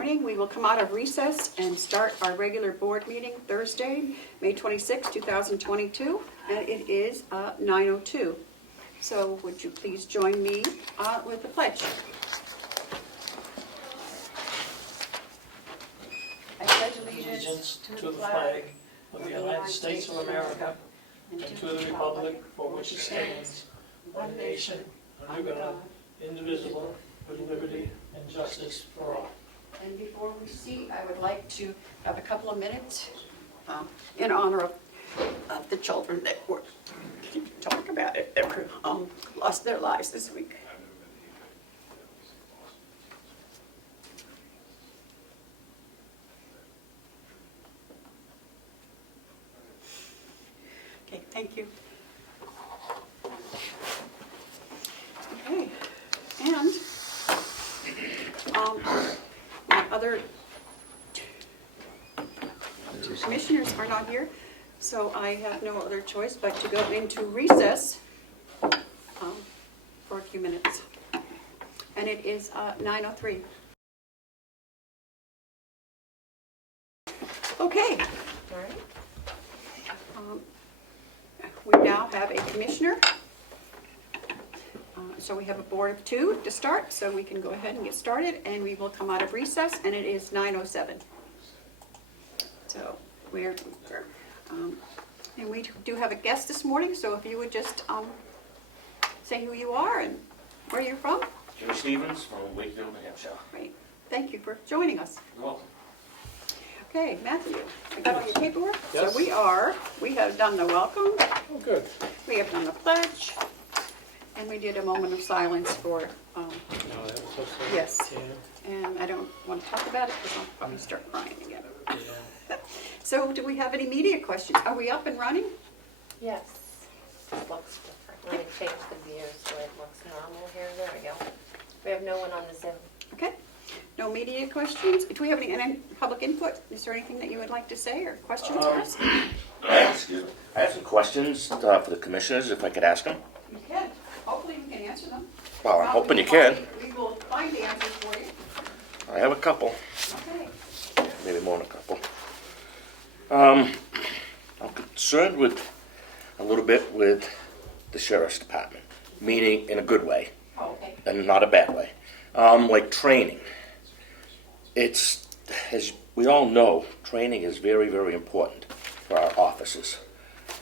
morning. We will come out of recess and start our regular board meeting Thursday, May 26, 2022, and it is 9:02. So would you please join me with the pledge? I pledge Allegiance to the flag of the United States of America and to the republic for which it stands, one nation, under God, indivisible, with liberty and justice for all. And before we see, I would like to have a couple of minutes in honor of the children that were talking about it, that were, lost their lives this week. Okay, thank you. Okay, and my other two commissioners are not here, so I have no other choice but to go into recess for a few minutes. And it is 9:03. Okay. All right. We now have a commissioner. So we have a board of 2 to start, so we can go ahead and get started, and we will come out of recess, and it is 9:07. So and we do have a guest this morning, so if you would just say who you are and where you're from. Jimmy Stevens from Wakefield, New Hampshire. Great. Thank you for joining us. You're welcome. Okay, Matthew, I got all your paperwork. Yes. So we have done the welcome, Oh, good. we have done the pledge, and we did a moment of silence for, No, that was so sad. yes. Yeah, And I don't want to talk about it because I'll probably start crying again. yeah. So do we have any media questions? Are we up and running? Yes. It looks different. Let me change the view so it looks normal here. There we go. We have no one on the Zoom. Okay. No media questions? Do we have any public input? Is there anything that you would like to say or questions for us? Excuse me. I have some questions for the commissioners, if I could ask them. You can. Hopefully we can answer them. Well, I'm hoping you can. We will find the answers for you. I have a couple, Okay. maybe more than a couple. I'm concerned a little bit with the sheriff's department, meaning in a good way Okay. and not a bad way. Like training. It's, as we all know, training is very, very important for our officers.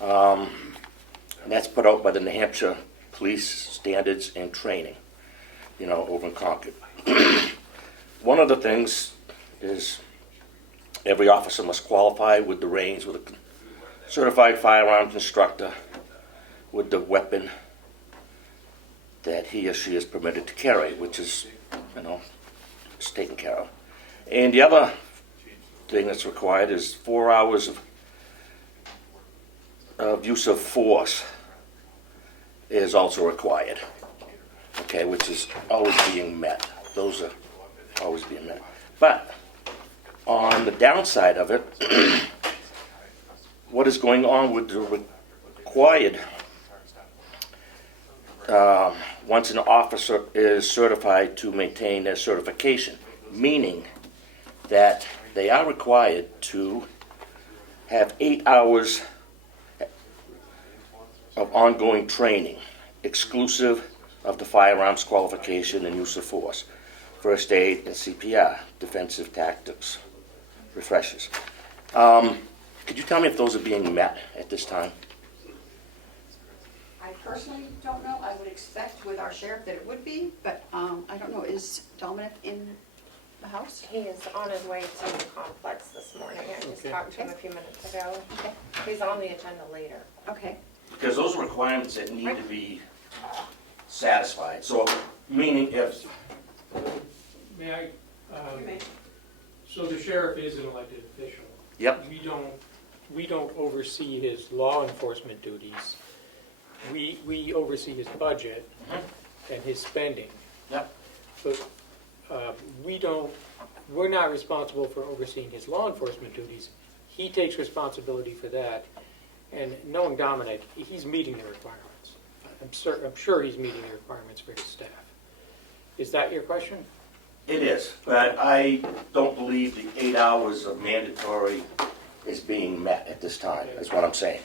And that's put out by the New Hampshire Police Standards and Training, over in Concord. One of the things is every officer must qualify with the reins with a certified firearms instructor with the weapon that he or she is permitted to carry, which is, is taken care of. And the other thing that's required is 4 hours of use of force is also required, okay, which is always being met. Those are always being met. But on the downside of it, what is going on with the required, once an officer is certified to maintain their certification, meaning that they are required to have 8 hours of ongoing training, exclusive of the firearms qualification and use of force, first aid and CPR, defensive tactics, refreshers. Could you tell me if those are being met at this time? I personally don't know. I would expect with our sheriff that it would be, but I don't know. Is Dominic in the house? He is on his way to the complex this morning. I just Okay. talked to him a few minutes ago. He's on the agenda later. Okay. Because those are requirements that need to be satisfied. So, meaning if, May I, You may. so the sheriff is an elected official. yep, We don't oversee his law enforcement duties. We oversee his budget and his spending. yep, But we're not responsible for overseeing his law enforcement duties. He takes responsibility for that. And knowing Dominic, he's meeting the requirements. I'm sure he's meeting the requirements for his staff. Is that your question? It is, but I don't believe the 8 hours of mandatory is being met at this time, is what I'm saying.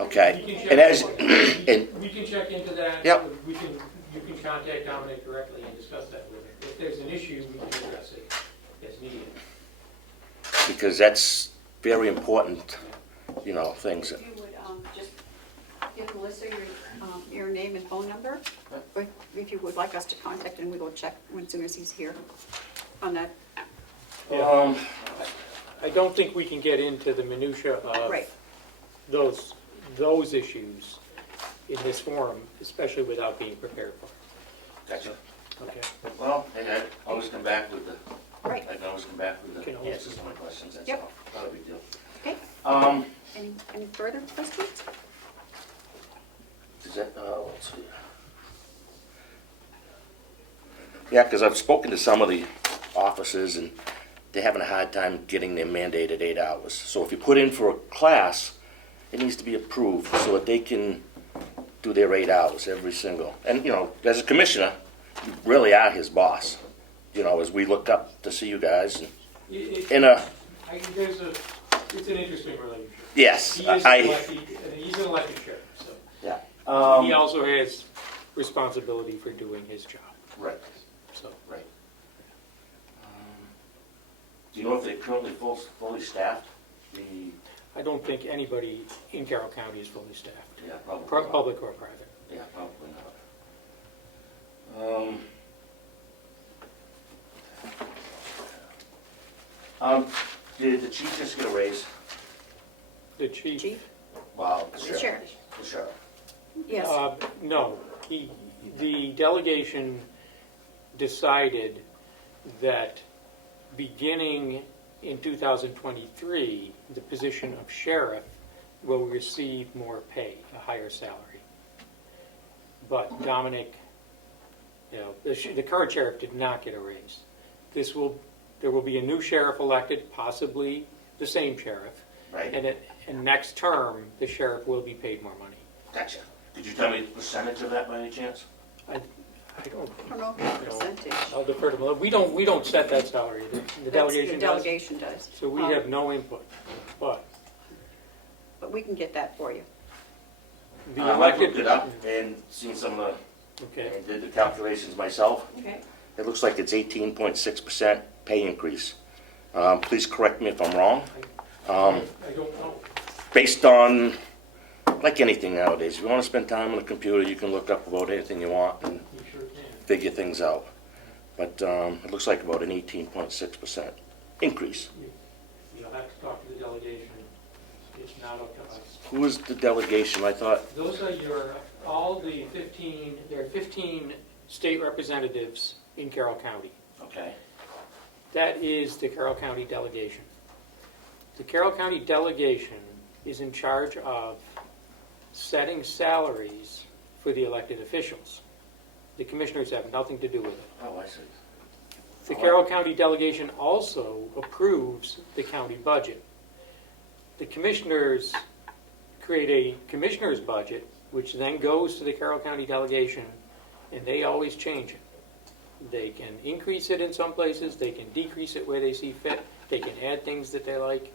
Okay, and as, and, We can check into that. Yep. You can contact Dominic directly and discuss that with him. If there's an issue, we can address it as needed. because that's very important, you know, things. If you would just give Melissa your name and phone number, or if you would like us to contact him, we will check as soon as he's here on that. I don't think we can get into the minutia of Right. those issues in this forum, especially without being prepared for it. Gotcha. Okay. Well, hey, I always come back with the, Right. I can always come back with Can the always- answers to my questions, that's Yep. all. Not a big deal. Okay, any further questions? Is that, let's see. Yeah, because I've spoken to some of the offices, and they're having a hard time getting their mandated 8 hours. So if you put in for a class, it needs to be approved so that they can do their 8 hours every single. And, you know, as a commissioner, you really are his boss. You know, as we look up to see you guys, and It's in a, an interesting relationship. yes, He's an elected sheriff, so. yeah. He also has responsibility for doing his job, Right, so. right. Do you know if they're currently fully staffed? I don't think anybody in Carroll County is fully staffed, Yeah, probably not. public or private. Yeah, probably not. Did the chief just get a raise? The chief? Chief? Wow. The sheriff. The sheriff. Yes. No, the delegation decided that beginning in 2023, the position of sheriff will receive more pay, a higher salary. But Dominic, you know, the current sheriff did not get a raise. There will be a new sheriff elected, possibly the same sheriff. Right. And next term, the sheriff will be paid more money. Gotcha. Could you tell me the percentage of that by any chance? I don't, I don't know the percentage. I'll defer to Melissa. We don't set that salary. The delegation The does. delegation does. So we have no input. But But we can get that for you. the I elected. looked it up and seen some of Okay. and did the calculations myself. Okay. It looks like it's 18.6% pay increase. Please correct me if I'm wrong. I don't know. Based on, like anything nowadays, if you want to spend time on a computer, you can look up about anything you want and You sure can. figure things out. But it looks like about an 18.6% increase. You'll have to talk to the delegation. It's not up to us. Who is the delegation? I thought, Those are all the 15, there are 15 state representatives in Carroll County. okay, That is the Carroll County delegation. The Carroll County delegation is in charge of setting salaries for the elected officials. The commissioners have nothing to do with it. oh, I see. The Carroll County delegation also approves the county budget. The commissioners create a commissioner's budget, which then goes to the Carroll County delegation, and they always change it. They can increase it in some places, they can decrease it where they see fit, they can add things that they like.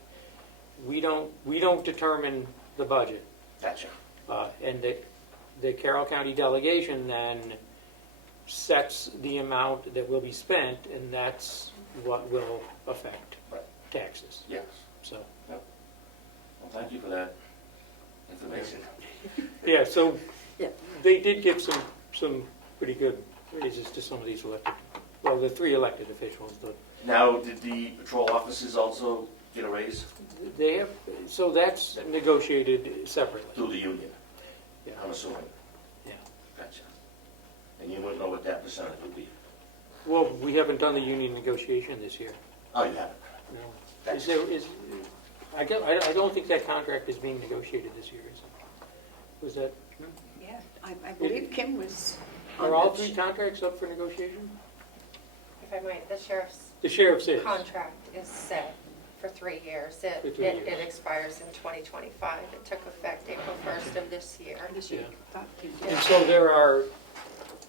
We don't determine the budget. Gotcha. And the Carroll County delegation then sets the amount that will be spent, and that's what will affect Right. taxes. Yes. So, Well, thank you for that information. yeah, so Yeah. they did give some pretty good raises to some of these elected, well, the 3 elected officials. Now, did the patrol officers also get a raise They have, so that's negotiated separately. through the union? Yeah. I'm assuming. Yeah. Gotcha. And you wouldn't know what that percentage would be? Well, we haven't done the union negotiation this year. Oh, you haven't? No. I don't think that contract is being negotiated this year, is it? Was that, Yeah, I believe Kim was on are all that. 3 contracts up for negotiation? If I might, the sheriff's The sheriff's is. contract is set for 3 years. For 3 It years. expires in 2025. It took effect April 1st of this year. This year. Yeah. Thought Kim did. And so there are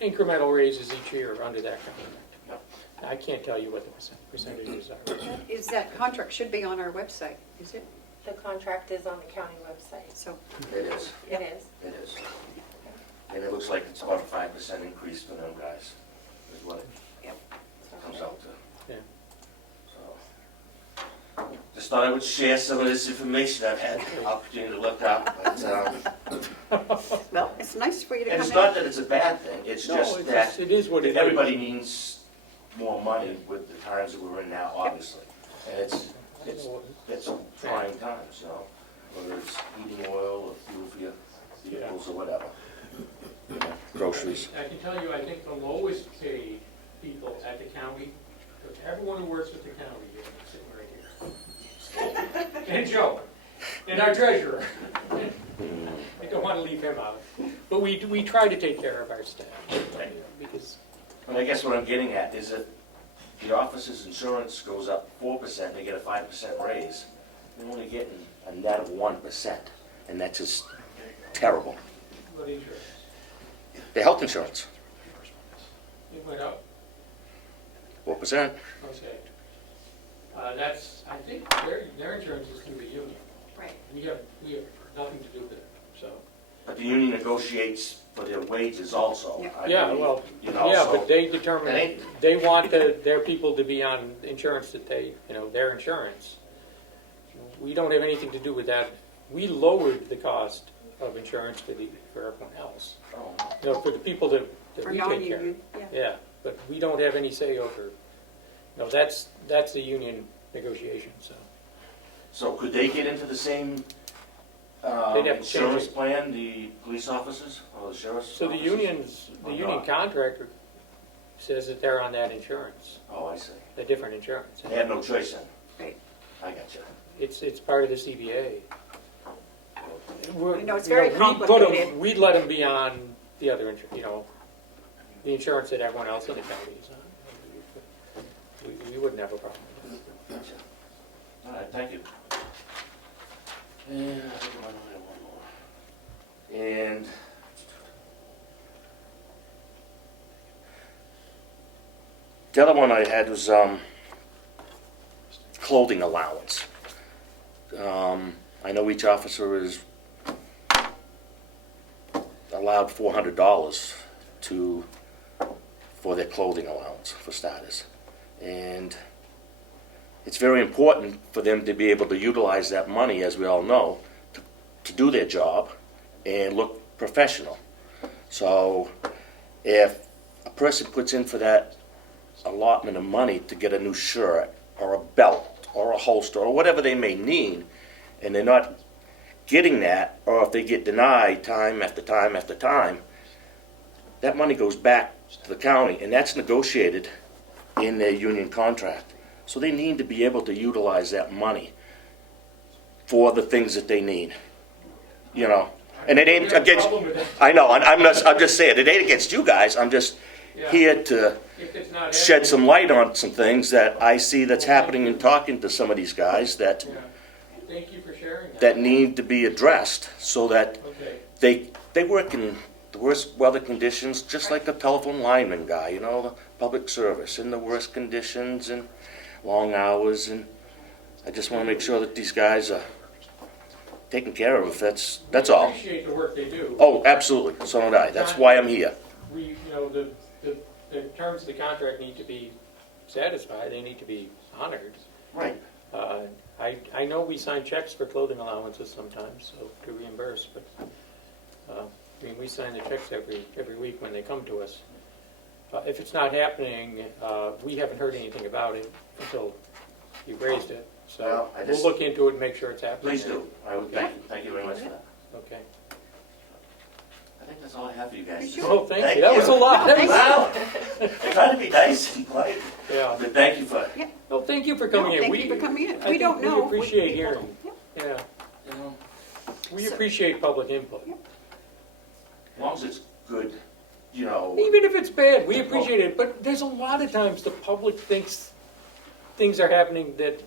incremental raises each year under that contract. I can't tell you what the percentages are. Is that contract should be on our website, is it? The contract is on the county website. So, It is, It is. it is. And it looks like it's about a 5% increase for them guys, is what it yep. comes out to. Yeah. So, just thought I would share some of this information I've had the opportunity to look up, but, Well, it's nice for you to and come it's in. not that it's a bad thing, it's No, just it's that just- it is what it is. everybody needs more money with the times that we're in now, obviously. And it's trying times, you know, whether it's heating oil or fuel for your vehicles or whatever. You know, groceries. I can tell you, I think the lowest paid people at the county, everyone who works with the county, is sitting right here. And Joe, and our treasurer. I don't want to leave him out. But we try to take care of our staff, because, And I guess what I'm getting at is that the office's insurance goes up 4%, they get a 5% raise. They're only getting a net of 1%, and that's just terrible. what insurance? The health insurance, It went up, 4%. okay. That's, I think, their insurance is through the union. Right. We have nothing to do with it, so. But the union negotiates for their wages also. Yeah. I Yeah, believe, well, you know, yeah, so- but they That determine, ain't- they want their people to be on insurance that they, their insurance. We don't have anything to do with that. We lowered the cost of insurance for everyone else. Oh, For the people that For we take care of. non-union, yeah. Yeah, but we don't have any say over, that's the union negotiation, so. so could they get into the same They'd have to change insurance it. plan, the police officers or the sheriff's So the officers? the Or union not? contractor says that they're on that insurance, Oh, I see. a different insurance. They have no choice then? Right. I got you. It's part of the CBA. I know, it's very complicated. We'd let them be on the other, the insurance that everyone else in the county is on. We wouldn't have a problem with that. Gotcha. All right, thank you. And I think I might only have one more. And the other one I had was clothing allowance. I know each officer is allowed $400 for their clothing allowance, for starters. And it's very important for them to be able to utilize that money, as we all know, to do their job and look professional. So if a person puts in for that allotment of money to get a new shirt or a belt or a holster or whatever they may need, and they're not getting that, or if they get denied time after time after time, that money goes back to the county, and that's negotiated in their union contract. So they need to be able to utilize that money for the things that they need, And it ain't We have a against. problem with that. I know. I'm just saying. It ain't against you guys. I'm just Yeah. here to If it's not shed some light on some things that I see that's happening and talking to some of these guys that Yeah. Thank you for sharing that. that need to be addressed so that Okay. they work in the worst weather conditions, just like the telephone lineman guy, the public service, in the worst conditions and long hours, and I just want to make sure that these guys are taken care of. That's all. We appreciate the work they do. Oh, absolutely. So do I. That's why I'm here. We, the terms of the contract need to be satisfied, they need to be honored. Right. I know we sign checks for clothing allowances sometimes, so to reimburse, but, we sign the checks every week when they come to us. If it's not happening, we haven't heard anything about it until you raised it, so Well, I we'll just- look into it and make sure it's happening. Please do. I would thank you very much for that. Okay. I think that's all I have for you guys. Sure. Oh, thank you, that was a lot. That was- Wow. I'm trying to be nice and polite, Yeah. but thank you for, Well, thank you for coming in. Thank you for coming in. I We think don't know. We appreciate We- hearing, Yeah. yeah. you know, We So- appreciate public input. as long as it's good, you know. Even if it's bad, we appreciate it, but there's a lot of times the public thinks things are happening that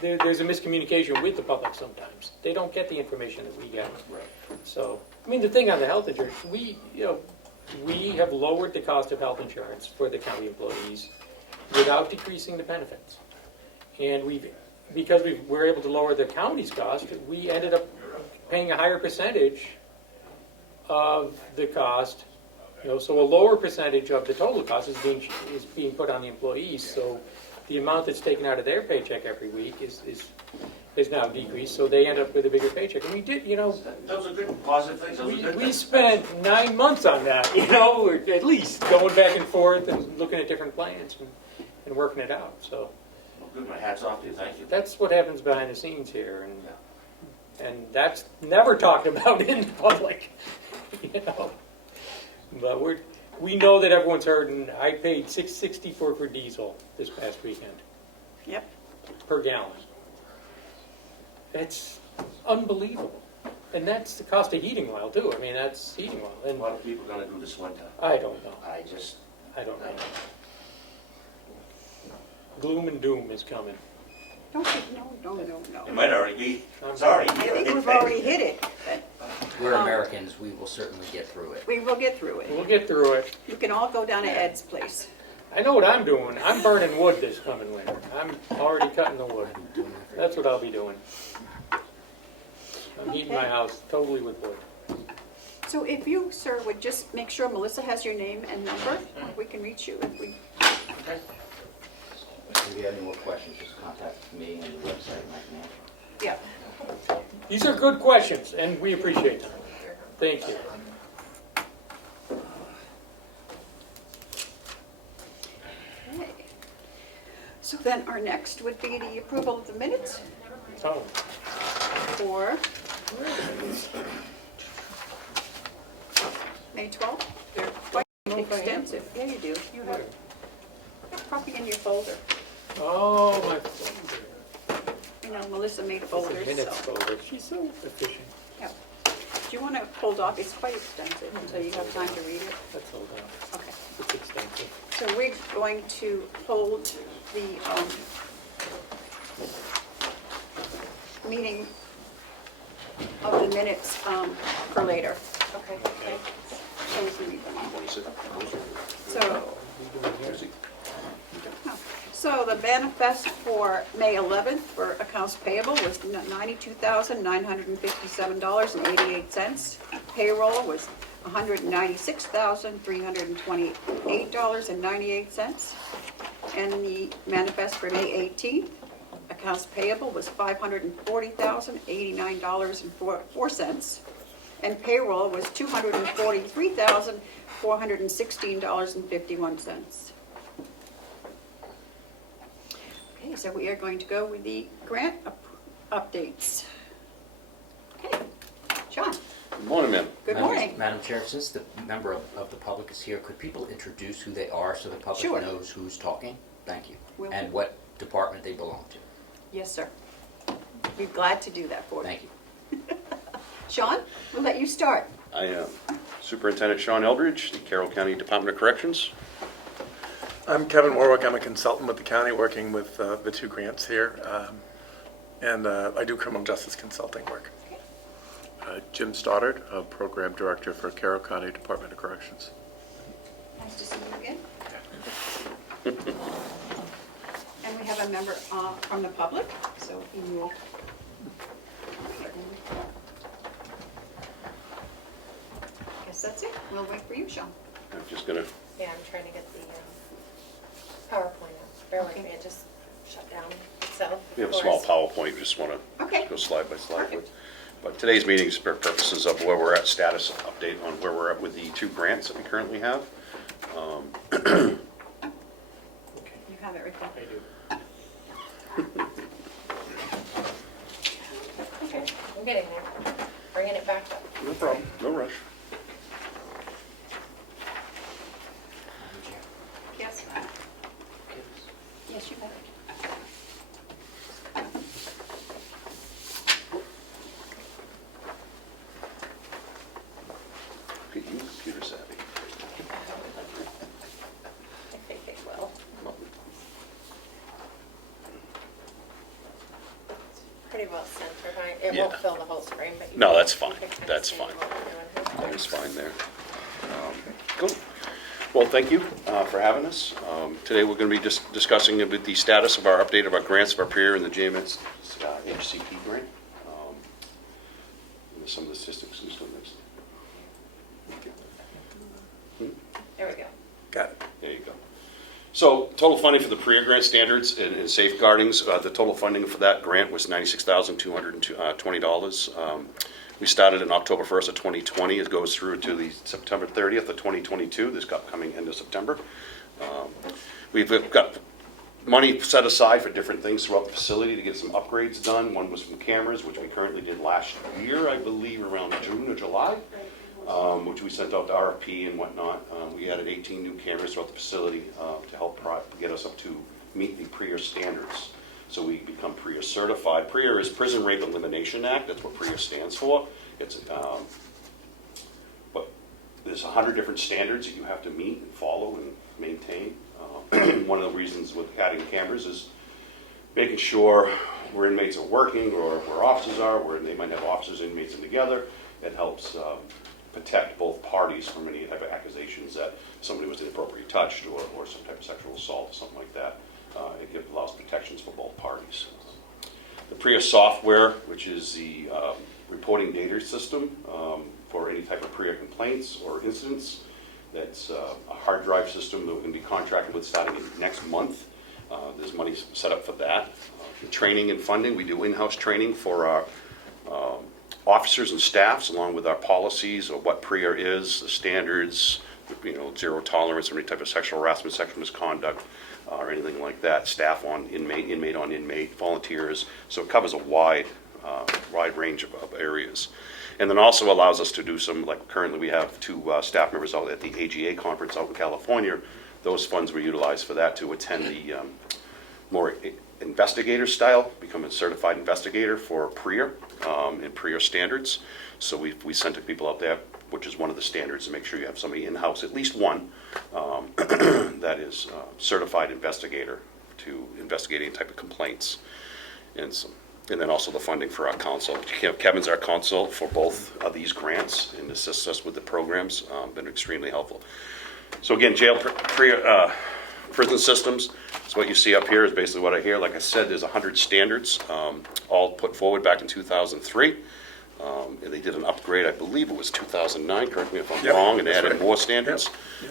there's a miscommunication with the public sometimes. They don't get the information that we get. Right. So, the thing on the health insurance, we have lowered the cost of health insurance for the county employees without decreasing the benefits. And because we were able to lower the county's cost, we ended up paying a higher percentage of the cost. So a lower percentage of the total cost is being put on the employees. So the amount that's taken out of their paycheck every week is now decreased. So they end up with a bigger paycheck. And we did, Those are good, positive things. Those are good we things. spent 9 months on that, or at least going back and forth and looking at different plans and working it out. So Well, good, my hat's off to you, thank you. that's what happens behind the scenes here, and that's never talked about in public, But we know that everyone's heard, and I paid $6.64 for diesel this past weekend Yep. per gallon. It's unbelievable, and that's the cost of heating oil too. I mean, that's heating oil, and What are people gonna do this winter? I don't know. I just, I don't know. Gloom and doom is coming. Don't you, no. it might already be, I'm sorry. I think we've already hit it, but We're Americans, we will certainly get through it. we will get through it. We'll get through it. You can all go down to Ed's place. I know what I'm doing. I'm burning wood this coming winter. I'm already cutting the wood. That's what I'll be doing. I'm heating my house totally with wood. So if you, sir, would just make sure Melissa has your name and number, we can reach you if we, If you have any more questions, just contact me on the website, and I can answer. yeah. These are good questions, and we appreciate them. Thank you. Okay. So then our next would be the approval of the minutes So, for May 12th. They're quite extensive. Yeah, you do. You have probably in your folder. oh, my folder. Melissa made a It's folder, a minutes so. folder. She's so efficient. Yeah. Do you want to hold off? It's quite extensive, so you have time to read it. Let's hold on. Okay. It's extensive. So we're going to hold the meeting of the minutes for later. Okay. So we can read them all. So the manifest for May 11th for accounts payable was $92,957.88. Payroll was $196,328.98. And the manifest for May 18th, accounts payable was $540,089.04. And payroll was $243,416.51. Okay, so we are going to go with the grant updates. Okay, John, Good morning, ma'am. good morning. Madam Chair, since the member of the public is here, could people introduce who they are so the public Sure. knows who's talking? Thank you. Will And do. what department they belong to. Yes, sir. We're glad to do that for you. Thank you. Sean, we'll let you start. I am Superintendent Sean Eldridge, the Carroll County Department of Corrections. I'm Kevin Warwick. I'm a consultant with the county working with the two grants here. And I do criminal justice consulting work. Jim Stoddard, Program Director for Carroll County Department of Corrections. Nice to see you again. And we have a member from the public, so he will. Guess that's it. We'll wait for you, Sean. I'm just going to, Yeah, I'm trying to get the PowerPoint out. Bear with me, it just shut down itself. we have a small PowerPoint, just want to Okay. go slide by slide with. Perfect. But today's meeting is for purposes of where we're at, status update on where we're at with the two grants that we currently have. Okay, You have everything. I do. Okay, I'm getting there. Bringing it back up. No problem, no rush. Madam Chair. Yes. Yes, you have it. Look at you, computer savvy. I think it will. Pretty well centered. It won't Yeah. fill the whole screen, but you No, can- that's you fine. can kind of That's see fine. what we're doing here. That is fine there. Cool. Well, thank you for having us. Today, we're going to be just discussing the status of our update of our grants of our peer and the JMS HCP grant. And some of the statistics and stuff next. There we go. Got it. There you go. So total funding for the PREA grant standards and safeguardings, the total funding for that grant was $96,220. We started on October 1st of 2020. It goes through to the September 30th of 2022, this upcoming end of September. We've got money set aside for different things throughout the facility to get some upgrades done. One was from cameras, which we currently did last year, I believe, around June or July. Which we sent out to RFP and whatnot. We added 18 new cameras throughout the facility to help get us up to meet the PREA standards. So we become PREA certified. PREA is Prison Rape Elimination Act. That's what PREA stands for. It's but there's 100 different standards that you have to meet and follow and maintain. One of the reasons with adding cameras is making sure where inmates are working or where officers are, where they might have officers and inmates in together. It helps protect both parties from any type of accusations that somebody was inappropriately touched or some type of sexual assault or something like that. It allows protections for both parties. The PREA software, which is the reporting data system for any type of PREA complaints or incidents, that's a hard drive system that we're going to be contracted with starting next month. There's money set up for that. The training and funding, we do in-house training for our officers and staffs, along with our policies of what PREA is, the standards, zero tolerance for any type of sexual harassment, sexual misconduct, or anything like that. Staff on inmate, inmate on inmate, volunteers. So it covers a wide range of areas. And then also allows us to do some, like currently we have 2 staff members out at the AGA conference out in California. Those funds were utilized for that to attend the more investigator style, become a certified investigator for PREA and PREA standards. So we sent people out there, which is one of the standards, to make sure you have somebody in-house, at least one, that is certified investigator to investigate any type of complaints. And then also the funding for our counsel. Kevin's our counsel for both of these grants and assists us with the programs. Been extremely helpful. So again, prison systems. So what you see up here is basically what I hear. Like I said, there's 100 standards, all put forward back in 2003. And they did an upgrade, I believe it was 2009, correct me if I'm wrong, and added more standards.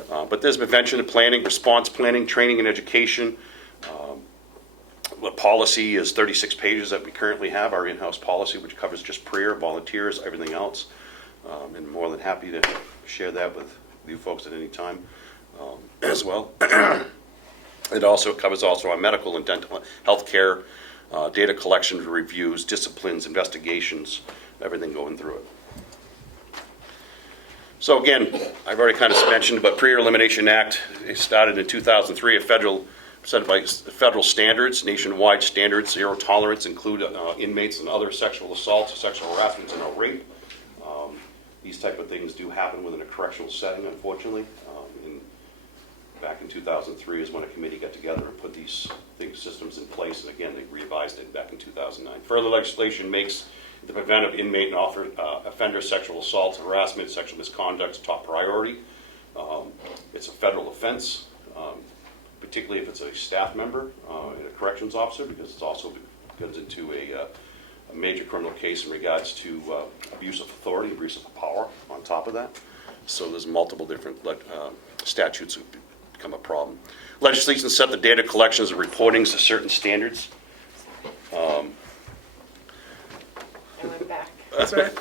But there's prevention and planning, response planning, training and education. The policy is 36 pages that we currently have, our in-house policy, which covers just PREA, volunteers, everything else. And more than happy to share that with you folks at any time as well. It also covers our medical and dental health care, data collection, reviews, disciplines, investigations, everything going through it. So again, I've already kind of mentioned, but PREA Elimination Act, it started in 2003, set by federal standards, nationwide standards, zero tolerance, include inmates and other sexual assaults, sexual harassments, and rape. These type of things do happen within a correctional setting, unfortunately. Back in 2003 is when a committee got together and put these systems in place, and again, they revised it back in 2009. Further legislation makes the prevent of inmate and offender sexual assaults, harassment, sexual misconduct a top priority. It's a federal offense, particularly if it's a staff member and a corrections officer, because it also goes into a major criminal case in regards to abuse of authority, abuse of power on top of that. So there's multiple different statutes that become a problem. Legislation set the data collections and reportings to certain standards. I went back. That's all right.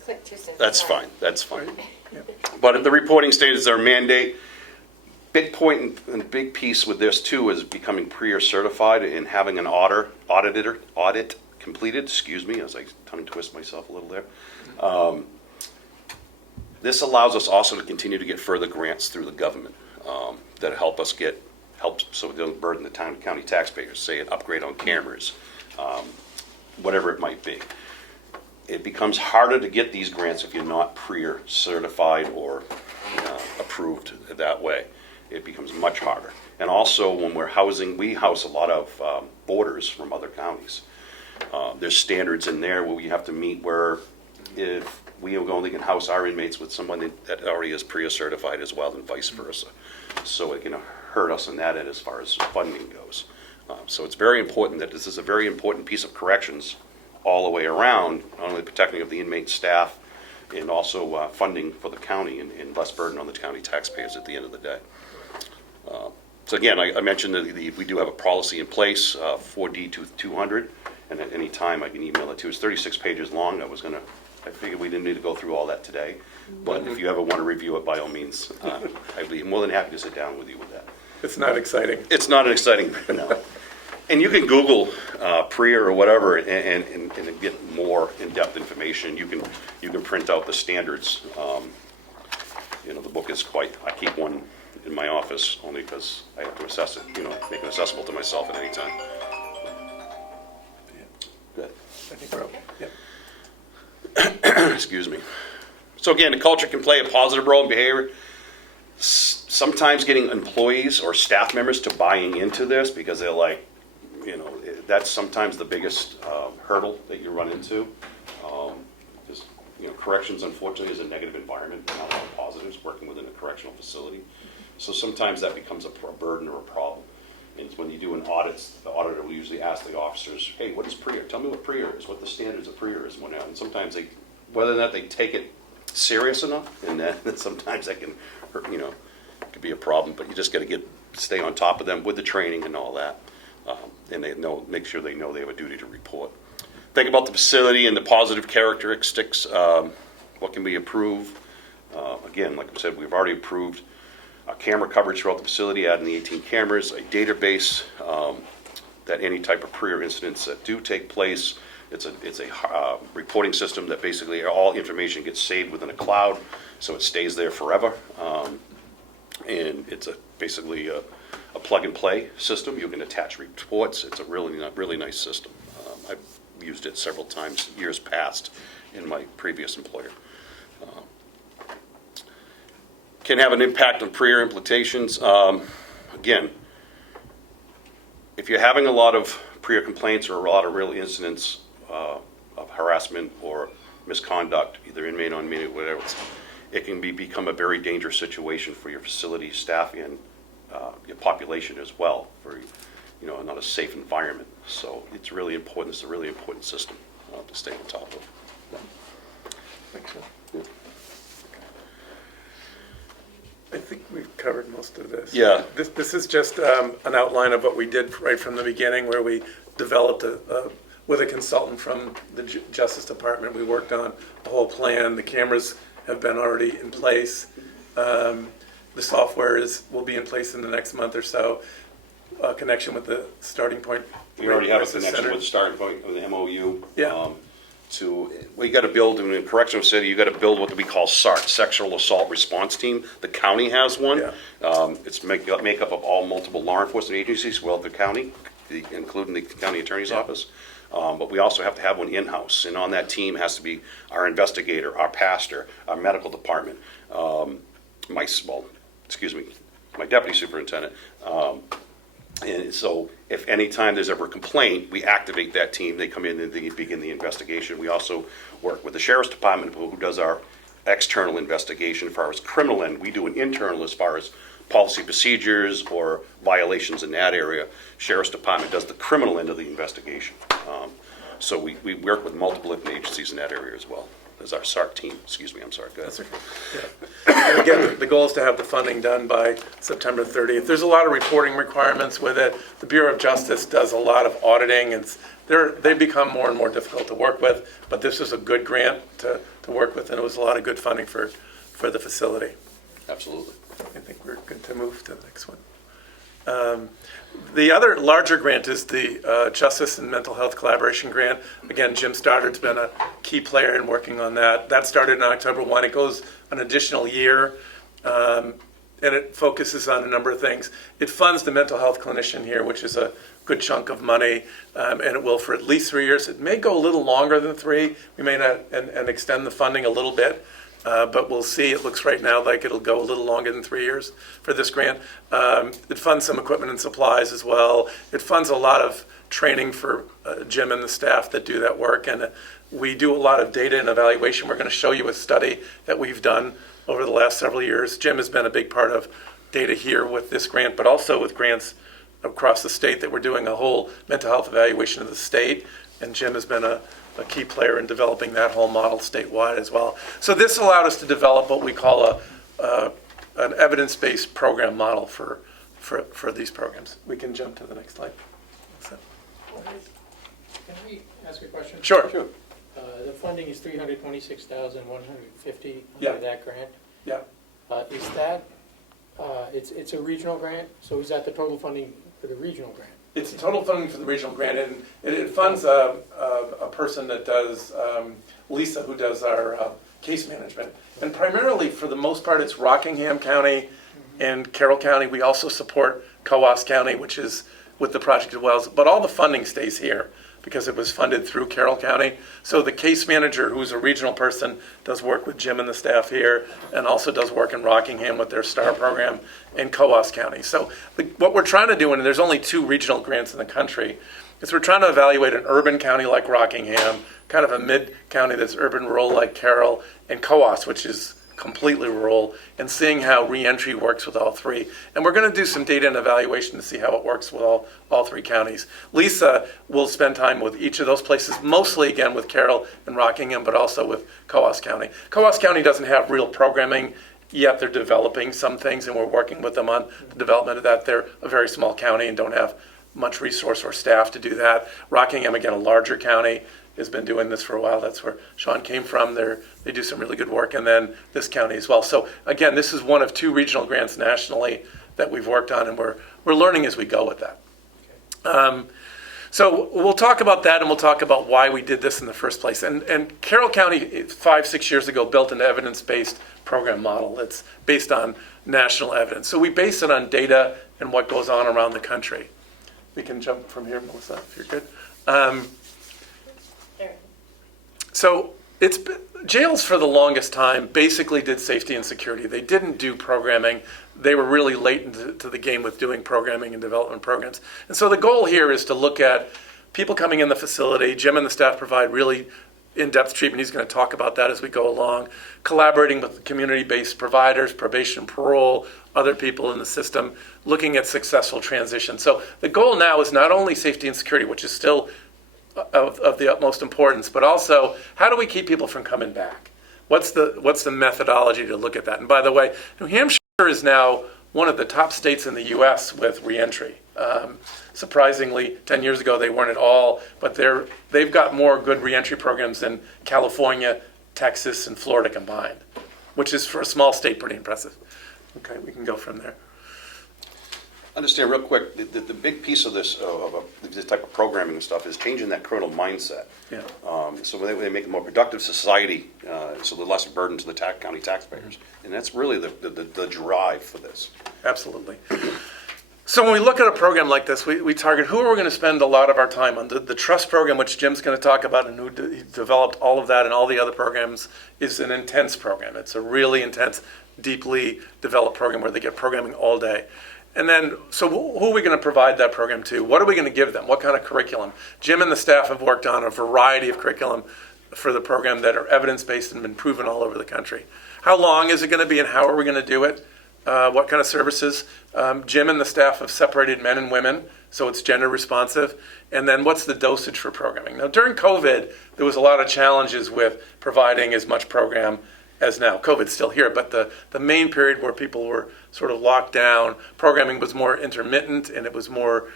Click too soon. That's Sorry. fine, that's fine. But the reporting standards are a mandate. Big point and big piece with this too is becoming PREA certified and having an audit completed, as I tongue twist myself a little there. This allows us also to continue to get further grants through the government that help so we don't burden the town and county taxpayers, say an upgrade on cameras, whatever it might be. It becomes harder to get these grants if you're not PREA certified or approved that way. It becomes much harder. And also when we house a lot of boarders from other counties. There's standards in there where we have to meet where if we only can house our inmates with someone that already is PREA certified as well, and vice versa. So it can hurt us in that end as far as funding goes. So it's very important that this is a very important piece of corrections all the way around, not only protecting of the inmate staff, and also funding for the county and less burden on the county taxpayers at the end of the day. So again, I mentioned that we do have a policy in place, 4D200, and at any time I can email it to you. It's 36 pages long. I figured we didn't need to go through all that today, but if you ever want to review it, by all means, I'd be more than happy to sit down with you with that. It's not exciting. It's not an exciting, no. And you can Google PREA or whatever and get more in-depth information. You can print out the standards. The book is I keep one in my office only because I have to assess it, make it accessible to myself at any time. Good. I think we're okay. Excuse me. So again, the culture can play a positive role in behavior. Sometimes getting employees or staff members to buying into this because they're like, that's sometimes the biggest hurdle that you run into. Just, corrections, unfortunately, is a negative environment, not a lot of positives working within a correctional facility. So sometimes that becomes a burden or a problem. And it's when you do an audit, the auditor will usually ask the officers, hey, what is PREA? Tell me what PREA is, what the standards of PREA is. And sometimes whether or not they take it serious enough, and then sometimes that can hurt, could be a problem, but you just got to stay on top of them with the training and all that. And make sure they know they have a duty to report. Think about the facility and the positive characteristics. What can we improve? Again, like I said, we've already approved camera coverage throughout the facility, adding the 18 cameras, a database that any type of PREA incidents that do take place. It's a reporting system that basically all information gets saved within a cloud, so it stays there forever. And it's basically a plug-and-play system. You can attach reports. It's a really nice system. I've used it several times years past in my previous employer. Can have an impact on PREA implications. Again, if you're having a lot of PREA complaints or a lot of real incidents of harassment or misconduct, either inmate, on-inmate, whatever, it can become a very dangerous situation for your facility staff and your population as well, for not a safe environment. So it's really important. It's a really important system to stay on top of. Thanks, John. Yeah. I think we've covered most of this. Yeah. This is just an outline of what we did right from the beginning, where we developed with a consultant from the Justice Department. We worked on the whole plan. The cameras have been already in place. The software will be in place in the next month or so. Connection with the starting point. We already have a Crisis connection Center. with the starting point with the MOU. Yeah. We got to build in a correctional city. You got to build what we call SART, Sexual Assault Response Team. The county has one. Yeah. It's make up of all multiple law enforcement agencies, well, the county, including the county attorney's office. But we also have to have one in-house, and on that team has to be our investigator, our pastor, our medical department, my deputy superintendent. And so if any time there's ever a complaint, we activate that team. They come in and they begin the investigation. We also work with the sheriff's department, who does our external investigation. As far as criminal end, we do an internal as far as policy procedures or violations in that area. Sheriff's department does the criminal end of the investigation. So we work with multiple agencies in that area as well. As our SART team. Excuse me, I'm sorry. Go ahead. That's okay. Yeah. And again, the goal is to have the funding done by September 30th. There's a lot of reporting requirements with it. The Bureau of Justice does a lot of auditing, and they become more and more difficult to work with. But this is a good grant to work with, and it was a lot of good funding for the facility. Absolutely. I think we're good to move to the next one. The other larger grant is the Justice and Mental Health Collaboration Grant. Again, Jim Stoddard's been a key player in working on that. That started on October 1. It goes an additional year, and it focuses on a number of things. It funds the mental health clinician here, which is a good chunk of money, and it will for at least 3 years. It may go a little longer than 3. We may not, and extend the funding a little bit. But we'll see. It looks right now like it'll go a little longer than 3 years for this grant. It funds some equipment and supplies as well. It funds a lot of training for Jim and the staff that do that work. And we do a lot of data and evaluation. We're going to show you a study that we've done over the last several years. Jim has been a big part of data here with this grant, but also with grants across the state that we're doing a whole mental health evaluation of the state. And Jim has been a key player in developing that whole model statewide as well. So this allowed us to develop what we call an evidence-based program model for these programs. We can jump to the next slide. So, Can we ask a question? sure. The funding is $326,150 Yeah. under that grant. Yeah. Is that, it's a regional grant, so is that the total funding for the regional grant? It's total funding for the regional grant, and it funds a person that does, Lisa, who does our case management. And primarily, for the most part, it's Rockingham County and Carroll County. We also support Coas County, which is with the Project of Wells, but all the funding stays here because it was funded through Carroll County. So the case manager, who's a regional person, does work with Jim and the staff here, and also does work in Rockingham with their STAR program in Coas County. So what we're trying to do, and there's only 2 regional grants in the country, is we're trying to evaluate an urban county like Rockingham, kind of a mid-county that's urban rural like Carroll, and Coas, which is completely rural, and seeing how reentry works with all 3. And we're going to do some data and evaluation to see how it works with all 3 counties. Lisa will spend time with each of those places, mostly again with Carroll and Rockingham, but also with Coas County. Coas County doesn't have real programming yet. They're developing some things, and we're working with them on the development of that. They're a very small county and don't have much resource or staff to do that. Rockingham, again, a larger county, has been doing this for a while. That's where Sean came from. They do some really good work, and then this county as well. So again, this is one of 2 regional grants nationally that we've worked on, and we're learning as we go with that. So we'll talk about that, and we'll talk about why we did this in the first place. And Carroll County, 5-6 years ago, built an evidence-based program model. It's based on national evidence. So we base it on data and what goes on around the country. We can jump from here, Melissa, if you're good. So jails for the longest time basically did safety and security. They didn't do programming. They were really late into the game with doing programming and development programs. And so the goal here is to look at people coming in the facility. Jim and the staff provide really in-depth treatment. He's going to talk about that as we go along. Collaborating with community-based providers, probation, parole, other people in the system, looking at successful transition. So the goal now is not only safety and security, which is still of the utmost importance, but also how do we keep people from coming back? What's the methodology to look at that? And by the way, New Hampshire is now one of the top states in the U.S. with reentry. Surprisingly, 10 years ago they weren't at all, but they've got more good reentry programs than California, Texas, and Florida combined, which is for a small state pretty impressive. Okay, we can go from there. Understand real quick, the big piece of this type of programming and stuff is changing that criminal mindset. Yeah. So they make a more productive society, so the less burden to the county taxpayers. And that's really the drive for this. Absolutely. So when we look at a program like this, we target who are we going to spend a lot of our time on. The trust program, which Jim's going to talk about, and who developed all of that and all the other programs, is an intense program. It's a really intense, deeply developed program where they get programming all day. And then, so who are we going to provide that program to? What are we going to give them? What kind of curriculum? Jim and the staff have worked on a variety of curriculum for the program that are evidence-based and been proven all over the country. How long is it going to be, and how are we going to do it? What kind of services? Jim and the staff have separated men and women, so it's gender responsive. And then what's the dosage for programming? Now, during COVID, there was a lot of challenges with providing as much program as now. COVID's still here, but the main period where people were sort of locked down, programming was more intermittent, and it was more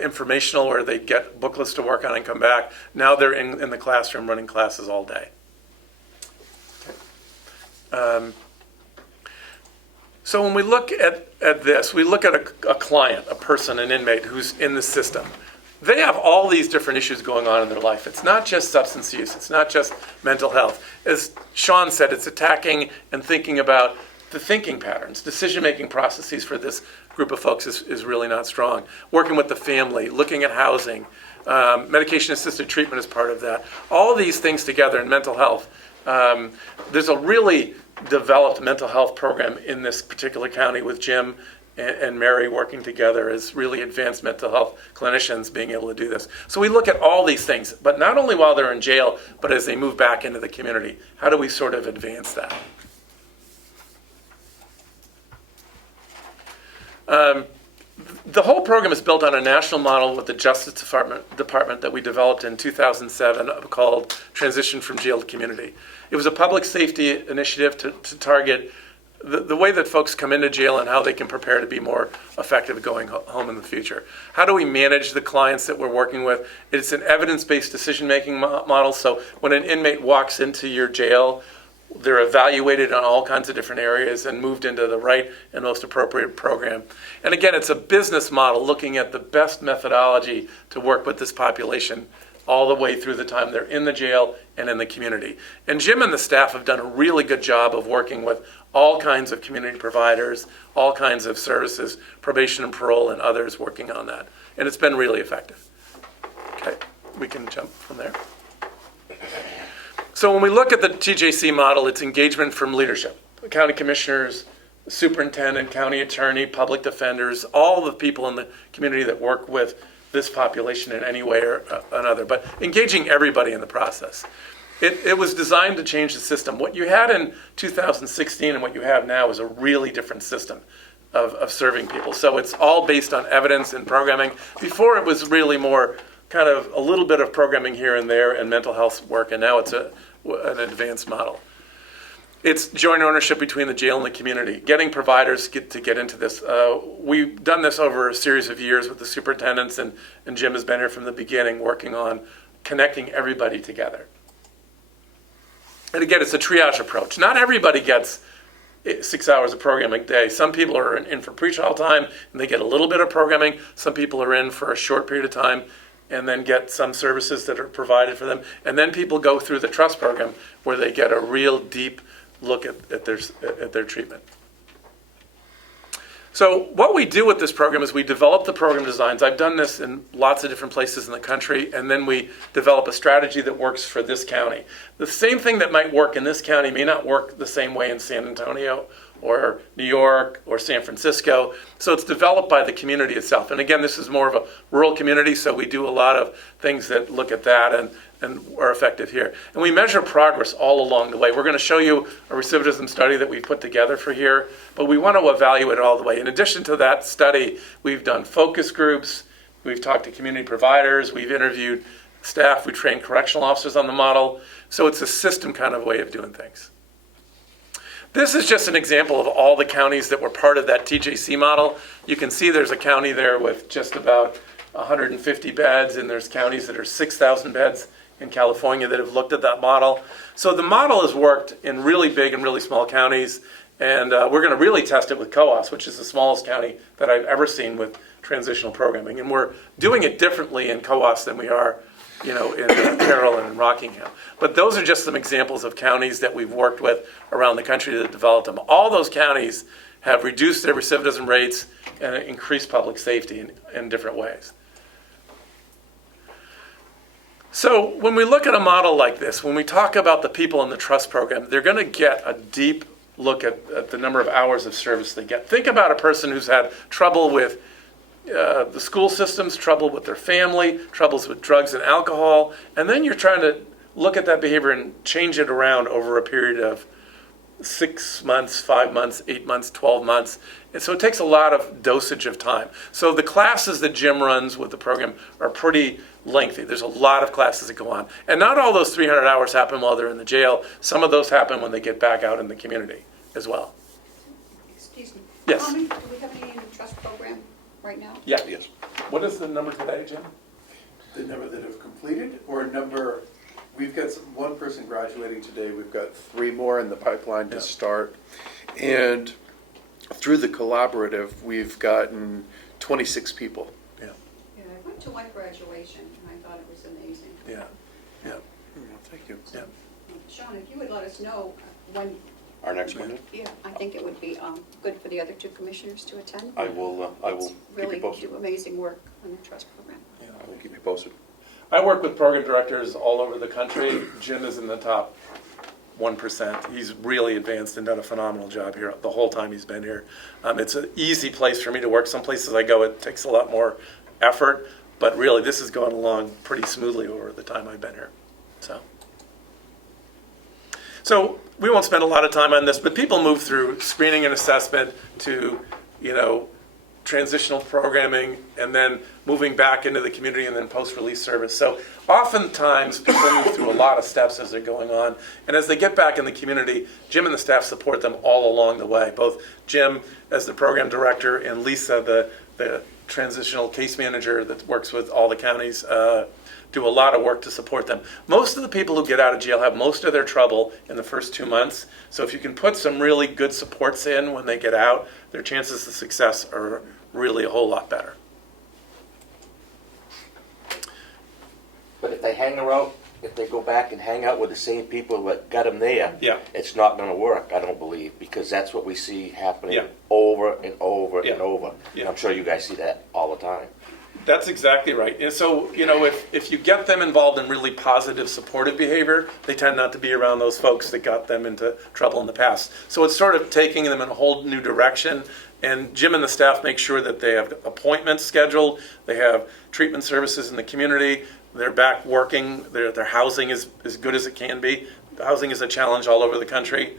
informational, where they'd get booklets to work on and come back. Now they're in the classroom running classes all day. So when we look at this, we look at a client, a person, an inmate who's in the system. They have all these different issues going on in their life. It's not just substance use. It's not just mental health. As Sean said, it's attacking and thinking about the thinking patterns. Decision-making processes for this group of folks is really not strong. Working with the family, looking at housing, medication-assisted treatment is part of that. All these things together in mental health. There's a really developed mental health program in this particular county with Jim and Mary working together as really advanced mental health clinicians being able to do this. So we look at all these things, but not only while they're in jail, but as they move back into the community. How do we sort of advance that? The whole program is built on a national model with the Justice Department that we developed in 2007 called Transition from Jail to Community. It was a public safety initiative to target the way that folks come into jail and how they can prepare to be more effective going home in the future. How do we manage the clients that we're working with? It's an evidence-based decision-making model, so when an inmate walks into your jail, they're evaluated on all kinds of different areas and moved into the right and most appropriate program. And again, it's a business model looking at the best methodology to work with this population all the way through the time they're in the jail and in the community. And Jim and the staff have done a really good job of working with all kinds of community providers, all kinds of services, probation and parole and others working on that. And it's been really effective. Okay, we can jump from there. So when we look at the TJC model, it's engagement from leadership. County commissioners, superintendent, county attorney, public defenders, all the people in the community that work with this population in any way or another, but engaging everybody in the process. It was designed to change the system. What you had in 2016 and what you have now is a really different system of serving people. So it's all based on evidence and programming. Before it was really more kind of a little bit of programming here and there and mental health work, and now it's an advanced model. It's joint ownership between the jail and the community, getting providers to get into this. We've done this over a series of years with the superintendents, and Jim has been here from the beginning working on connecting everybody together. And again, it's a triage approach. Not everybody gets 6 hours of programming a day. Some people are in for pre-trial time, and they get a little bit of programming. Some people are in for a short period of time, and then get some services that are provided for them. And then people go through the trust program where they get a real deep look at their treatment. So what we do with this program is we develop the program designs. I've done this in lots of different places in the country, and then we develop a strategy that works for this county. The same thing that might work in this county may not work the same way in San Antonio or New York or San Francisco. So it's developed by the community itself. And again, this is more of a rural community, so we do a lot of things that look at that and are effective here. And we measure progress all along the way. We're going to show you a recidivism study that we put together for here, but we want to evaluate it all the way. In addition to that study, we've done focus groups, we've talked to community providers, we've interviewed staff, we trained correctional officers on the model. So it's a system kind of way of doing things. This is just an example of all the counties that were part of that TJC model. You can see there's a county there with just about 150 beds, and there's counties that are 6,000 beds in California that have looked at that model. So the model has worked in really big and really small counties, and we're going to really test it with Coas, which is the smallest county that I've ever seen with transitional programming. And we're doing it differently in Coas than we are in Carroll and in Rockingham. But those are just some examples of counties that we've worked with around the country that developed them. All those counties have reduced their recidivism rates and increased public safety in different ways. So when we look at a model like this, when we talk about the people in the trust program, they're going to get a deep look at the number of hours of service they get. Think about a person who's had trouble with the school systems, trouble with their family, troubles with drugs and alcohol, and then you're trying to look at that behavior and change it around over a period of 6 months, 5 months, 8 months, 12 months. And so it takes a lot of dosage of time. So the classes that Jim runs with the program are pretty lengthy. There's a lot of classes that go on. And not all those 300 hours happen while they're in the jail. Some of those happen when they get back out in the community as well. Excuse me. Yes. How many, do we have any in the trust program right now? Yeah. Yes. What is the number today, Jim? The number that have completed, or number, we've got one person graduating today, we've got 3 more in the pipeline to start. And through the collaborative, we've gotten 26 people. Yeah, I went to one graduation and I thought it was amazing. Yeah. Thank you. Yeah. Sean, if you would let us know when, Our next meeting, yeah, I think it would be good for the other 2 commissioners to attend. I will keep Really you posted. do amazing work on the trust program. I will keep you posted. I work with program directors all over the country. Jim is in the top 1%. He's really advanced and done a phenomenal job here the whole time he's been here. It's an easy place for me to work. Some places I go, it takes a lot more effort, but really this has gone along pretty smoothly over the time I've been here. So we won't spend a lot of time on this, but people move through screening and assessment to, transitional programming, and then moving back into the community, and then post-release service. So oftentimes people move through a lot of steps as they're going on, and as they get back in the community, Jim and the staff support them all along the way. Both Jim as the program director and Lisa, the transitional case manager that works with all the counties, do a lot of work to support them. Most of the people who get out of jail have most of their trouble in the first 2 months. So if you can put some really good supports in when they get out, their chances of success are really a whole lot better. But if they hang around, if they go back and hang out with the same people that got them there, Yeah. it's not going to work, I don't believe, because that's what we see happening Yeah. over and over Yeah. and over. Yeah. I'm sure you guys see that all the time. That's exactly right. And so, if you get them involved in really positive, supportive behavior, they tend not to be around those folks that got them into trouble in the past. So it's sort of taking them in a whole new direction. And Jim and the staff make sure that they have appointments scheduled, they have treatment services in the community, they're back working, their housing is as good as it can be. Housing is a challenge all over the country.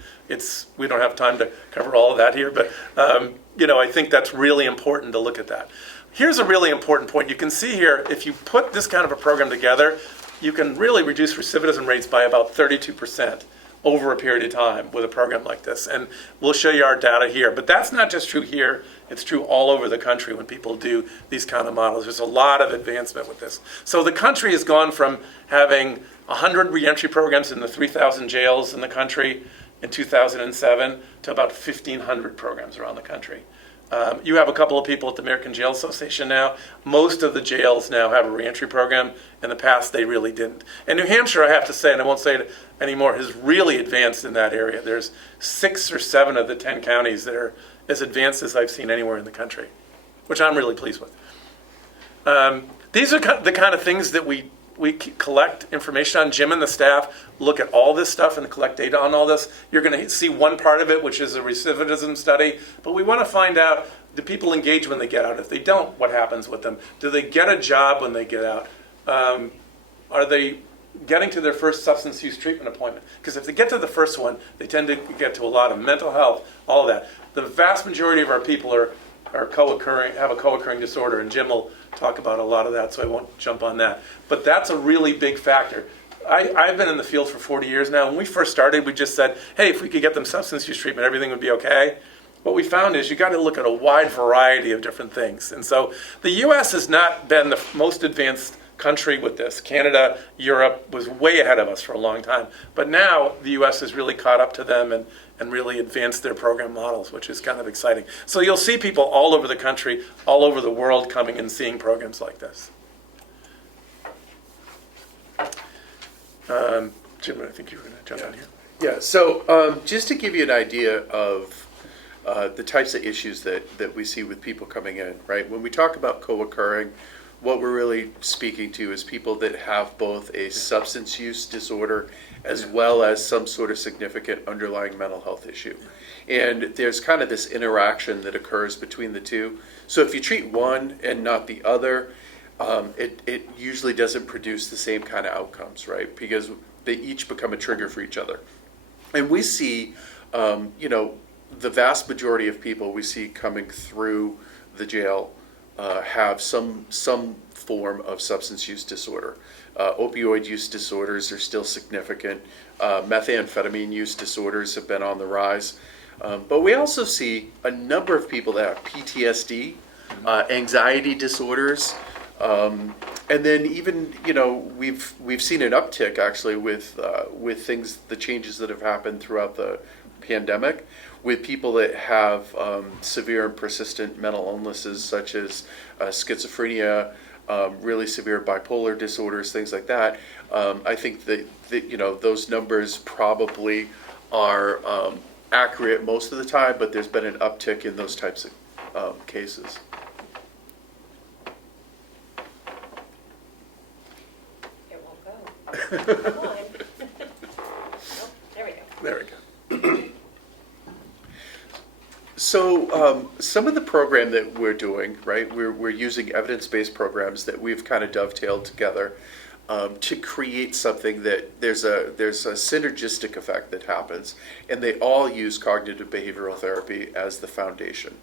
We don't have time to cover all of that here, but I think that's really important to look at that. Here's a really important point. You can see here, if you put this kind of a program together, you can really reduce recidivism rates by about 32% over a period of time with a program like this. And we'll show you our data here. But that's not just true here. It's true all over the country when people do these kind of models. There's a lot of advancement with this. So the country has gone from having 100 reentry programs in the 3,000 jails in the country in 2007 to about 1,500 programs around the country. You have a couple of people at the American Jail Association now. Most of the jails now have a reentry program. In the past, they really didn't. And New Hampshire, I have to say, and I won't say it anymore, has really advanced in that area. There's 6 or 7 of the 10 counties that are as advanced as I've seen anywhere in the country, which I'm really pleased with. These are the kind of things that we collect information on. Jim and the staff look at all this stuff and collect data on all this. You're going to see one part of it, which is a recidivism study, but we want to find out, do people engage when they get out? If they don't, what happens with them? Do they get a job when they get out? Are they getting to their first substance use treatment appointment? Because if they get to the first one, they tend to get to a lot of mental health, all of that. The vast majority of our people have a co-occurring disorder, and Jim will talk about a lot of that, so I won't jump on that. But that's a really big factor. I've been in the field for 40 years now. When we first started, we just said, hey, if we could get them substance use treatment, everything would be okay. What we found is you got to look at a wide variety of different things. And so the U.S. has not been the most advanced country with this. Canada, Europe was way ahead of us for a long time. But now the U.S. has really caught up to them and really advanced their program models, which is kind of exciting. So you'll see people all over the country, all over the world coming and seeing programs like this. Jim, I think you were going to jump in here. Yeah, so just to give you an idea of the types of issues that we see with people coming in, right? When we talk about co-occurring, what we're really speaking to is people that have both a substance use disorder as well as some sort of significant underlying mental health issue. And there's kind of this interaction that occurs between the two. So if you treat one and not the other, it usually doesn't produce the same kind of outcomes, right? Because they each become a trigger for each other. And we see, the vast majority of people we see coming through the jail have some form of substance use disorder. Opioid use disorders are still significant. Methamphetamine use disorders have been on the rise. But we also see a number of people that have PTSD, anxiety disorders, and then even we've seen an uptick actually with things, the changes that have happened throughout the pandemic, with people that have severe and persistent mental illnesses such as schizophrenia, really severe bipolar disorders, things like that. I think that those numbers probably are accurate most of the time, but there's been an uptick in those types of cases. It won't go. Come on. Nope, there we go. There we go. So some of the program that we're doing, right, we're using evidence-based programs that we've kind of dovetailed together to create something that there's a synergistic effect that happens, and they all use cognitive behavioral therapy as the foundation.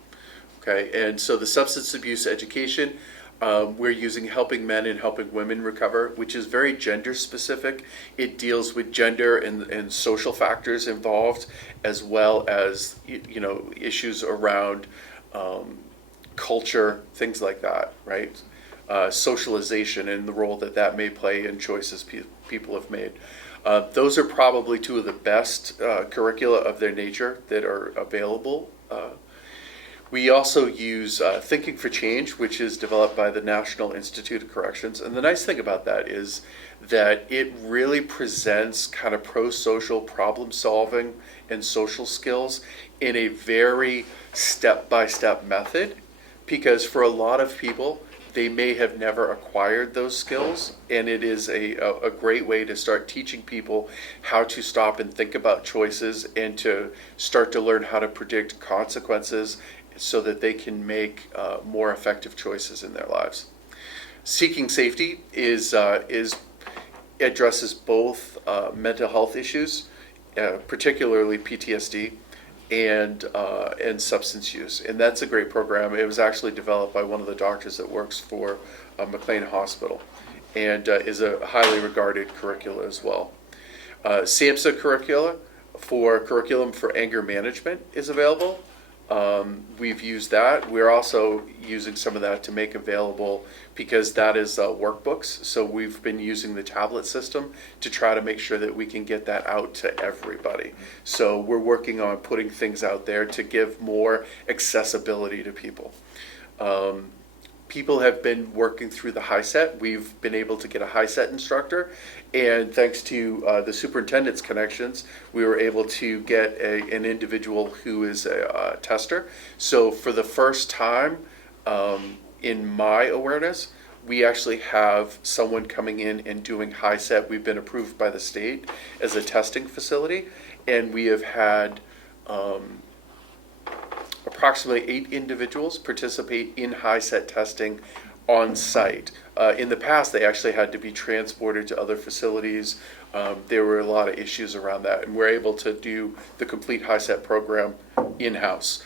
Okay, and so the substance abuse education, we're using Helping Men and Helping Women Recover, which is very gender specific. It deals with gender and social factors involved, as well as issues around culture, things like that, right? Socialization and the role that may play in choices people have made. Those are probably two of the best curricula of their nature that are available. We also use Thinking for Change, which is developed by the National Institute of Corrections. And the nice thing about that is that it really presents kind of pro-social problem solving and social skills in a very step-by-step method, because for a lot of people, they may have never acquired those skills, and it is a great way to start teaching people how to stop and think about choices and to start to learn how to predict consequences so that they can make more effective choices in their lives. Seeking Safety addresses both mental health issues, particularly PTSD, and substance use, and that's a great program. It was actually developed by one of the doctors that works for McLean Hospital, and is a highly regarded curricula as well. SAMHSA curriculum for anger management is available. We've used that. We're also using some of that to make available, because that is workbooks. So we've been using the tablet system to try to make sure that we can get that out to everybody. So we're working on putting things out there to give more accessibility to people. People have been working through the HiSET. We've been able to get a HiSET instructor, and thanks to the superintendent's connections, we were able to get an individual who is a tester. So for the first time in my awareness, we actually have someone coming in and doing HiSET. We've been approved by the state as a testing facility, and we have had approximately 8 individuals participate in HiSET testing on site. In the past, they actually had to be transported to other facilities. There were a lot of issues around that, and we're able to do the complete HiSET program in-house.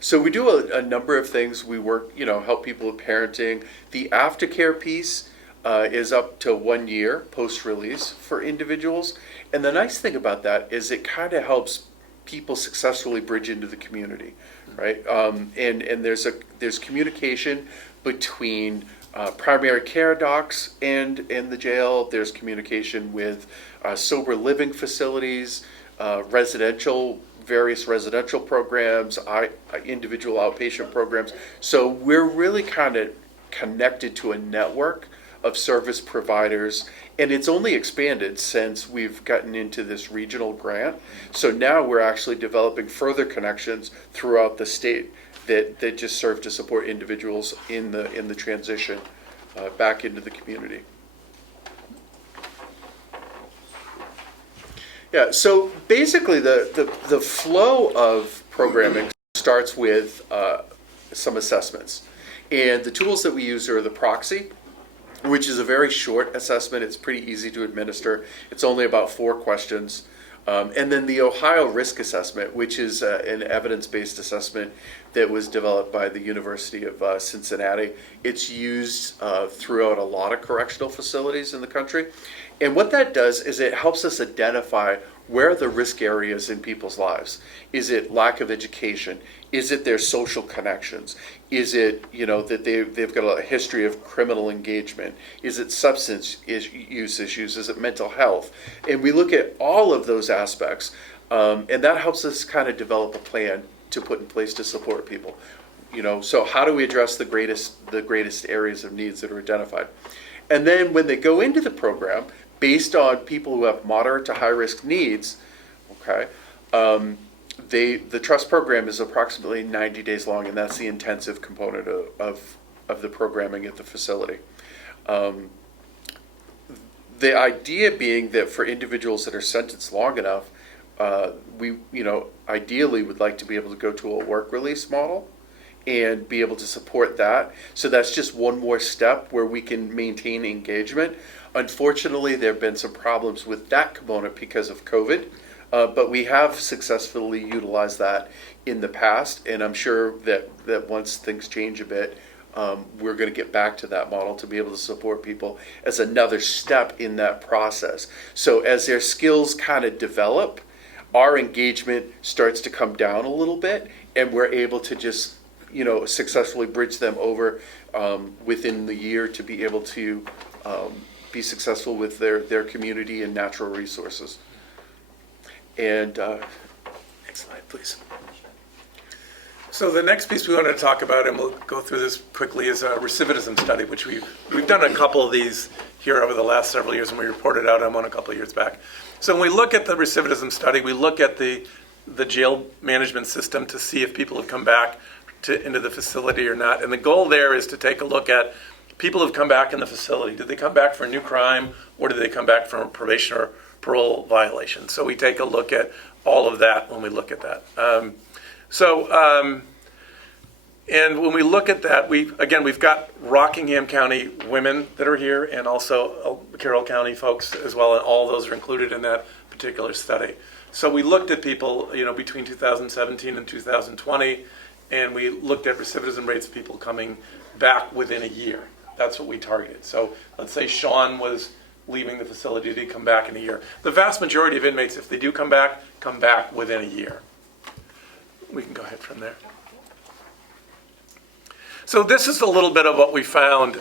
So we do a number of things. We work, help people with parenting. The aftercare piece is up to 1 year post-release for individuals. And the nice thing about that is it kind of helps people successfully bridge into the community, right? And there's communication between primary care docs and the jail. There's communication with sober living facilities, various residential programs, individual outpatient programs. So we're really kind of connected to a network of service providers, and it's only expanded since we've gotten into this regional grant. So now we're actually developing further connections throughout the state that just serve to support individuals in the transition back into the community. Yeah, so basically the flow of programming starts with some assessments. And the tools that we use are the proxy, which is a very short assessment. It's pretty easy to administer. It's only about 4 questions. And then the Ohio Risk Assessment, which is an evidence-based assessment that was developed by the University of Cincinnati. It's used throughout a lot of correctional facilities in the country. And what that does is it helps us identify where are the risk areas in people's lives. Is it lack of education? Is it their social connections? Is it, that they've got a history of criminal engagement? Is it substance use issues? Is it mental health? And we look at all of those aspects, and that helps us kind of develop a plan to put in place to support people. So how do we address the greatest areas of needs that are identified? And then when they go into the program, based on people who have moderate to high risk needs, okay, the trust program is approximately 90 days long, and that's the intensive component of the programming at the facility. The idea being that for individuals that are sentenced long enough, we, ideally would like to be able to go to a work release model and be able to support that. So that's just one more step where we can maintain engagement. Unfortunately, there have been some problems with that component because of COVID, but we have successfully utilized that in the past, and I'm sure that once things change a bit, we're going to get back to that model to be able to support people as another step in that process. So as their skills kind of develop, our engagement starts to come down a little bit, and we're able to just successfully bridge them over within the year to be able to be successful with their community and natural resources. And Next slide, please. So the next piece we want to talk about, and we'll go through this quickly, is a recidivism study, which we've done a couple of these here over the last several years, and we reported out on one a couple of years back. So when we look at the recidivism study, we look at the jail management system to see if people have come back into the facility or not. And the goal there is to take a look at people who've come back in the facility. Did they come back for a new crime, or did they come back from a probation or parole violation? So we take a look at all of that when we look at that. And when we look at that, we've got Rockingham County women that are here, and also Carroll County folks as well, and all those are included in that particular study. So we looked at people, between 2017 and 2020, and we looked at recidivism rates of people coming back within a year. That's what we targeted. So let's say Sean was leaving the facility, did he come back in a year? The vast majority of inmates, if they do come back within a year. We can go ahead from there. So this is a little bit of what we found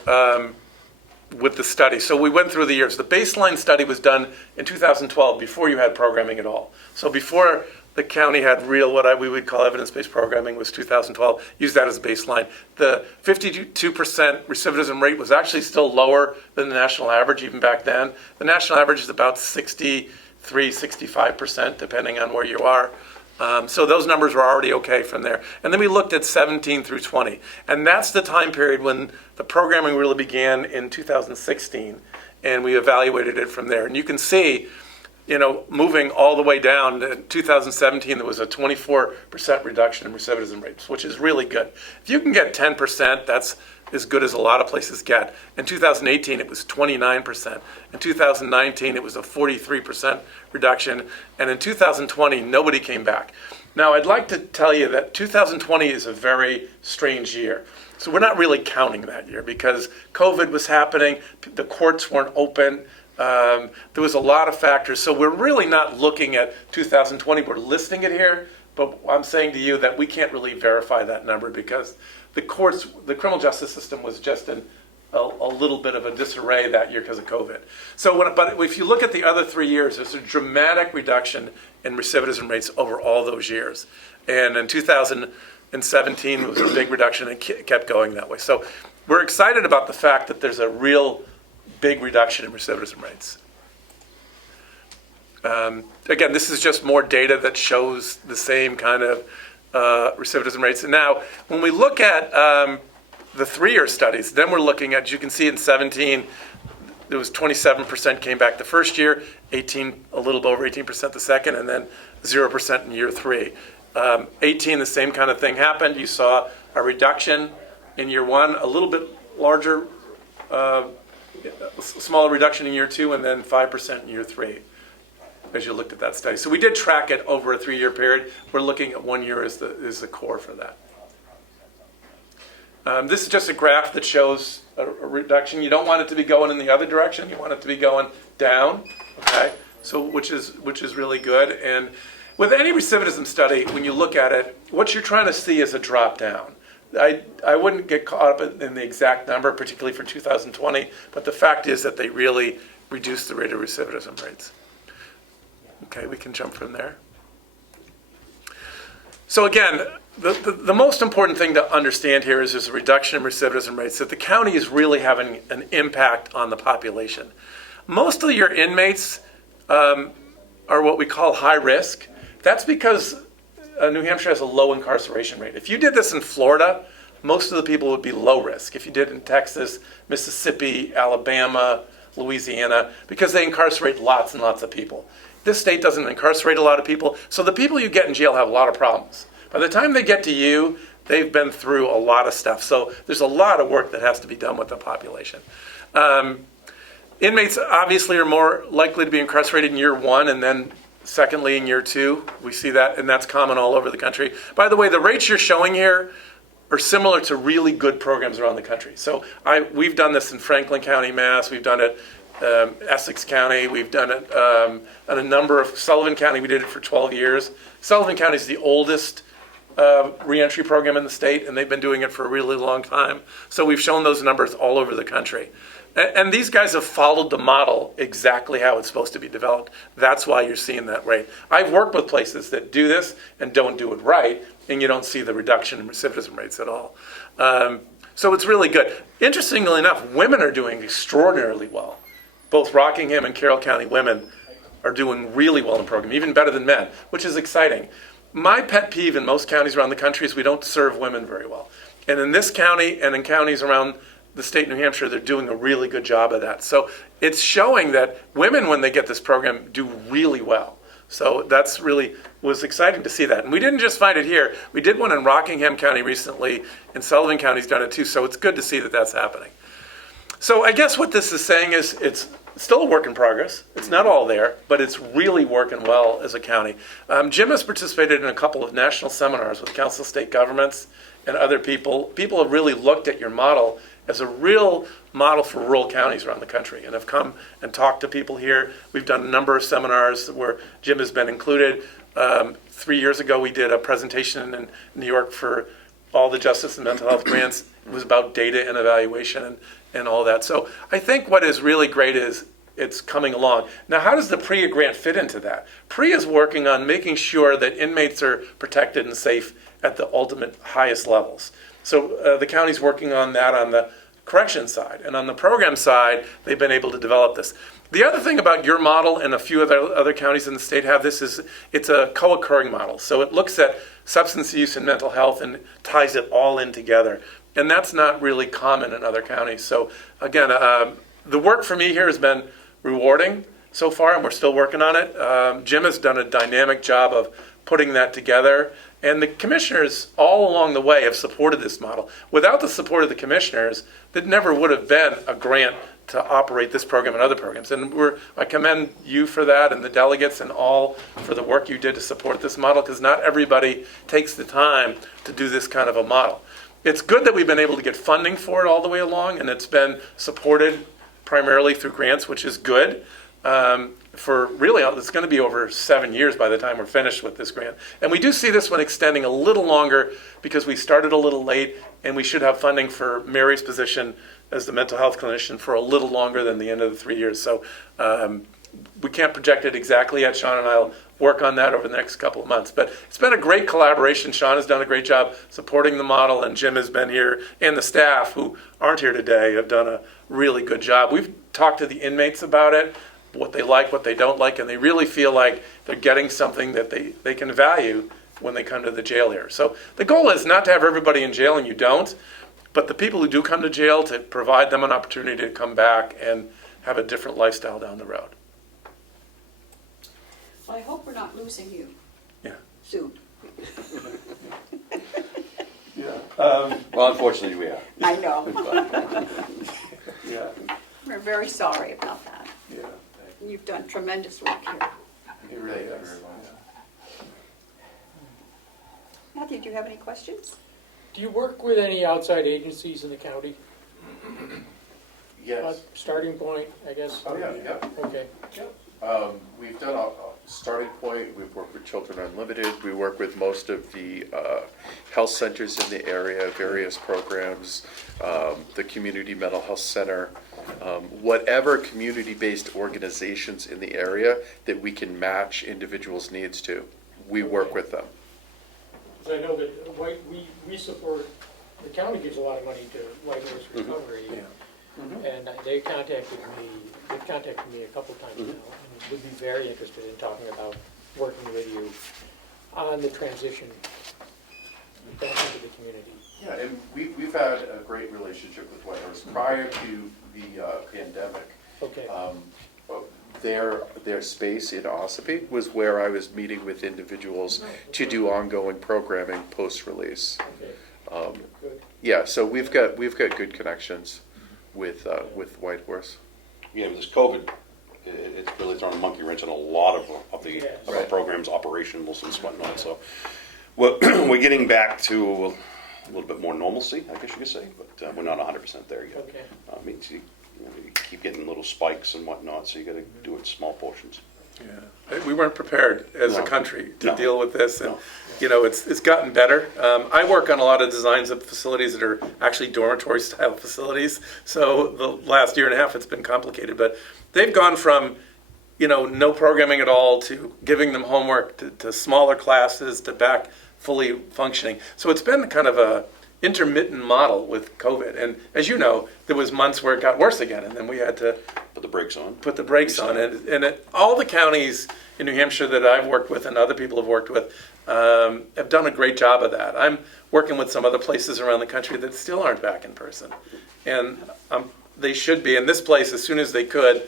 with the study. So we went through the years. The baseline study was done in 2012, before you had programming at all. So before the county had real, what we would call evidence-based programming, was 2012. Use that as a baseline. The 52% recidivism rate was actually still lower than the national average even back then. The national average is about 63, 65%, depending on where you are. So those numbers were already okay from there. And then we looked at 17 through 20. And that's the time period when the programming really began in 2016. And we evaluated it from there. And you can see, moving all the way down to 2017, there was a 24% reduction in recidivism rates, which is really good. If you can get 10%, that's as good as a lot of places get. In 2018, it was 29%. In 2019, it was a 43% reduction. And in 2020, nobody came back. Now, I'd like to tell you that 2020 is a very strange year. So we're not really counting that year because COVID was happening, the courts weren't open, there was a lot of factors. So we're really not looking at 2020. We're listing it here, but I'm saying to you that we can't really verify that number because the courts, the criminal justice system was just in a little bit of a disarray that year because of COVID. But if you look at the other 3 years, there's a dramatic reduction in recidivism rates over all those years. And in 2017, it was a big reduction and it kept going that way. So we're excited about the fact that there's a real big reduction in recidivism rates. Again, this is just more data that shows the same kind of recidivism rates. And now, when we look at the 3-year studies, then we're looking at, you can see in 17, there was 27% came back the first year, 18, a little over 18% the second, and then 0% in year 3. 18, the same kind of thing happened. You saw a reduction in year 1, a little bit larger, smaller reduction in year 2, and then 5% in year 3 as you looked at that study. So we did track it over a 3-year period. We're looking at 1 year as the core for that. This is just a graph that shows a reduction. You don't want it to be going in the other direction. You want it to be going down, okay? So which is really good. And with any recidivism study, when you look at it, what you're trying to see is a drop down. I wouldn't get caught up in the exact number, particularly for 2020, but the fact is that they really reduced the rate of recidivism rates. Okay, we can jump from there. So again, the most important thing to understand here is there's a reduction in recidivism rates, that the county is really having an impact on the population. Most of your inmates are what we call high risk. That's because New Hampshire has a low incarceration rate. If you did this in Florida, most of the people would be low risk. If you did it in Texas, Mississippi, Alabama, Louisiana, because they incarcerate lots and lots of people. this state doesn't incarcerate a lot of people, so the people you get in jail have a lot of problems. By the time they get to you, they've been through a lot of stuff. So there's a lot of work that has to be done with the population. Inmates obviously are more likely to be incarcerated in year 1 and then secondly in year 2. We see that, and that's common all over the country. By the way, the rates you're showing here are similar to really good programs around the country. So we've done this in Franklin County, Mass. We've done it Essex County. We've done it in a number of, Sullivan County, we did it for 12 years. Sullivan County is the oldest reentry program in the state, and they've been doing it for a really long time. So we've shown those numbers all over the country. And these guys have followed the model exactly how it's supposed to be developed. That's why you're seeing that rate. I've worked with places that do this and don't do it right, and you don't see the reduction in recidivism rates at all. So it's really good. Interestingly enough, women are doing extraordinarily well. Both Rockingham and Carroll County women are doing really well in the program, even better than men, which is exciting. My pet peeve in most counties around the country is we don't serve women very well. And in this county and in counties around the state of New Hampshire, they're doing a really good job of that. So it's showing that women, when they get this program, do really well. So that's really was exciting to see that. And we didn't just find it here. We did one in Rockingham County recently, and Sullivan County's done it too. So it's good to see that that's happening. So I guess what this is saying is it's still a work in progress. It's not all there, but it's really working well as a county. Jim has participated in a couple of national seminars with Council of State Governments and other people. People have really looked at your model as a real model for rural counties around the country and have come and talked to people here. We've done a number of seminars where Jim has been included. 3 years ago, we did a presentation in New York for all the justice and mental health grants. It was about data and evaluation and all that. So I think what is really great is it's coming along. Now, how does the PREA grant fit into that? PREA is working on making sure that inmates are protected and safe at the ultimate highest levels. So the county's working on that on the correction side. And on the program side, they've been able to develop this. The other thing about your model, and a few other counties in the state have this, is it's a co-occurring model. So it looks at substance use and mental health and ties it all in together. And that's not really common in other counties. So again, the work for me here has been rewarding so far, and we're still working on it. Jim has done a dynamic job of putting that together. And the commissioners all along the way have supported this model. Without the support of the commissioners, there never would have been a grant to operate this program and other programs. And I commend you for that and the delegates and all for the work you did to support this model, because not everybody takes the time to do this kind of a model. It's good that we've been able to get funding for it all the way along, and it's been supported primarily through grants, which is good. For really, it's going to be over 7 years by the time we're finished with this grant. And we do see this one extending a little longer because we started a little late, and we should have funding for Mary's position as the mental health clinician for a little longer than the end of the 3 years. So we can't project it exactly yet. Sean and I will work on that over the next couple of months. But it's been a great collaboration. Sean has done a great job supporting the model, and Jim has been here, and the staff who aren't here today have done a really good job. We've talked to the inmates about it, what they like, what they don't like, and they really feel like they're getting something that they can value when they come to the jail here. So the goal is not to have everybody in jail, and you don't, but the people who do come to jail, to provide them an opportunity to come back and have a different lifestyle down the road. Well, I hope we're not losing you Yeah. soon. Yeah. Well, unfortunately, we are. I know. Yeah. We're very sorry about that. Yeah. You've done tremendous work here. It really is. Matthew, do you have any questions? Do you work with any outside agencies in the county? Yes. Starting point, I guess? Oh, yeah. Okay. We've done a starting point. We've worked with Children Unlimited. We work with most of the health centers in the area, various programs, the Community Mental Health Center, whatever community-based organizations in the area that we can match individuals' needs to, we work with them. Because I know that we support, the county gives a lot of money to White Horse Recovery. Yeah. And they've contacted me a couple times now, and would be very interested in talking about working with you on the transition back into the community. Yeah, and we've had a great relationship with White Horse prior to the pandemic. Okay. their space in Ossipee was where I was meeting with individuals to do ongoing programming post-release. Okay, good. Yeah, so we've got good connections with Whitehorse. Yeah, with this COVID, it's really thrown a monkey wrench in a lot of our Right. programs, operationals and whatnot. So we're getting back to a little bit more normalcy, I guess you could say, but we're not 100% there yet. Okay. I mean, you keep getting little spikes and whatnot, so you got to do it in small portions. Yeah, we weren't prepared as a No. country to No. deal with this, and No. you know, it's gotten better. I work on a lot of designs of facilities that are actually dormitory style facilities. So the last year and a half, it's been complicated, but they've gone from, you know, no programming at all to giving them homework to smaller classes to back fully functioning. So it's been kind of a intermittent model with COVID, and as you know, there was months where it got worse again, and then we had to Put the brakes on. put the brakes on it. And all the counties in New Hampshire that I've worked with and other people have worked with have done a great job of that. I'm working with some other places around the country that still aren't back in person. And they should be. And this place, as soon as they could,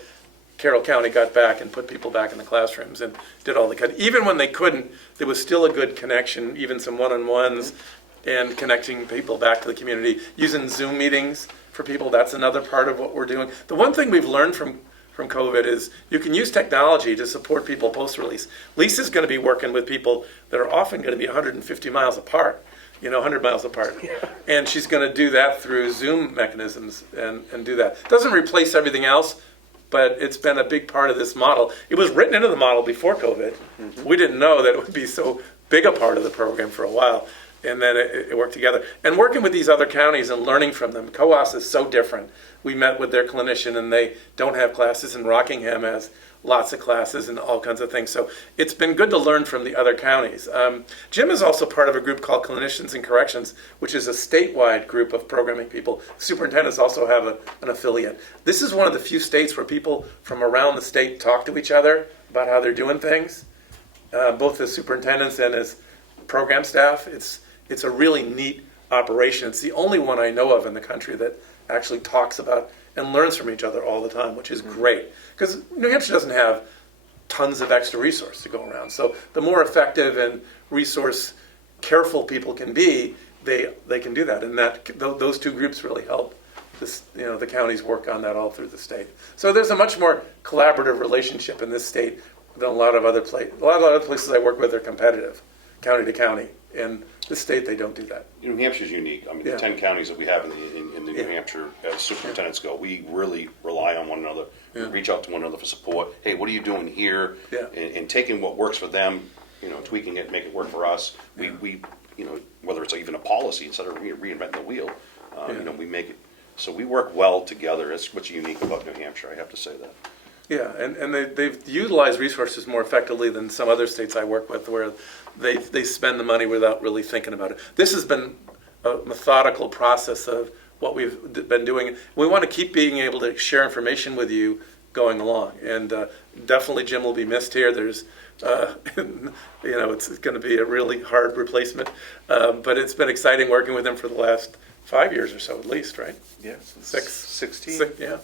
Carroll County got back and put people back in the classrooms and did all they could. Even when they couldn't, there was still a good connection, even some one-on-ones, and connecting people back to the community. Using Zoom meetings for people, that's another part of what we're doing. The one thing we've learned from COVID is you can use technology to support people post-release. Lisa's going to be working with people that are often going to be 150 miles apart, 100 miles apart. And she's going to do that through Zoom mechanisms and do that. Doesn't replace everything else, but it's been a big part of this model. It was written into the model before COVID. We didn't know that it would be so big a part of the program for a while. And then it worked together. And working with these other counties and learning from them. COAS is so different. We met with their clinician, and they don't have classes, and Rockingham has lots of classes and all kinds of things. So it's been good to learn from the other counties. Jim is also part of a group called Clinicians in Corrections, which is a statewide group of programming people. Superintendents also have an affiliate. This is one of the few states where people from around the state talk to each other about how they're doing things, both as superintendents and as program staff. It's a really neat operation. It's the only one I know of in the country that actually talks about and learns from each other all the time, which is great. Because New Hampshire doesn't have tons of extra resource to go around. So the more effective and resource careful people can be, they can do that. And those two groups really help the counties work on that all through the state. So there's a much more collaborative relationship in this state than a lot of other places. A lot of other places I work with are competitive, county to county. In the state, they don't do that. New Hampshire's unique. I mean, Yeah. the 10 counties that we have in the Yeah. New Hampshire as superintendents go, we really rely on one another. We Yeah. reach out to one another for support. Hey, what are you doing here? Yeah. And taking what works for them, tweaking it, make it work for us. We whether it's even a policy, instead of reinventing the wheel, Yeah. we make it. So we work well together. That's what's unique about New Hampshire, I have to say that. Yeah, and they've utilized resources more effectively than some other states I work with, where they spend the money without really thinking about it. This has been a methodical process of what we've been doing. We want to keep being able to share information with you going along, and definitely Jim will be missed here. There's, it's going to be a really hard replacement, but it's been exciting working with him for the last 5 years or so, at least, right? Yeah, 16. Yeah.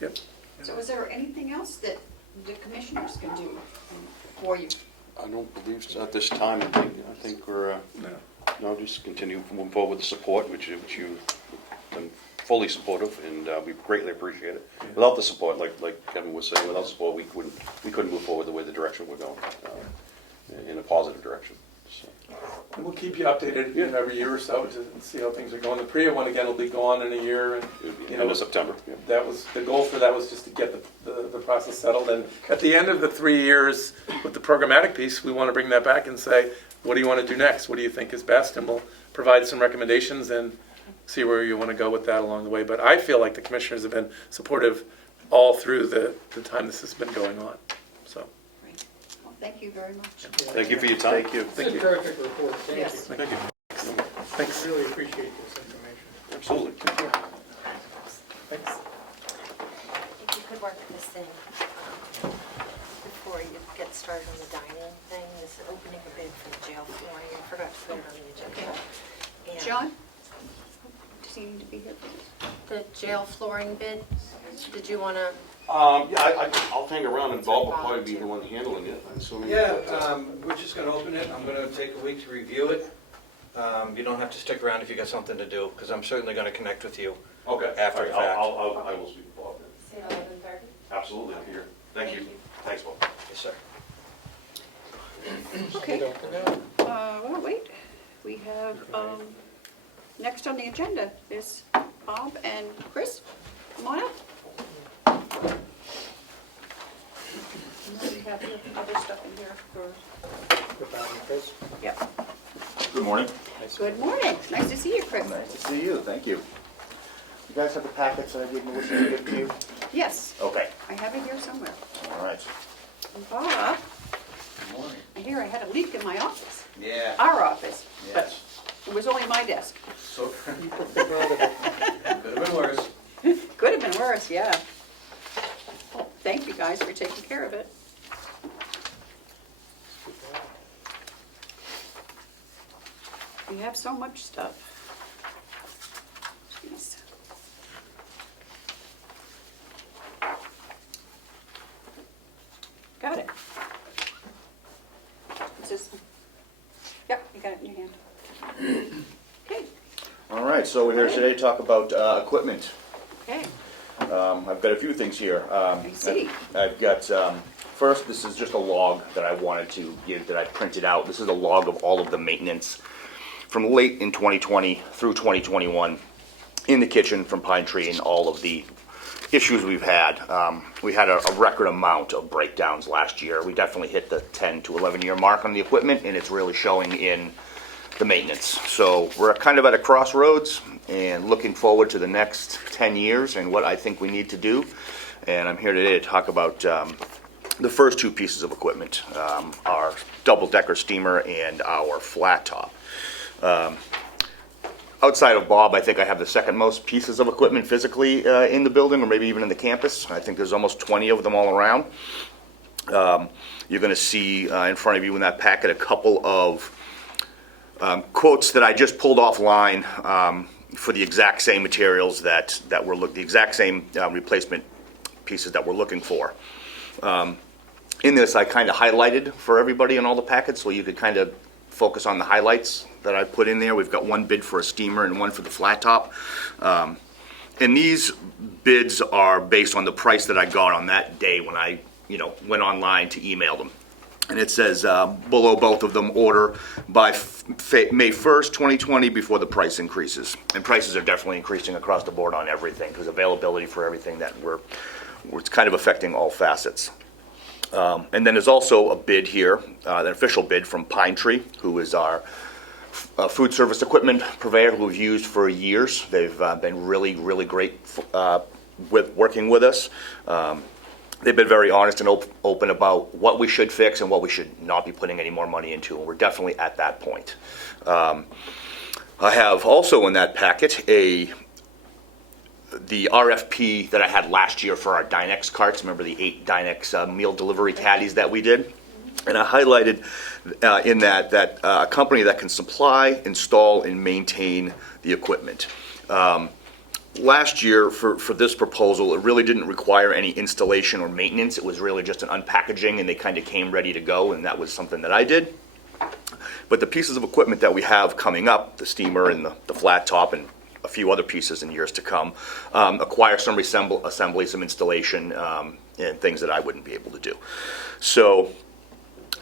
Yep. So is there anything else that the commissioners can do for you? I don't believe so at this time. I think we're just continue moving forward with the support, which you've been fully supportive, and we greatly appreciate it. Yeah. Without the support, like Kevin was saying, without support, we couldn't move forward the way the direction we're going, in a positive direction. So. And we'll keep you updated every year or so to see how things are going. The PRIA one again will be gone in a year, and It'll be end of September. Yeah. that was the goal for that was just to get the process settled. And at the end of the 3 years with the programmatic piece, we want to bring that back and say, what do you want to do next? What do you think is best? And we'll provide some recommendations and see where you want to go with that along the way. But I feel like the commissioners have been supportive all through the time this has been going on. So Great. Well, thank you very much. Thank you for your time. Thank you. It's a terrific report, thank you. Yes. thank you. Thanks. Really appreciate this information. Absolutely. Thanks. If you could work this in before you get started on the dining thing, this opening a bid for the jail flooring. I forgot to put it on the agenda. And John? Does he need to be here for this? the jail flooring bid, Did you want to? I'll hang around and Bob will probably be the one handling it, I'm assuming. Yeah, we're just gonna open it, I'm gonna take a week to review it. You don't have to stick around if you got something to do, because I'm certainly gonna connect with you. Okay. After the All right, fact. I will speak to Bob then. See you at 11:30? Absolutely, I'm here. Thank you. Thanks, Bob. Yes, sir. Okay. Well, wait, we have, next on the agenda is Bob and Chris. Come on up. And then we have other stuff in here for, yep. Good morning. Good morning. Nice to see you, Chris. Nice to see you, thank you. You guys have the packets that I gave Melissa to give to you? Yes, Okay, I have it here somewhere. all right. And Bob, Good morning. I hear I had a leak in my office, Yeah. our office, but Yes. it was only my desk. So, Could have been worse. Could have been worse, yeah. Well, thank you guys for taking care of it. We have so much stuff. Jeez. Got it. Is this? Yep, you got it in your hand. Okay, all right, so we're here today to talk about equipment. okay. I've got a few things here. I see. I've got, first, this is just a log that I wanted to give, that I printed out. This is a log of all of the maintenance from late in 2020 through 2021 in the kitchen from Pine Tree and all of the issues we've had. We had a record amount of breakdowns last year. We definitely hit the 10 to 11 year mark on the equipment, and it's really showing in the maintenance. So we're kind of at a crossroads and looking forward to the next 10 years and what I think we need to do. And I'm here today to talk about the first two pieces of equipment, our double-decker steamer and our flat top. Outside of Bob, I think I have the second most pieces of equipment physically in the building, or maybe even in the campus. I think there's almost 20 of them all around. You're going to see in front of you in that packet a couple of quotes that I just pulled offline for the exact same materials that we're the exact same replacement pieces that we're looking for. In this, I kind of highlighted for everybody in all the packets, so you could kind of focus on the highlights that I put in there. We've got one bid for a steamer and one for the flat top. And these bids are based on the price that I got on that day when I, went online to email them. And it says below both of them, order by May 1st, 2020, before the price increases. And prices are definitely increasing across the board on everything, because availability for everything that it's kind of affecting all facets. And then there's also a bid here, an official bid from Pine Tree, who is our food service equipment purveyor who we've used for years. They've been really, really great with working with us. They've been very honest and open about what we should fix and what we should not be putting any more money into, and we're definitely at that point. I have also in that packet the RFP that I had last year for our Dynex carts. Remember the 8 Dynex meal delivery caddies that we did? And I highlighted in that a company that can supply, install, and maintain the equipment. Last year, for this proposal, it really didn't require any installation or maintenance. It was really just an unpackaging, and they kind of came ready to go, and that was something that I did. But the pieces of equipment that we have coming up, the steamer and the flat top and a few other pieces in years to come, acquire some assembly, some installation, and things that I wouldn't be able to do. So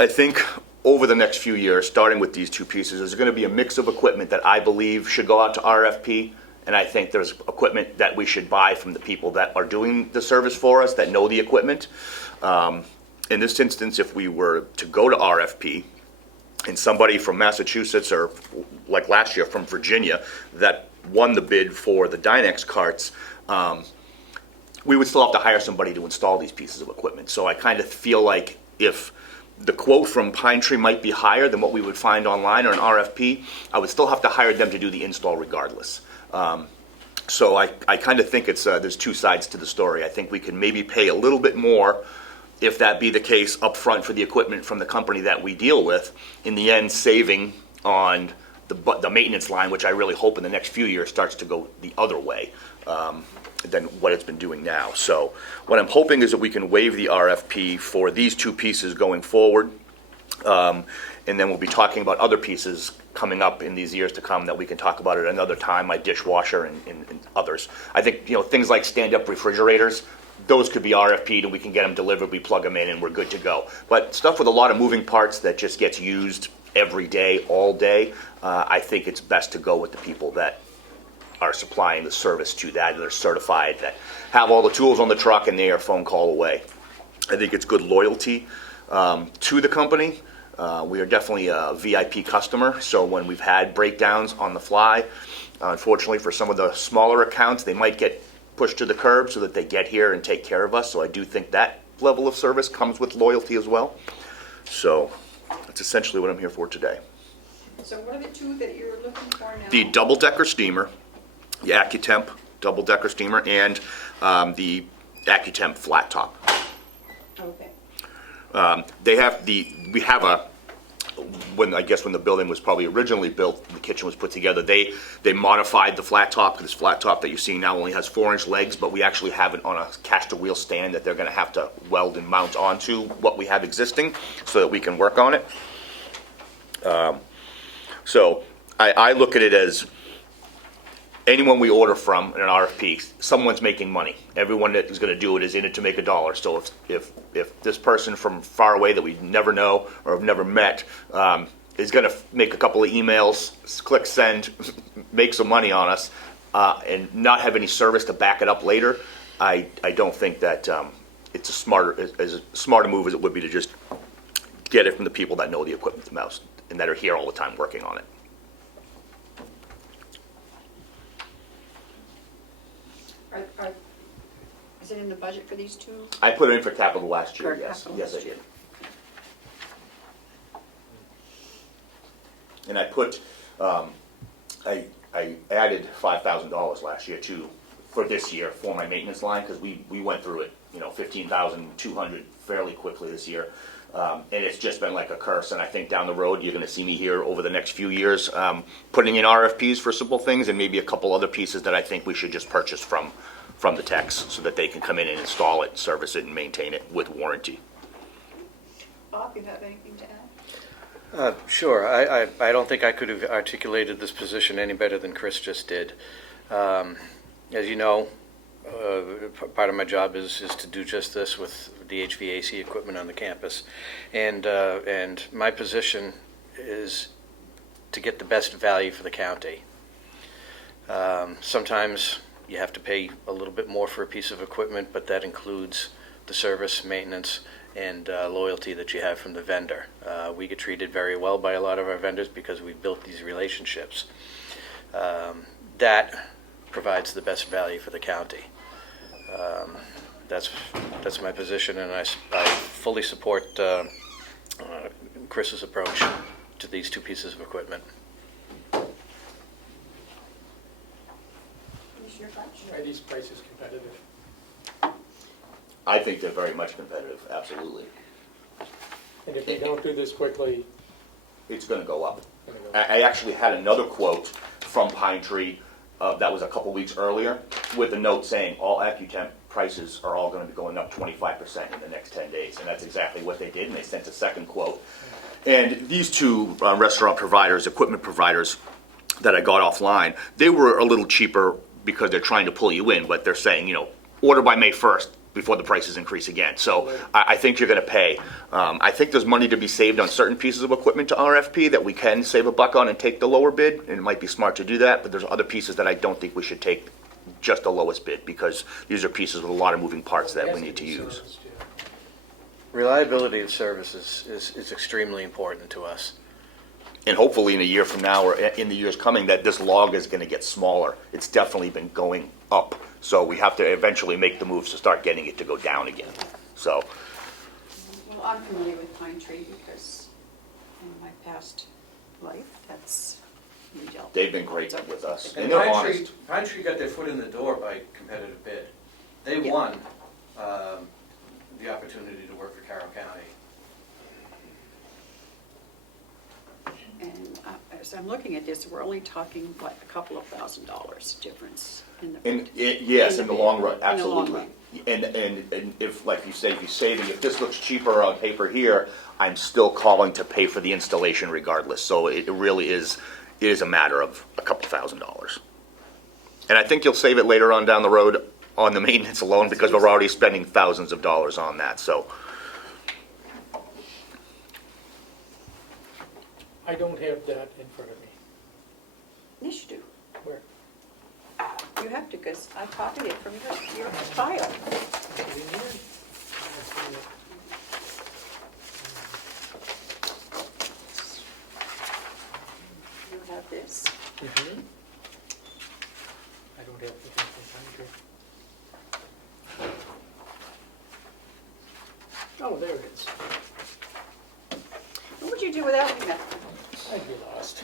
I think over the next few years, starting with these two pieces, there's going to be a mix of equipment that I believe should go out to RFP. And I think there's equipment that we should buy from the people that are doing the service for us, that know the equipment. In this instance, if we were to go to RFP, and somebody from Massachusetts, or like last year from Virginia, that won the bid for the Dynex carts, we would still have to hire somebody to install these pieces of equipment. So I kind of feel like if the quote from Pine Tree might be higher than what we would find online or an RFP, I would still have to hire them to do the install regardless. So I kind of think there's two sides to the story. I think we can maybe pay a little bit more, if that be the case, up front for the equipment from the company that we deal with, in the end saving on the maintenance line, which I really hope in the next few years starts to go the other way than what it's been doing now. So what I'm hoping is that we can waive the RFP for these two pieces going forward. And then we'll be talking about other pieces coming up in these years to come that we can talk about at another time, my dishwasher and others. I think, things like stand-up refrigerators, those could be RFP'd and we can get them delivered, we plug them in and we're good to go. But stuff with a lot of moving parts that just gets used every day, all day, I think it's best to go with the people that are supplying the service to that are certified, that have all the tools on the truck and they are a phone call away. I think it's good loyalty to the company. We are definitely a VIP customer, so when we've had breakdowns on the fly, unfortunately for some of the smaller accounts, they might get pushed to the curb so that they get here and take care of us. So I do think that level of service comes with loyalty as well. So that's essentially what I'm here for today. So what are the two that you're looking for now? The double-decker steamer, the AccuTemp double-decker steamer, and the AccuTemp flat top. Okay. When the building was probably originally built, the kitchen was put together, they modified the flat top. This flat top that you see now only has 4-inch legs, but we actually have it on a caster wheel stand that they're gonna have to weld and mount onto what we have existing so that we can work on it. So I look at it as anyone we order from in an RFP, someone's making money. Everyone that is going to do it is in it to make a dollar. So if this person from far away that we never know or have never met is going to make a couple of emails, click send, make some money on us, and not have any service to back it up later, I don't think that it's as smart a move as it would be to just get it from the people that know the equipment the most and that are here all the time working on it. Is it in the budget for these two? I put it in for capital last year, For yes. capital Yes, I last did. And I put, I added $5,000 last year for this year for my maintenance line, because we went through it, 15,200 fairly quickly this year. And it's just been like a curse, and I think down the road you're going to see me here over the next few years putting in RFPs for simple things and maybe a couple other pieces that I think we should just purchase from the techs so that they can come in and install it, service it, and maintain it with warranty. Bob, you have anything to add? Sure. I don't think I could have articulated this position any better than Chris just did. As you know, part of my job is to do just this with the HVAC equipment on the campus, and my position is to get the best value for the county. Sometimes you have to pay a little bit more for a piece of equipment, but that includes the service, maintenance, and loyalty that you have from the vendor. We get treated very well by a lot of our vendors because we've built these relationships. That provides the best value for the county. That's my position, and I fully support Chris's approach to these two pieces of equipment. Commissioner Fletch? Are these prices competitive? I think they're very much competitive, absolutely. And if we don't do this quickly, It's going to go up. it's gonna go. I actually had another quote from Pine Tree that was a couple weeks earlier with a note saying all AccuTemp prices are all going to be going up 25% in the next 10 days. And that's exactly what they did, and they sent a second quote. And these two restaurant providers, equipment providers that I got offline, they were a little cheaper because they're trying to pull you in, but they're saying, order by May 1st before the prices increase again. So I think you're going to pay. I think there's money to be saved on certain pieces of equipment to RFP that we can save a buck on and take the lower bid, and it might be smart to do that, but there's other pieces that I don't think we should take just the lowest bid, because these are pieces with a lot of moving parts that we need to use. Reliability of service is extremely important to us. And hopefully in a year from now or in the years coming that this log is going to get smaller. It's definitely been going up. So we have to eventually make the moves to start getting it to go down again. So Well, I'm familiar with Pine Tree because in my past life, that's we dealt. they've been great with us. And And they're Pine Tree, honest. Pine Tree got their foot in the door by competitive bid. They Yeah. won the opportunity to work for Carroll County. And as I'm looking at this, we're only talking, what, a couple of $1,000 difference in the. Yes, in the long run, In the long absolutely. run. And if, like you say, if you say that if this looks cheaper on paper here, I'm still calling to pay for the installation regardless. So it really is, it is a matter of a couple $1,000s. And I think you'll save it later on down the road on the maintenance alone because we're already spending thousands of dollars on that, so. I don't have that in front of me. Yes, you do. Where? You have to, because I copied it from your file. Is it in here? I see it. You have this. Mhm. I don't have the $1,500. Oh, there it is. What would you do without me, Matt? I'd be lost.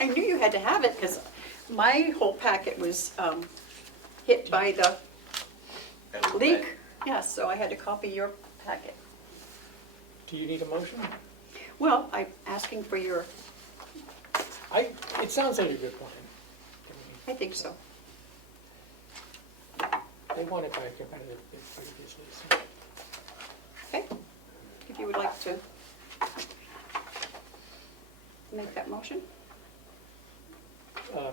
I knew you had to have it, because my whole packet was hit by the leak. Yes, so I had to copy your packet. Do you need a motion? Well, I'm asking for your, It sounds like a good plan. I think so. They want it by a competitive bid previously, so. Okay, if you would like to make that motion.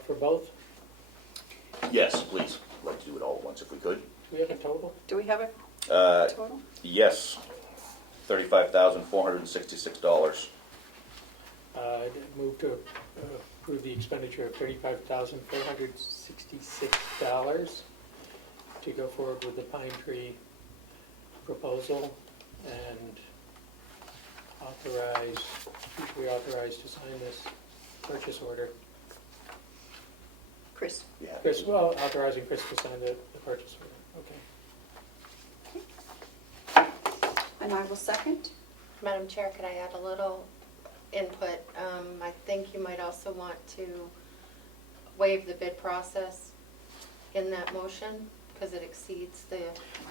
For both, Yes, please. I'd like to do it all at once if we could. do we have a total? Do we have a Uh, total? Yes, $35,466. I'd move to approve the expenditure of $35,466 to go forward with the pine tree proposal and authorize, we authorize to sign this purchase order. Chris? Yeah. Chris, well, authorizing Chris to sign the purchase order, okay. And I will second. Madam Chair, could I add a little input? I think you might also want to waive the bid process in that motion, because it exceeds the,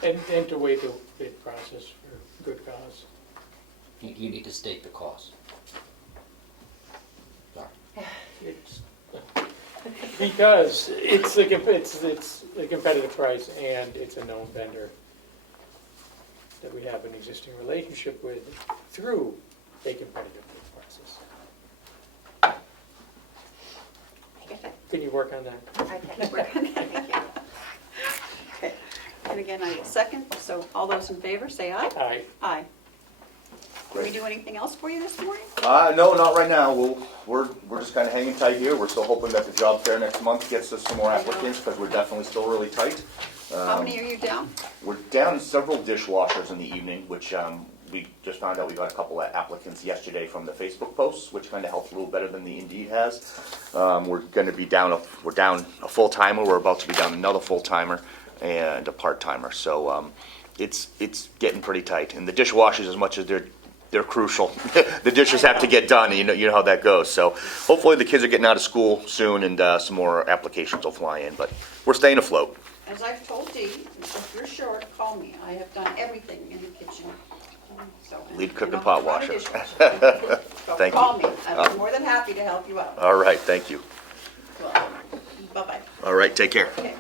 And to waive the bid process for good cause. You need to state the cost. Sorry. It's, because it's a competitive price and it's a known vendor that we have an existing relationship with through a competitive bid process. Can you work on that? I can't Work on that. Thank you. Okay, and again, I will second, so all those in favor, say aye. Aye. Aye. Can we do anything else for you this morning? No, not right now. We're just kind of hanging tight here. We're still hoping that the job fair next month gets us some more applicants because we're definitely still really tight. How many are you down? We're down several dishwashers in the evening, which we just found out we got a couple of applicants yesterday from the Facebook posts, which kind of helped a little better than the Indeed has. We're going to be down. We're down a full timer. We're about to be down another full timer and a part timer. So it's getting pretty tight. And the dishwashers, as much as they're crucial. The dishes have to get done, you know how that goes. So hopefully the kids are getting out of school soon and some more applications will fly in, but we're staying afloat. As I've told Dee, if you're short, call me. I have done everything in the kitchen. So, Lead cook and I'll pot run a washer. dishwasher. So Thank call you. me. I'll be more than happy to help you out. All right, thank you. Well, bye-bye. All right, take care. Okay.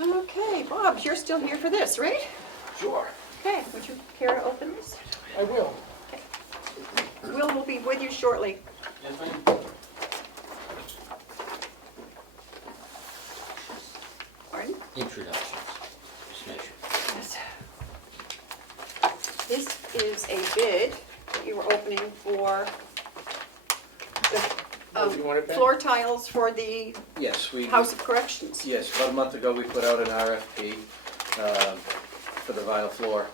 Okay, Bob, you're still here for this, right? Sure. Okay, would you care to open this? I will. Okay. Will be with you shortly. Yes, ma'am. Pardon? Introductions. Just make sure. Yes. This is a bid that you were opening for the Oh, you want it back? floor tiles for the Yes, we. House of Corrections. Yes, about a month ago, we put out an RFP for the vinyl floor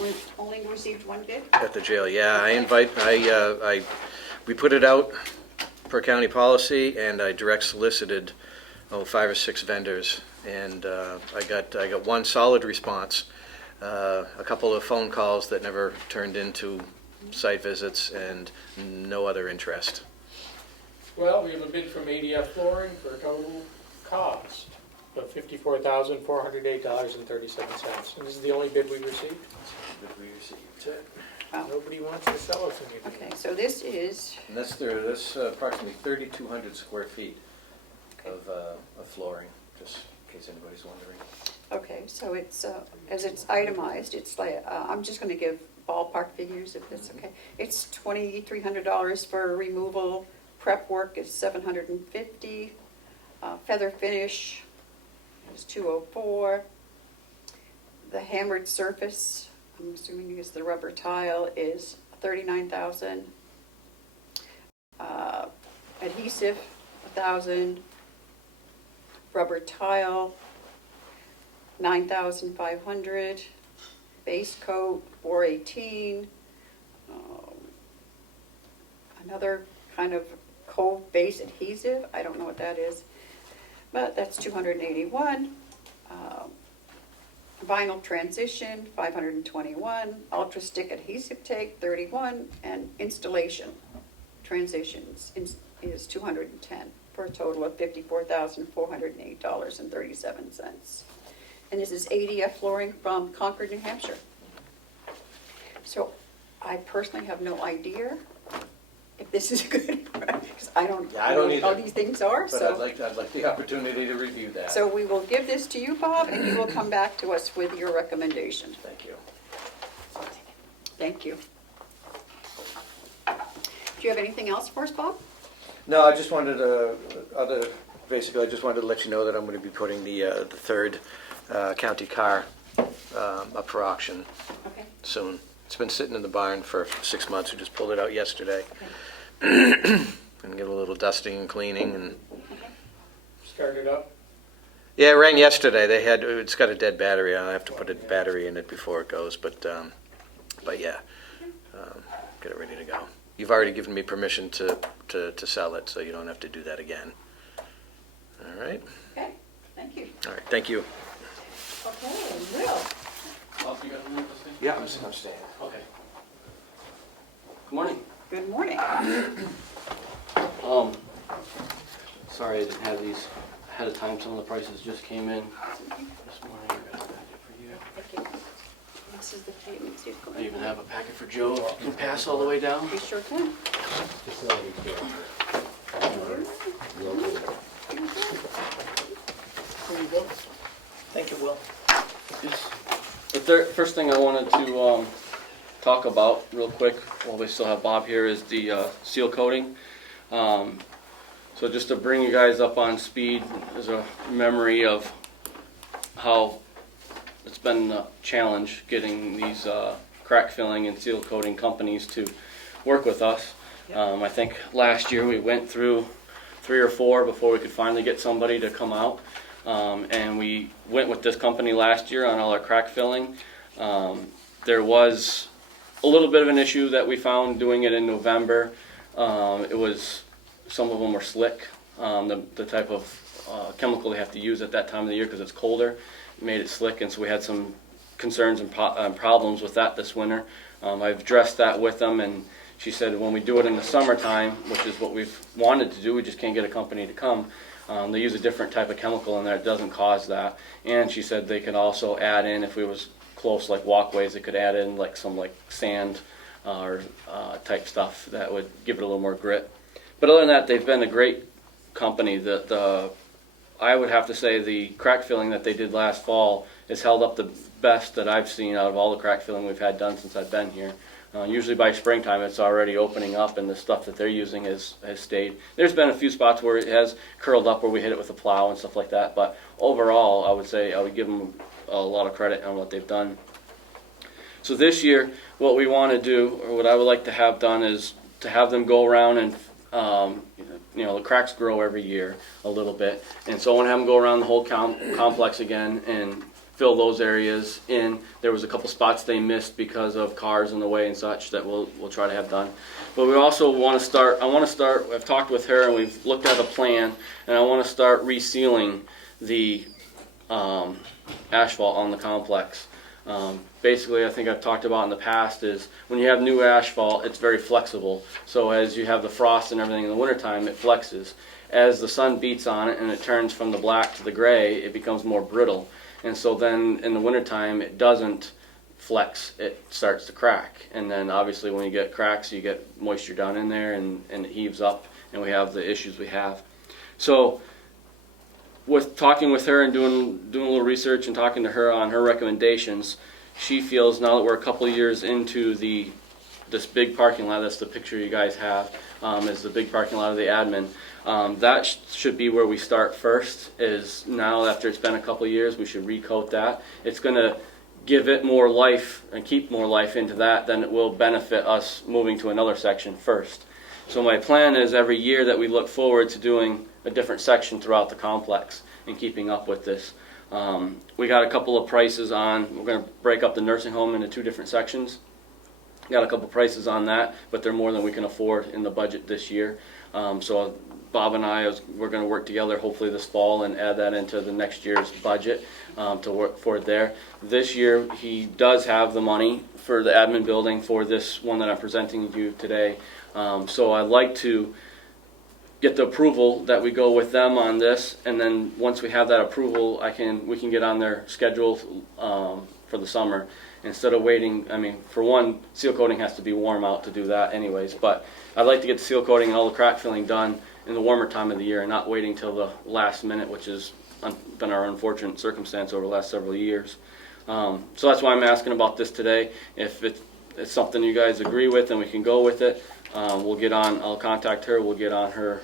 We only received one bid. at the jail. Yeah, we put it out per county policy, and I direct solicited 5 or 6 vendors, and I got one solid response, a couple of phone calls that never turned into site visits, and no other interest. Well, we have a bid from ADF Flooring for a total cost of $54,408.37. And this is the only bid we received? That we received. That's it. Wow. Nobody wants to sell us anything. Okay, so this is, And that's approximately 3,200 square feet of flooring, just in case anybody's wondering. okay, so it's, as it's itemized, it's like, I'm just gonna give ballpark figures if that's okay. It's $2,300 for removal, prep work is $750, feather finish is $204. The hammered surface, I'm assuming is the rubber tile, is $39,000. Adhesive, $1,000. Rubber tile, $9,500. Base coat, $418. Another kind of cove base adhesive, I don't know what that is, but that's $281. Vinyl transition, $521. Ultra stick adhesive tape, $31. And installation transitions is $210, for a total of $54,408.37. And this is ADF flooring from Concord, New Hampshire. So I personally have no idea if this is good, because I don't Yeah, I know don't what all either. these things are, But so. I'd like the opportunity to review that. So we will give this to you, Bob, and you will come back to us with your recommendation. Thank you. Thank you. Do you have anything else for us, Bob? No, I just wanted basically, I just wanted to let you know that I'm going to be putting the third county car up for auction Okay. soon. It's been sitting in the barn for 6 months. We just pulled it out yesterday. Okay. And get a little dusting and cleaning and Start it up. yeah, it rang yesterday. It's got a dead battery. I have to put a battery in it before it goes, but yeah, get it ready to go. You've already given me permission to sell it, so you don't have to do that again. All right. Okay, thank you. All right. Thank you. Okay, Will. Bob, you got to move this thing? Yeah, I'm staying. Okay. Good morning. Good morning. Sorry I didn't have these ahead of time. Some of the prices just came in this morning. I got a packet for you. Thank you. This is the payments you've got. I even have a packet for Joe. If you can pass all the way down. We sure can. Thank you, Will. The first thing I wanted to talk about real quick while we still have Bob here is the seal coating. So just to bring you guys up on speed as a memory of how it's been a challenge getting these crack filling and seal coating companies to work with us. I think last year we went through 3 or 4 before we could finally get somebody to come out. And we went with this company last year on all our crack filling. There was a little bit of an issue that we found doing it in November. Some of them were slick, the type of chemical they have to use at that time of the year because it's colder. It made it slick, and so we had some concerns and problems with that this winter. I've addressed that with them, and she said when we do it in the summertime, which is what we've wanted to do, we just can't get a company to come. They use a different type of chemical in there. It doesn't cause that. And she said they could also add in, if we was close like walkways, they could add in like some like sand or type stuff that would give it a little more grit. But other than that, they've been a great company. I would have to say the crack filling that they did last fall has held up the best that I've seen out of all the crack filling we've had done since I've been here. Usually by springtime it's already opening up and the stuff that they're using has stayed. There's been a few spots where it has curled up where we hit it with a plow and stuff like that, but overall I would say I would give them a lot of credit on what they've done. So this year what we want to do, or what I would like to have done, is to have them go around and the cracks grow every year a little bit, and so I want to have them go around the whole complex again and fill those areas in. There was a couple spots they missed because of cars in the way and such that we'll try to have done. But we also want to start, I've talked with her and we've looked at a plan, and I want to start resealing the asphalt on the complex. Basically, I think I've talked about in the past is when you have new asphalt, it's very flexible. So as you have the frost and everything in the wintertime, it flexes. as the sun beats on it and it turns from the black to the gray, it becomes more brittle. And so then in the wintertime, it doesn't flex, it starts to crack. And then obviously when you get cracks, you get moisture down in there and it heaves up and we have the issues we have. So with talking with her and doing a little research and talking to her on her recommendations, she feels now that we're a couple of years into this big parking lot, that's the picture you guys have, is the big parking lot of the admin. That should be where we start first, is now after it's been a couple of years, we should recoat that. It's going to give it more life and keep more life into that, then it will benefit us moving to another section first. So my plan is every year that we look forward to doing a different section throughout the complex and keeping up with this. We got a couple of prices on, we're going to break up the nursing home into 2 different sections. Got a couple prices on that, but they're more than we can afford in the budget this year. So Bob and I, we're going to work together hopefully this fall and add that into the next year's budget to work for it there. This year he does have the money for the admin building for this one that I'm presenting you today. So I'd like to get the approval that we go with them on this, and then once we have that approval, we can get on their schedule for the summer. Instead of waiting, I mean, for one, seal coating has to be warm out to do that anyways, but I'd like to get the seal coating and all the crack filling done in the warmer time of the year and not waiting till the last minute, which has been our unfortunate circumstance over the last several years. So that's why I'm asking about this today. If it's something you guys agree with and we can go with it, I'll contact her, we'll get on her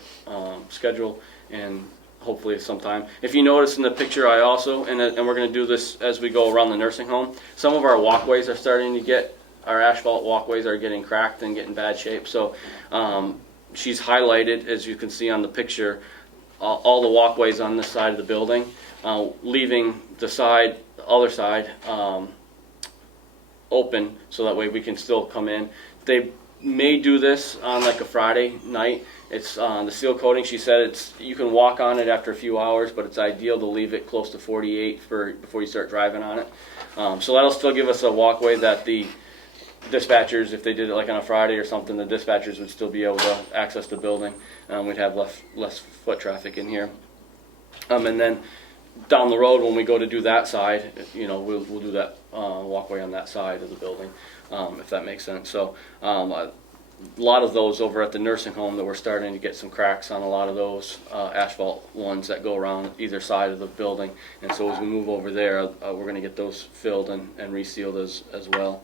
schedule, and hopefully sometime. If you notice in the picture, I also, and we're going to do this as we go around the nursing home, some of our walkways are starting to our asphalt walkways are getting cracked and getting bad shape. So she's highlighted, as you can see on the picture, all the walkways on this side of the building, leaving the other side open so that way we can still come in. They may do this on like a Friday night. It's the seal coating. She said you can walk on it after a few hours, but it's ideal to leave it close to 48 before you start driving on it. So that'll still give us a walkway that the dispatchers, if they did it like on a Friday or something, the dispatchers would still be able to access the building. We'd have less foot traffic in here. And then down the road when we go to do that side, we'll do that walkway on that side of the building, if that makes sense. So a lot of those over at the nursing home that we're starting to get some cracks on a lot of those asphalt ones that go around either side of the building. And so as we move over there, we're going to get those filled and resealed as well.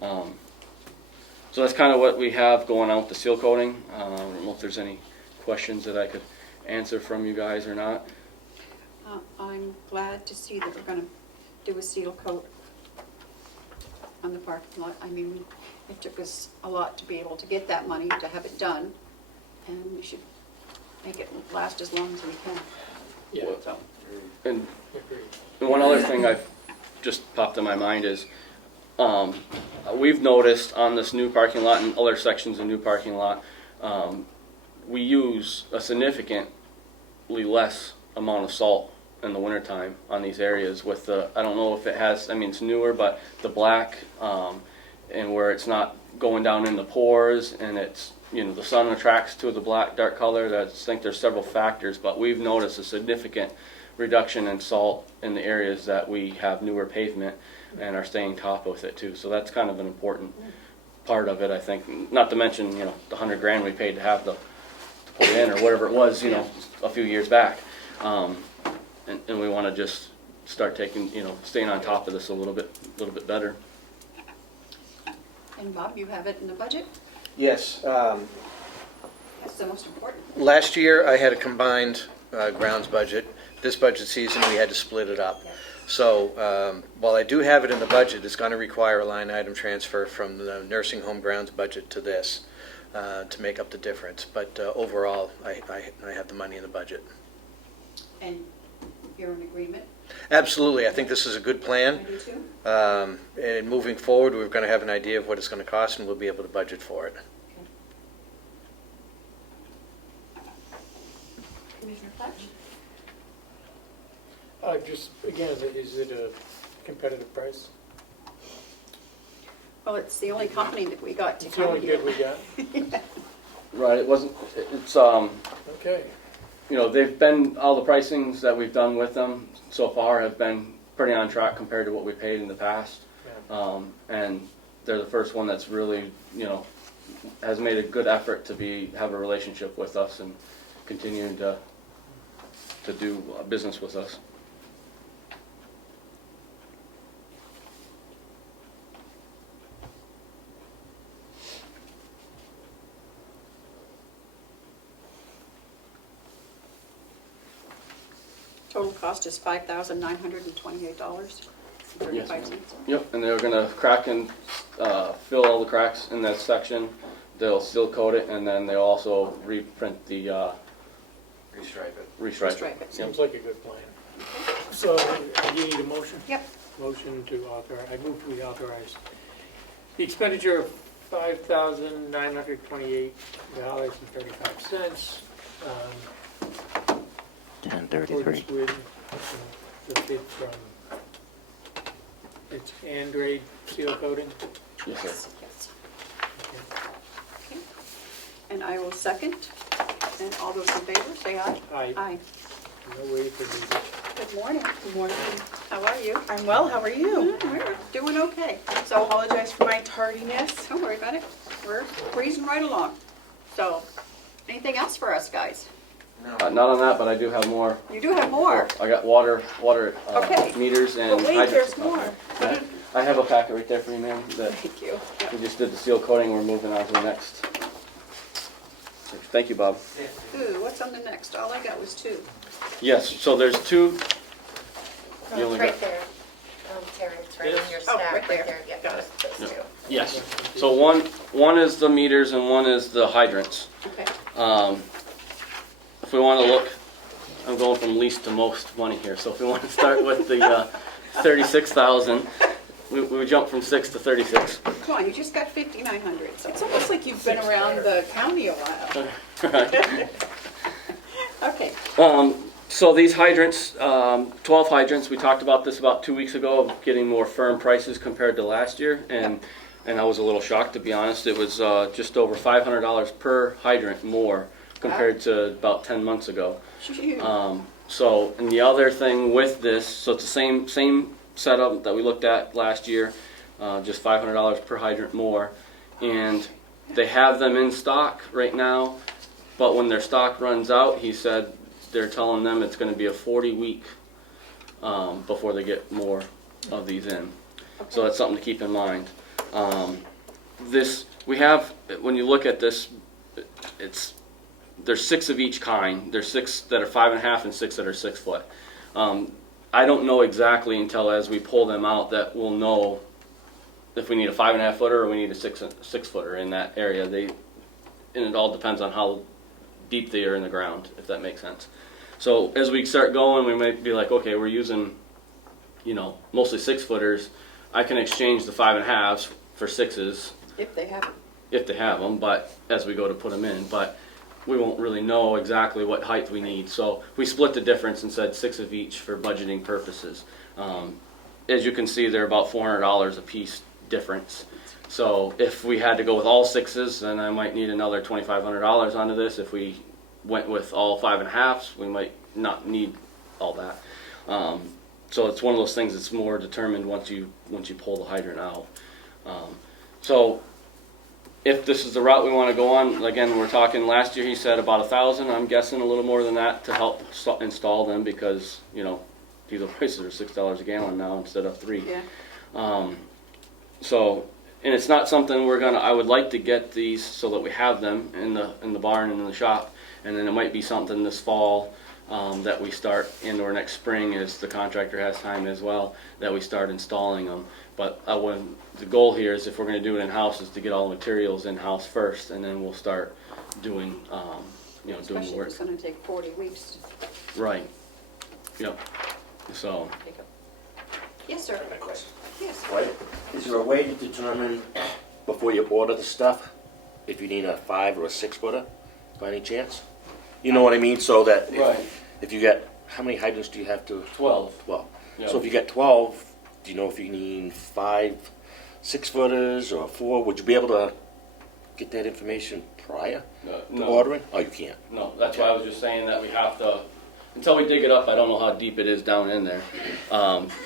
So that's kind of what we have going on with the seal coating. I don't know if there's any questions that I could answer from you guys or not. I'm glad to see that we're going to do a seal coat on the parking lot. I mean, it took us a lot to be able to get that money to have it done, and we should make it last as long as we can. Yeah. So. And one other thing I've just popped in my mind is we've noticed on this new parking lot and other sections of new parking lot, we use a significantly less amount of salt in the wintertime on these areas with I don't know if it has, I mean it's newer, but the black and where it's not going down in the pores and it's, the sun attracts to the black dark color. I think there's several factors, but we've noticed a significant reduction in salt in the areas that we have newer pavement and are staying top with it too. So that's kind of an important part of it, I think. Not to mention, the $100,000 we paid to put it in or whatever it was, a few years back. And we want to just start staying on top of this a little bit better. And Bob, you have it in the budget? Yes. That's the most important. Last year, I had a combined grounds budget. This budget season, we had to split it up. So while I do have it in the budget, it's going to require a line item transfer from the nursing home grounds budget to this to make up the difference. But overall, I have the money in the budget. And you're in agreement? Absolutely. I think this is a good plan. I do too. And moving forward, we're going to have an idea of what it's going to cost, and we'll be able to budget for it. Commissioner Fletch? Just, again, is it a competitive price? Well, it's the only company that we got to It's the only come here. bid we got? Right, it's Okay. they've been, all the pricings that we've done with them so far have been pretty on track compared to what we paid in the past. And they're the first one that's really, has made a good effort to have a relationship with us and continuing to do business with us. Total cost is $5,928.35. Yep, and they're gonna crack and fill all the cracks in that section. They'll seal coat it, and then they'll also reprint the Restripe it. restripe. Restripe it. Seems like a good plan. So, you need a motion? Yep. Motion to authorize, I move we authorize the expenditure of $5,928.35. 10:33. With the bid from, it's Andrade Seal Coating. Yes, sir. Yes. Okay. And I will second. And all those in favor, say aye. Aye. Aye. No way for me. Good morning. Good morning. How are you? I'm well, how are you? We're doing okay. I apologize for my tardiness. Don't worry about it. We're breezing right along. So, anything else for us, guys? Not on that, but I do have more. You do have more. I got water Okay. meters and But wait, hydrants. there's more. I have a packet right there for you, ma'am. That Thank you. we just did the seal coating. We're moving on to the next. Thank you, Bob. Ooh, what's on the next? All I got was 2. Yes, so there's 2. No, You it's only right got- there, Terry, it's right in your Oh, stack, right there. right there, yeah, Got it. those two. Yes. So one is the meters and one is the hydrants. Okay. If we want to look, I'm going from least to most money here. So if we want to start with the 36,000, we jump from 6 to 36. Come on, you just got 5,900. So It's almost like you've been around the county a while. Okay. So these hydrants, 12 hydrants, we talked about this about 2 weeks ago of getting more firm prices compared to last year, and I was a little shocked, to be honest. It was just over $500 per hydrant more compared to about 10 months ago. Phew. So, and the other thing with this, so it's the same setup that we looked at last year, just $500 per hydrant more, and they have them in stock right now, but when their stock runs out, he said they're telling them it's going to be a 40-week before they get more of these in. So that's something to keep in mind. We have, when you look at this, there's 6 of each kind. There's 6 that are 5.5 and 6 that are 6 foot. I don't know exactly until as we pull them out that we'll know if we need a 5.5 footer or we need a 6 footer in that area. And it all depends on how deep they are in the ground, if that makes sense. So as we start going, we might be like, okay, we're using, mostly 6 footers. I can exchange the 5.5s for 6s If they have them. if they have them, but as we go to put them in, but we won't really know exactly what height we need. So we split the difference and said 6 of each for budgeting purposes. As you can see, they're about $400 a piece difference. So if we had to go with all 6s, then I might need another $2,500 onto this. If we went with all 5.5s, we might not need all that. So it's one of those things that's more determined once you pull the hydrant out. So if this is the route we want to go on, again, we're talking last year he said about 1,000. I'm guessing a little more than that to help install them because diesel prices are $6 a gallon now instead of $3. Yeah. So, and it's not something I would like to get these so that we have them in the barn and in the shop, and then it might be something this fall that we start or next spring as the contractor has time as well, that we start installing them. But the goal here is if we're going to do it in-house is to get all the materials in-house first, and then we'll start doing, doing Especially if work. it's going to take 40 weeks. Right. Yep. So. Yes, sir. Question. Yes. Right? Is there a way to determine before you order the stuff if you need a 5 or a 6 footer by any chance? You know what I mean? So that if you get, how many hydrants do you have to? 12. 12. Yeah. So if you get 12, do you know if you need 5 6 footers or 4? Would you be able to get that information prior to No. ordering? Oh, you can't. No, that's why I was just saying that we have to, until we dig it up, I don't know how deep it is down in there.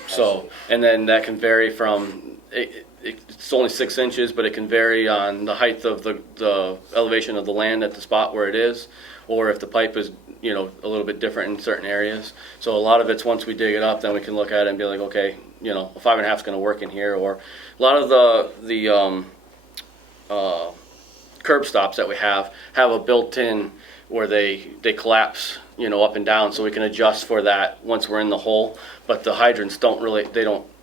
So, and then that can vary from, it's only 6 inches, but it can vary on the height of the elevation of the land at the spot where it is, or if the pipe is, you know, a little bit different in certain areas. So a lot of it's once we dig it up, then we can look at it and be like, okay, you know, a 5.5 is going to work in here, or a lot of the curb stops that we have a built-in where they collapse, you know, up and down, so we can adjust for that once we're in the hole. But the hydrants don't really,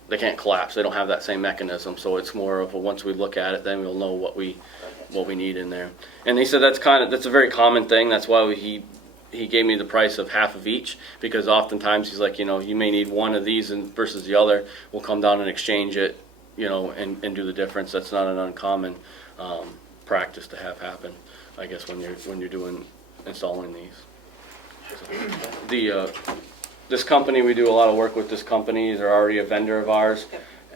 they can't collapse. They don't have that same mechanism. So it's more of a, once we look at it, then we'll know what we need in there. And he said that's a very common thing. That's why he gave me the price of half of each, because oftentimes he's like, you know, you may need one of these and versus the other. We'll come down and exchange it, you know, and do the difference. That's not an uncommon practice to have happen, I guess, when you're doing installing these. This company, we do a lot of work with this company. They're already a vendor of ours,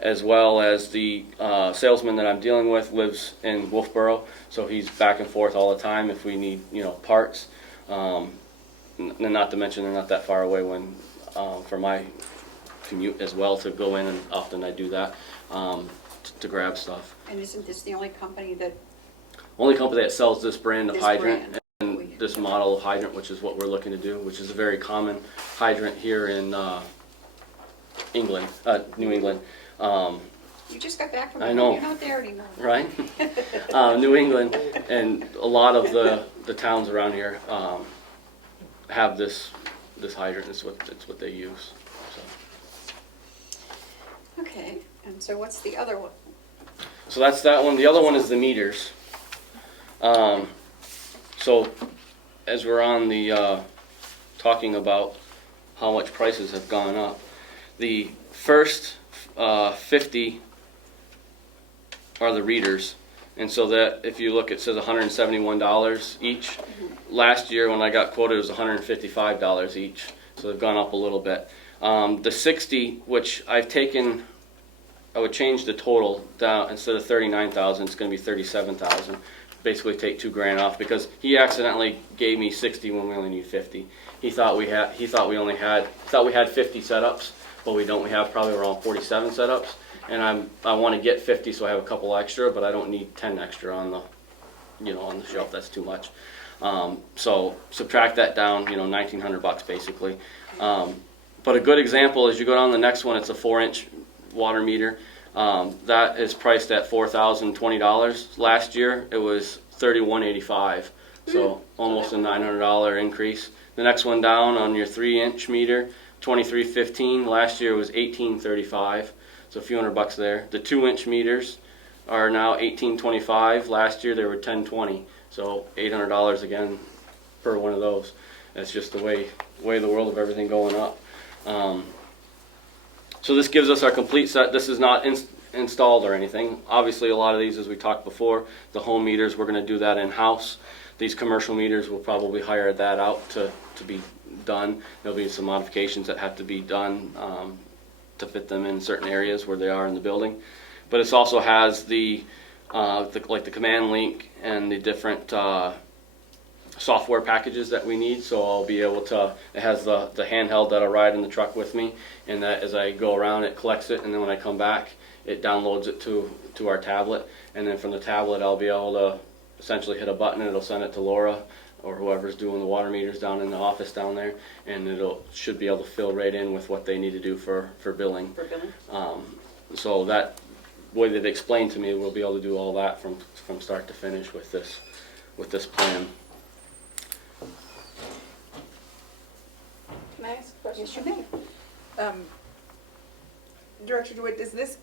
as well as the salesman that I'm dealing with lives in Wolfboro, so he's back and forth all the time if we need, you know, parts. And not to mention they're not that far away when for my commute as well to go in, and often I do that to grab stuff. And isn't this the only company that? Only company that sells this brand of This hydrant brand. and this model of hydrant, which is what we're looking to do, which is a very common hydrant here in England, New England. You just got back from. I know. You're not there anymore. Right? New England, and a lot of the towns around here have this hydrant. It's what they use. So. Okay, and so what's the other one? So that's that one. The other one is the meters. So as we're on the talking about how much prices have gone up, the first 50 are the readers, and so that if you look, it says $171 each. Last year when I got quoted, it was $155 each, so they've gone up a little bit. The 60, which I've taken, I would change the total down. Instead of 39,000, it's going to be 37,000. Basically take $2,000 off, because he accidentally gave me 60 when we only need 50. He thought we had 50 setups, but we don't. We have probably around 47 setups, and I want to get 50, so I have a couple extra, but I don't need 10 extra on the, you know, on the shelf. That's too much. So subtract that down, you know, $1,900 basically. But a good example is you go down the next one. It's a 4-inch water meter. That is priced at $4,020. Last year it was $3,185, so almost a $900 increase. The next one down on your 3-inch meter, $2,315. Last year was $1,835, so a few $100 there. The 2-inch meters are now $1,825. Last year they were $1,020, so $800 again per one of those. That's just the way the world of everything going up. So this gives us our complete set. This is not installed or anything. Obviously, a lot of these, as we talked before, the home meters, we're going to do that in-house. These commercial meters, we'll probably hire that out to be done. There'll be some modifications that have to be done to fit them in certain areas where they are in the building. But it also has like the command link and the different software packages that we need, so I'll be able to, it has the handheld that I ride in the truck with me, and that as I go around it collects it, and then when I come back it downloads it to our tablet, and then from the tablet I'll be able to essentially hit a button and it'll send it to Laura or whoever's doing the water meters down in the office down there, and should be able to fill right in with what they need to do for billing. For billing? So that way they've explained to me, we'll be able to do all that from start to finish with this plan. Can I ask a question? Yes, you may. Director DeWitt, does this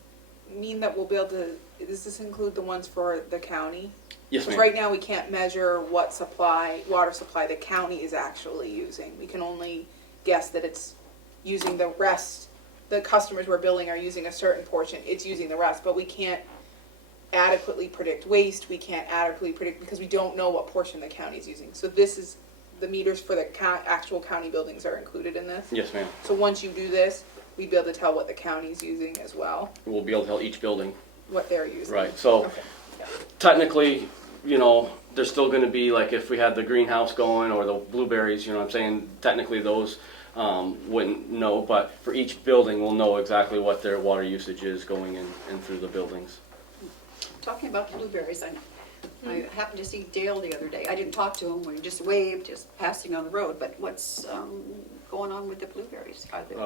mean that we'll be able to, does this include the ones for the county? Yes, Because ma'am. right now we can't measure what water supply the county is actually using. We can only guess that it's using the rest. The customers we're billing are using a certain portion. It's using the rest, but we can't adequately predict waste. We can't adequately predict, because we don't know what portion the county is using. So this is, the meters for the actual county buildings are included in this? Yes, ma'am. So once you do this, we'd be able to tell what the county's using as well, We'll be able to tell each building. what they're using. Right, so Okay. technically, you know, there's still gonna be, like, if we had the greenhouse going or the blueberries, you know what I'm saying, technically those wouldn't know, but for each building, we'll know exactly what their water usage is going in through the buildings. Talking about the blueberries, I happened to see Dale the other day. I didn't talk to him, we just waved, just passing on the road, but what's going on with the blueberries? Have you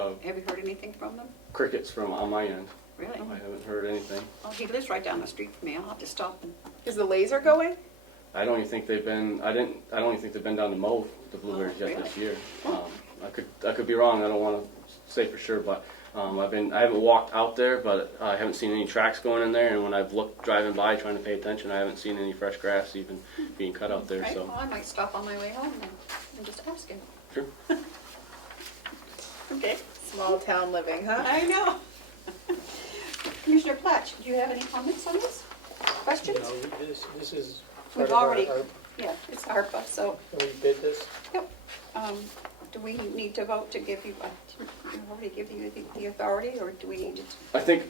heard anything from them? Crickets from on my end. Really? I haven't heard anything. Well, he lives right down the street from me. I'll have to stop and. Is the laser going? I don't even think they've been. I don't even think they've been down to mow the blueberries Oh, yet this really? year. I could be wrong. I don't want to say for sure, but I haven't walked out there, but I haven't seen any tracks going in there. And when I've looked driving by trying to pay attention, I haven't seen any fresh grass even being cut out there. Okay, So well, I might stop on my way home and just ask him. sure. Okay. Small town living, huh? I know. Commissioner Platch, do you have any comments on this? Questions? No, this is We've part of our, already, yeah, it's ARPA, so, we bid this. yep. Do we need to vote to give you, already give you the authority, or do we need to? I think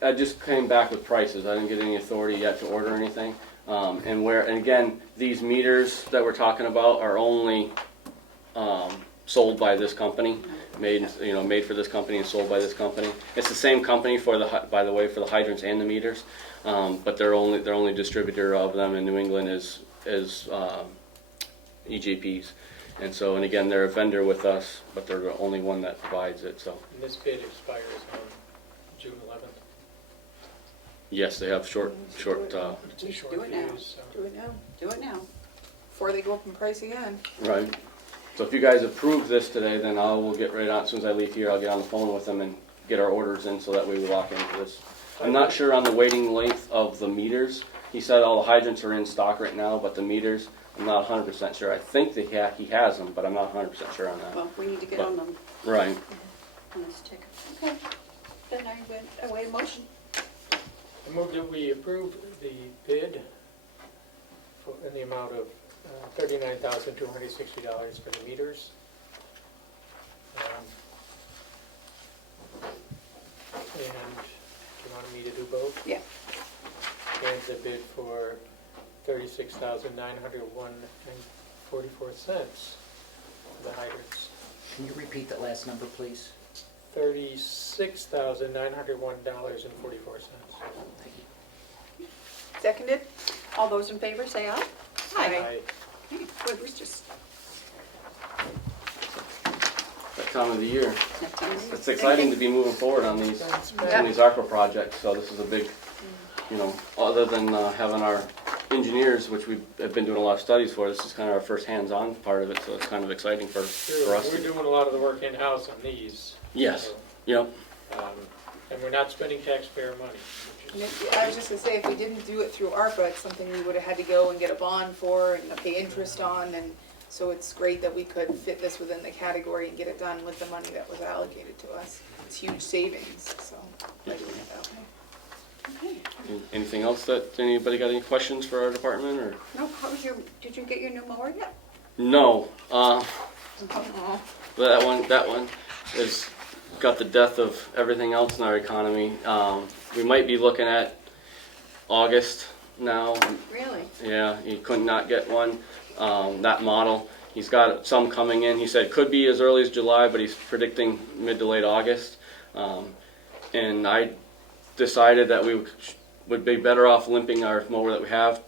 I just came back with prices. I didn't get any authority yet to order anything. And again, these meters that we're talking about are only sold by this company, made for this company and sold by this company. It's the same company by the way, for the hydrants and the meters, but their only distributor of them in New England is EJPs. And again, they're a vendor with us, but they're the only one that provides it. So And this bid expires on June 11th. yes, they have short. It's a short Do it now. fuse, so. Do it now, Do it now. before they go up in price again. Right. So if you guys approve this today, then I will get right on, as soon as I leave here, I'll get on the phone with them and get our orders in so that way we lock into this. I'm not sure on the waiting length of the meters. He said all the hydrants are in stock right now, but the meters, I'm not 100% sure. I think that he has them, but I'm not 100% sure on that. Well, we need to get on them. Right. Let's take, okay. Then I would await a motion. I move that we approve the bid in the amount of $39,260 for the meters. And do you want me to do both? Yeah. And the bid for $36,901.44 for the hydrants. Can you repeat that last number, please? $36,901.44. Seconded? All those in favor say aye. Aye. Okay, good, we're just, That time of the year. that time of year. It's exciting to be moving forward on these ARPA projects, so this is a big, other than having our engineers, which we have been doing a lot of studies for, this is kind of our first hands-on part of it, so it's kind of exciting for us. We're doing a lot of the work in-house on these. Yes, So, yep, and we're not spending taxpayer money. And I was just gonna say, if we didn't do it through ARPA, it's something we would've had to go and get a bond for and pay interest on, and so it's great that we could fit this within the category and get it done with the money that was allocated to us. It's huge savings, so, by doing it that way. Okay. anything else that, anybody got any questions for our department, or? No, did you get your new mower yet? No, Oh, that one is, got the death of everything else in our economy. We might be looking at August now. really? Yeah, he could not get one, that model. He's got some coming in. He said could be as early as July, but he's predicting mid to late August. And I decided that we would be better off limping our mower that we have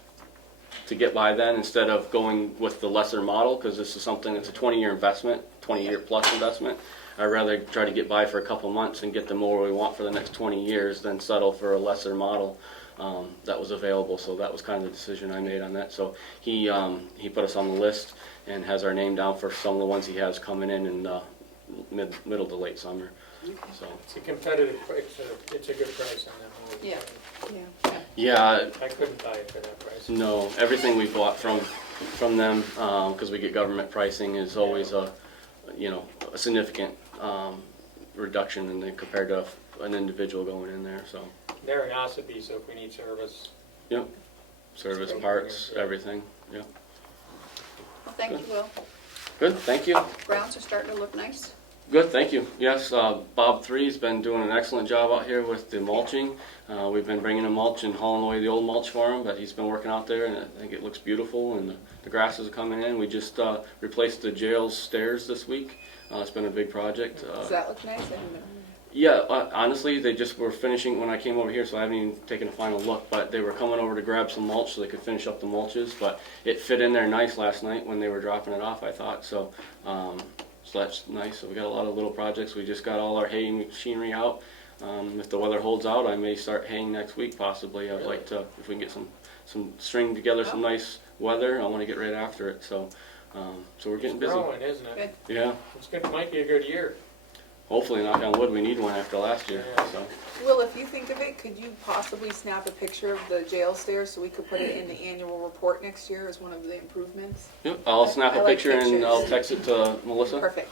to get by then instead of going with the lesser model, because this is something that's a 20-year investment, 20-year plus investment. I'd rather try to get by for a couple months and get the mower we want for the next 20 years than settle for a lesser model that was available. So that was kind of the decision I made on that. So he put us on the list and has our name down for some of the ones he has coming in middle to late summer. So It's a competitive price, it's a good price on that whole. Yeah. yeah, I couldn't buy it for that price. no, everything we bought from them, because we get government pricing, is always a significant reduction compared to an individual going in there. So They're in Ossipee, so if we need service. yep, service, parts, everything. Yeah, Well, thank you, Will. good. Thank you. Grounds are starting to look nice. Good, thank you. Yes, Bob Three's been doing an excellent job out here with the mulching. We've been bringing him mulch and hauling away the old mulch for him, but he's been working out there, and I think it looks beautiful, and the grasses are coming in. We just replaced the jail stairs this week. It's been a big project. Does that look nice? I haven't been- Yeah, honestly, they just were finishing when I came over here, so I haven't even taken a final look, but they were coming over to grab some mulch so they could finish up the mulches, but it fit in there nice last night when they were dropping it off, I thought, so that's nice. So we got a lot of little projects. We just got all our hay machinery out. If the weather holds out, I may start haying next week possibly. I would like to, if we can get some string together some nice weather, I want to get right after it, so we're getting busy. It's growing, isn't it? Good. Yeah, It might be a good year. hopefully, knock on wood, we need one after last year, so. Will, if you think of it, could you possibly snap a picture of the jail stairs so we could put it in the annual report next year as one of the improvements? Yep, I'll snap I a like picture and pictures. I'll text it to Melissa. Perfect.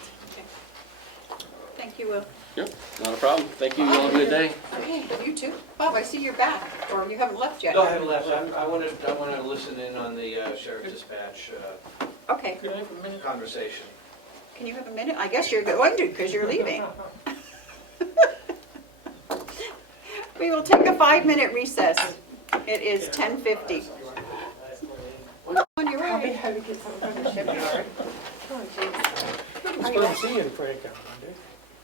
Thank you, Will. Yep, not a problem. Thank you, you all have a good day. Okay, you too. Bob, I see you're back, or you haven't left yet. No, I haven't left. I wanted to listen in on the sheriff dispatch Okay, Could I have a minute? conversation. can you have a minute? I guess you're going to, because you're leaving. We will take a 5-minute recess. It is 10:50. On your way. It's fun seeing Frank on Monday.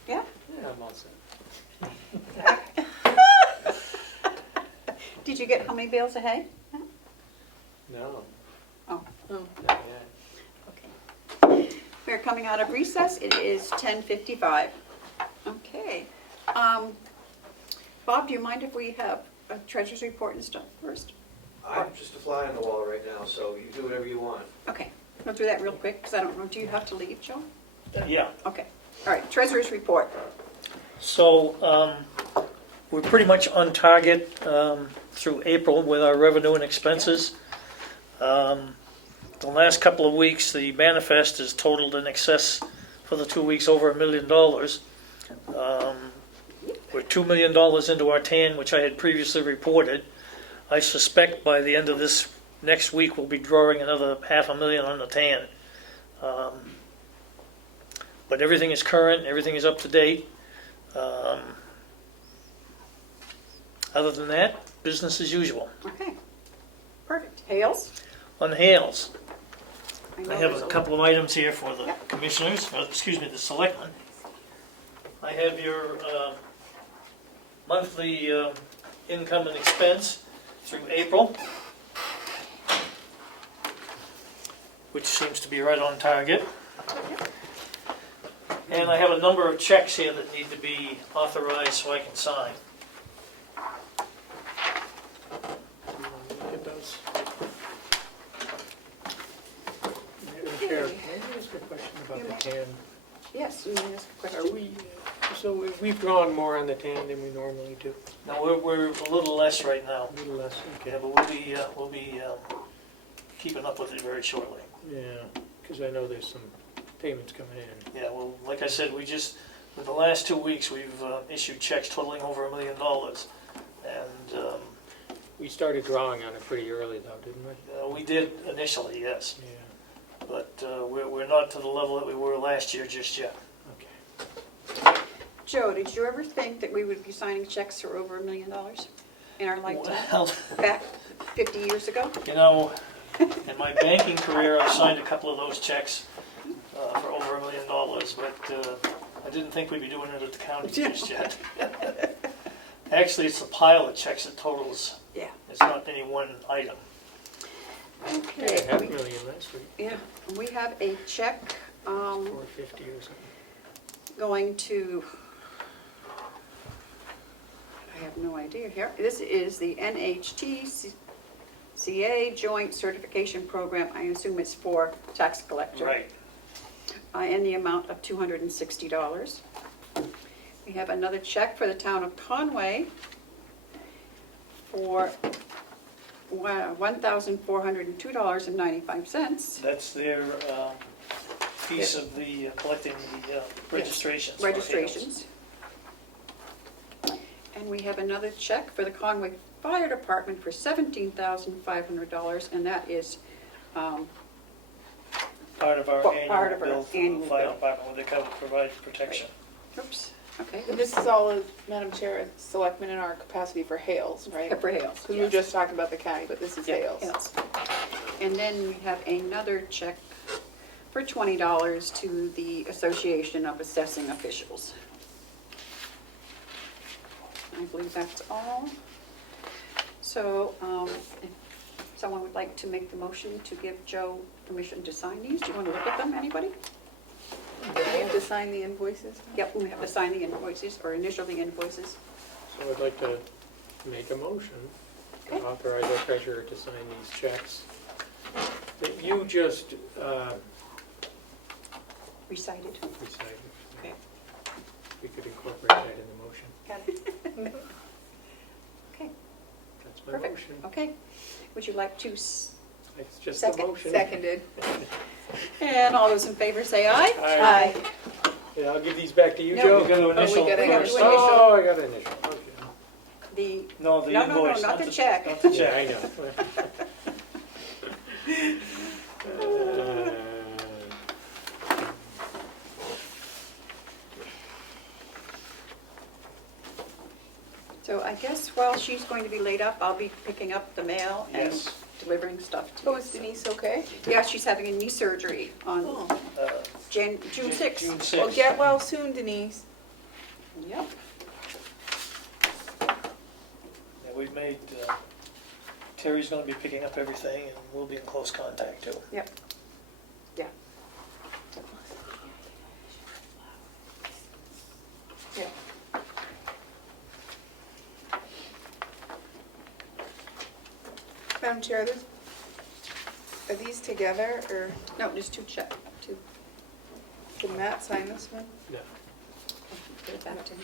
Yeah? Yeah, I'm all set. Did you get how many bales of hay? No. Oh, Not yet. okay. We're coming out of recess. It is 10:55. Okay. Bob, do you mind if we have a treasurer's report and stuff first? I'm just a fly on the wall right now, so you do whatever you want. Okay, we'll do that real quick, because I don't know, do you have to leave, Joe? Yeah, Okay, all right, treasurer's report. so we're pretty much on target through April with our revenue and expenses. The last couple of weeks, the manifest is totaled in excess for the 2 weeks over $1 million. We're $2 million into our TAN, which I had previously reported. I suspect by the end of this next week, we'll be drawing another $500,000 on the TAN. But everything is current, everything is up to date. Other than that, business as usual. Okay, perfect. Hales? On Hales, know I have there's a couple of items here for the Yep. commissioners, the selectmen. I have your monthly income and expense through April, which seems to be right on target. And I have a number of checks here that need to be authorized so I can sign. Look at those. Madam Chair, can I ask a question about the TAN? Yes, you may ask a Are question. we, so we've drawn more on the TAN than we normally do? Now, we're a little less right now. A little less, Yeah, okay. but we'll be keeping up with it very shortly. Yeah, because I know there's some payments coming in. Yeah, well, like I said, with the last 2 weeks, we've issued checks totaling over $1 million. And We started drawing on it pretty early though, didn't we? we did initially, yes. Yeah, But we're not to the level that we were last year just yet. okay. Joe, did you ever think that we would be signing checks for over $1 million in our lifetime? Well, Back 50 years ago? you know, in my banking career, I signed a couple of those checks for over $1 million, but I didn't think we'd be doing it at the county just yet. Actually, it's a pile of checks that totals. Yeah. It's not any one item. Yeah, Okay. $500,000 last week, Yeah, we have a check 450 or something. going to, I have no idea here. This is the NHTCA Joint Certification Program. I assume it's for tax collector. Right. In the amount of $260. We have another check for the town of Conway for $1,402.95. That's their piece of the collecting the registrations. for Registrations. And we have another check for the Conway Fire Department for $17,500, and that is part of our Part annual of our bill for the annual fire bill. department, where they cover, provide protection. Oops, okay. And this is all, Madam Chair, selectmen in our capacity for Hales, right? For Hales, Because we were yes. just talking about the county, but this is Yeah, Hales. Hales. And then we have another check for $20 to the Association of Assessing Officials. I believe that's all. So, if someone would like to make the motion to give Joe permission to sign these, do you want to look at them, anybody? Do we have to sign the invoices? Yep, we have to sign the invoices, or initial the invoices. So I'd like to make a motion to Okay. authorize our treasurer to sign these checks that you just Recited. recited. Okay. We could incorporate that in the motion. Got it? Okay, That's my perfect. motion. Okay. Would you like to, It's just a Second. motion. Seconded. and all those in favor say aye? Aye. Yeah, I'll give these back to you, No, Joe. We're gonna we initial gotta first. initial. Oh, I got an initial, okay. The, No, the No, no, no, invoice. not the check. Not the Yeah, check. I know. so I guess while she's going to be laid up, I'll be picking up the mail and Yes. delivering stuff to Oh, you. is Denise okay? Yeah, she's having a knee surgery on Oh. June June 6th. Well, 6th. get well soon, Denise. Yep. Yeah, we've made, Terry's gonna be picking up everything, and we'll be in close contact too. Yep. Yeah. Yeah. Madam Chair, are these together, or No, just two. did Matt sign this one? No. Give it back to me.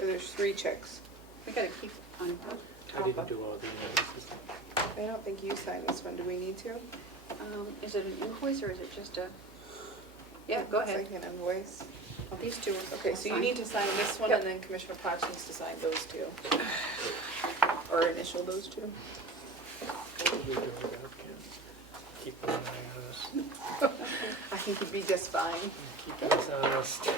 Or there's 3 checks? We gotta keep on I top didn't of. do all the invoices. I don't think you signed this one. Do we need to? Is it an invoice or is it just a? Yeah, go ahead. Looks like an invoice. Well, these two are. Okay, so you need to sign this one, Yep. and then Commissioner Parks needs to sign those 2. Or initial those 2. What we do with that, yeah. Keep an eye on us. I think he'd be just fine. Keep us honest.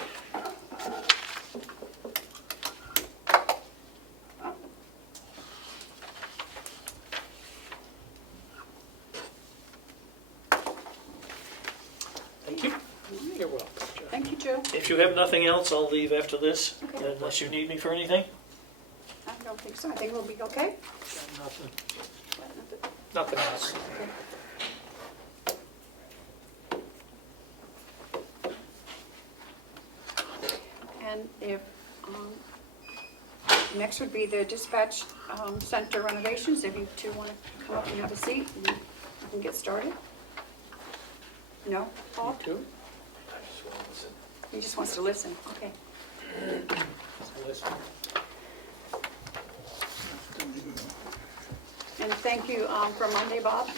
Thank you. You're welcome, Joe. Thank you, Joe. If you have nothing else, I'll leave after this, Okay. unless you need me for anything. I don't think so. I think we'll be okay. Nothing, nothing else. And if, next would be the dispatch center renovations. If you two want to come up and have a seat, and we can get started. No? Paul? You too? He just wants to listen. Okay. So listen. And thank you for Monday, Bob.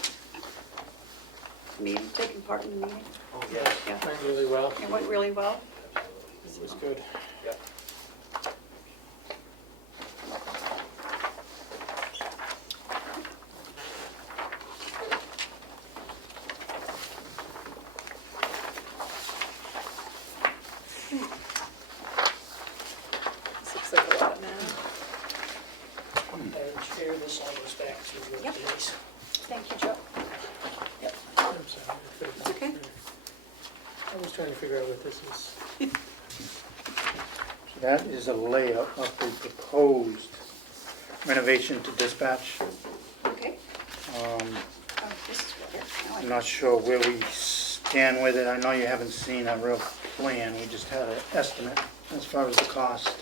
Me taking part in the meeting. Yeah, Yeah. went really well. It went really well. It was good. This looks like a lot of math. Madam Chair, this all goes back to Yep. Denise. Thank you, Joe. I'm sorry. It's okay. I was trying to figure out what this is. That is a layout of the proposed renovation to dispatch. Okay. Oh, this is what I'm it. not sure where we stand with it. I know you haven't seen a real plan. We just had an estimate as far as the cost.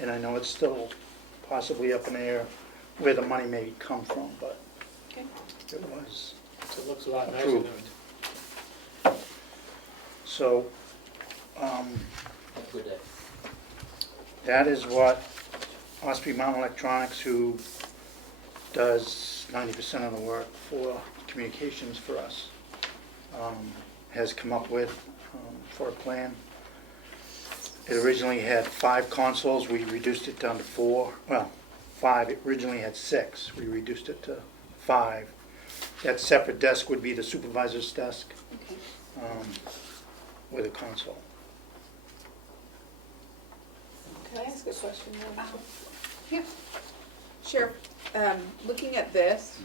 And I know it's still possibly up in the air where the money may come from, but Okay. it was. So it looks a lot nicer Approved. than So, that is what Ospey Mountain Electronics, who does 90% of the work for communications for us, has come up with for a plan. It originally had 5 consoles. We reduced it down to 4. Well, 5. It originally had 6. We reduced it to 5. that separate desk would be the supervisor's desk Okay. with a console. Can I ask a question? Yeah. Sure. Looking at this,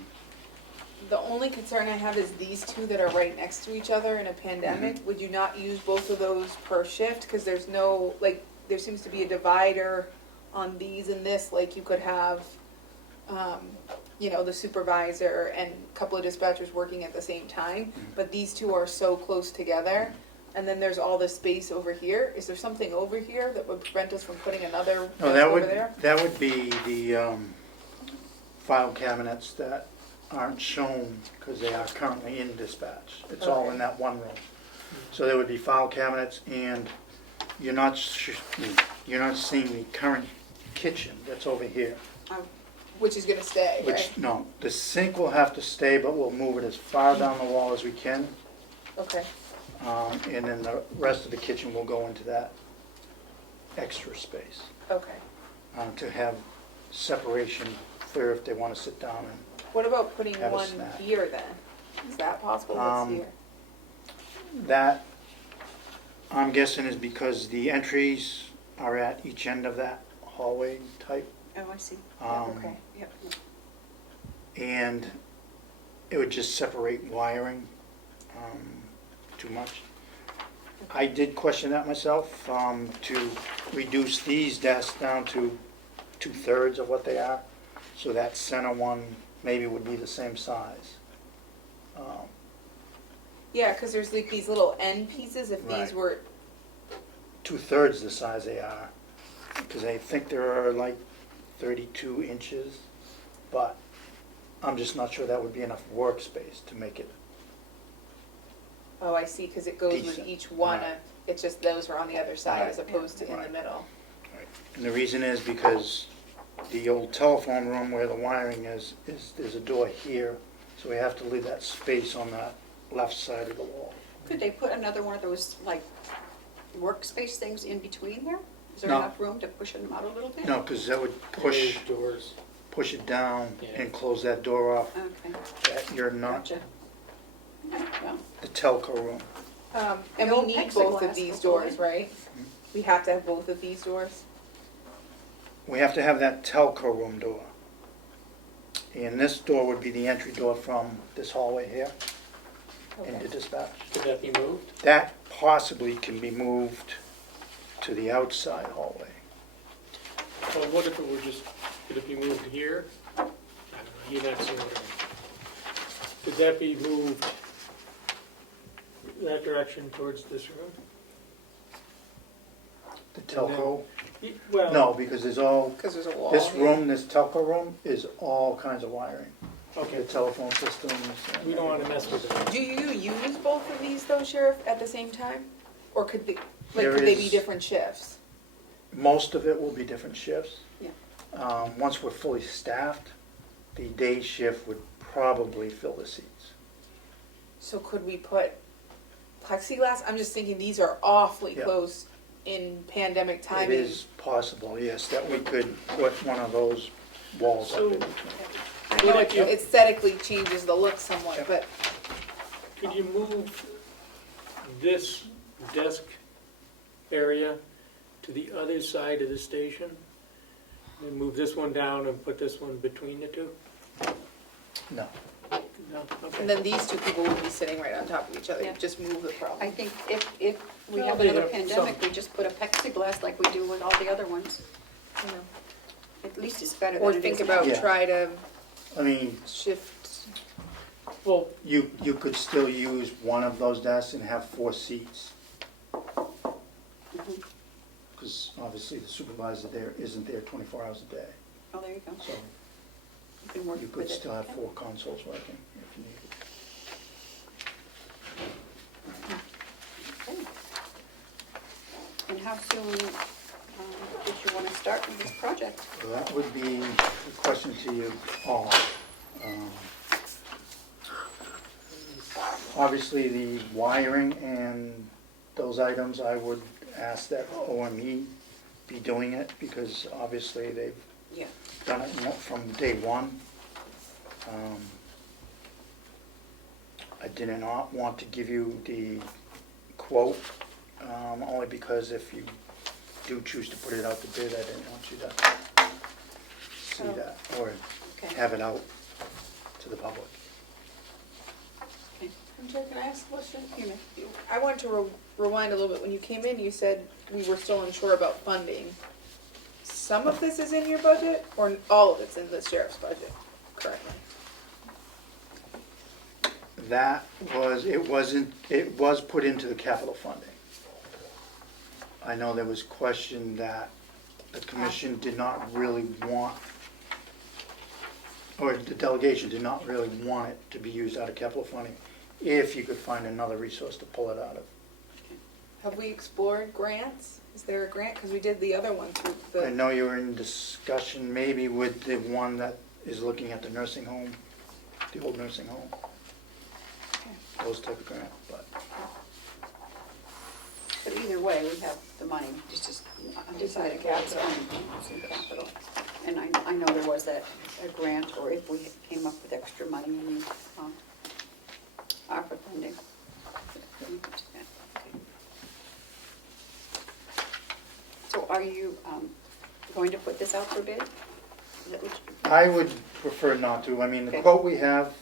the only concern I have is these two that are right next to each other in a pandemic. Would you not use both of those per shift? Because there's no, like, there seems to be a divider on these and this, like you could have, you know, the supervisor and a couple of dispatchers working at the same time, but these two are so close together. And then there's all this space over here. Is there something over here that would prevent us from putting another No, desk over there? that would be the file cabinets that aren't shown because they are currently in dispatch. It's all Okay. in that one room. So there would be file cabinets, and you're not seeing the current kitchen that's over here. Which is gonna stay, Which, right? no, the sink will have to stay, but we'll move it as far down the wall as we can. Okay. And then the rest of the kitchen will go into that extra space Okay. to have separation for if they want to sit down and What about putting Have a one snack. here then? Is that possible? What's here? that, I'm guessing, is because the entries are at each end of that hallway type. Oh, I see. Okay. Yep. And it would just separate wiring too much. I did question that myself, to reduce these desks down to 2/3 of what they are, so that center one maybe would be the same size. Yeah, because there's like these little end pieces. If Right. these were, 2/3 the size they are, because I think there are like 32 inches, but I'm just not sure that would be enough workspace to make it. oh, I see, because it goes with Decent. each one. Right. It's just those are on the other side Right. as opposed to in the Right. middle. And the reason is because the old telephone room where the wiring is there's a door here, so we have to leave that space on that left side of the wall. Could they put another one of those, like, workspace things in between there? Is there No. enough room to push them out a little bit? No, because that would push Doors. it down Yeah. and close that door off. Okay, That you're not gotcha. Okay, well, the telco room. And No we need both of plexiglass these before. doors, right? We have to have both of these doors. We have to have that telco room door. And this door would be the entry door from this hallway here into Okay. dispatch. Could that be moved? That possibly can be moved to the outside hallway. Well, what if it were just, could it be moved here? I don't know, you're not seeing what I mean. Could that be moved that direction towards this room? The telco, Well, no, because there's all, Because there's a wall. this here. room, this telco room is all kinds of wiring. okay, The telephone systems. and we don't want to mess with that. Do you use both of these though, Sheriff, at the same time? Or could they, like, There could they be is- different shifts? Most of it will be different shifts. Yeah. Once we're fully staffed, the day shift would probably fill the seats. So could we put plexiglass? I'm just thinking these are awfully Yeah. close in pandemic It timing. is possible, yes, that we could put one of those walls up in between. I know it aesthetically changes the look somewhat, Yeah. but Could you move this desk area to the other side of the station? And move this one down and put this one between the two? No. No? Okay. and then these two people would be sitting right on top of each other. Yeah. Just move the problem. I think if we Well, have they another have pandemic, some- we just put a plexiglass like we do with all the other ones. You know. At least it's better Or than it think is about now. Yeah. try to I mean, shift. Well, you could still use one of those desks and have 4 seats. Mhm. Because obviously the supervisor there isn't there 24 hours a day. Oh, there you go. So You can work you with could it. still have Okay. 4 consoles working if you needed. Okay. And how soon did you want to start with this project? Well, that would be a question to you all. Um, Obviously, the wiring and those items, I would ask that OME be doing it, because obviously they've Yeah. done it from day one. I did not want to give you the quote, only because if you do choose to put it out to bid, I didn't want you to see Oh. that or Okay. have it out to the public. Chair, can I ask a question? I wanted to rewind a little bit. When you came in, you said we were still unsure about funding. Some of this is in your budget, or all of it's in the sheriff's budget currently? That was, it was put into the capital funding. I know there was question that the commission did not really want, or the delegation did not really want it to be used out of capital funding, if you could find another resource to pull it out of. Have we explored grants? Is there a grant? Because we did the other one through the. I know you were in discussion maybe with the one that is looking at the nursing home, the old nursing home. Those type of grant, but. But either way, we have the money, just undecided capital. Capital. And I know there was a grant, or if we came up with extra money in the ARPA funding. So are you going to put this out for bid? Is that what you- I would prefer not to. I mean, the Okay. quote we have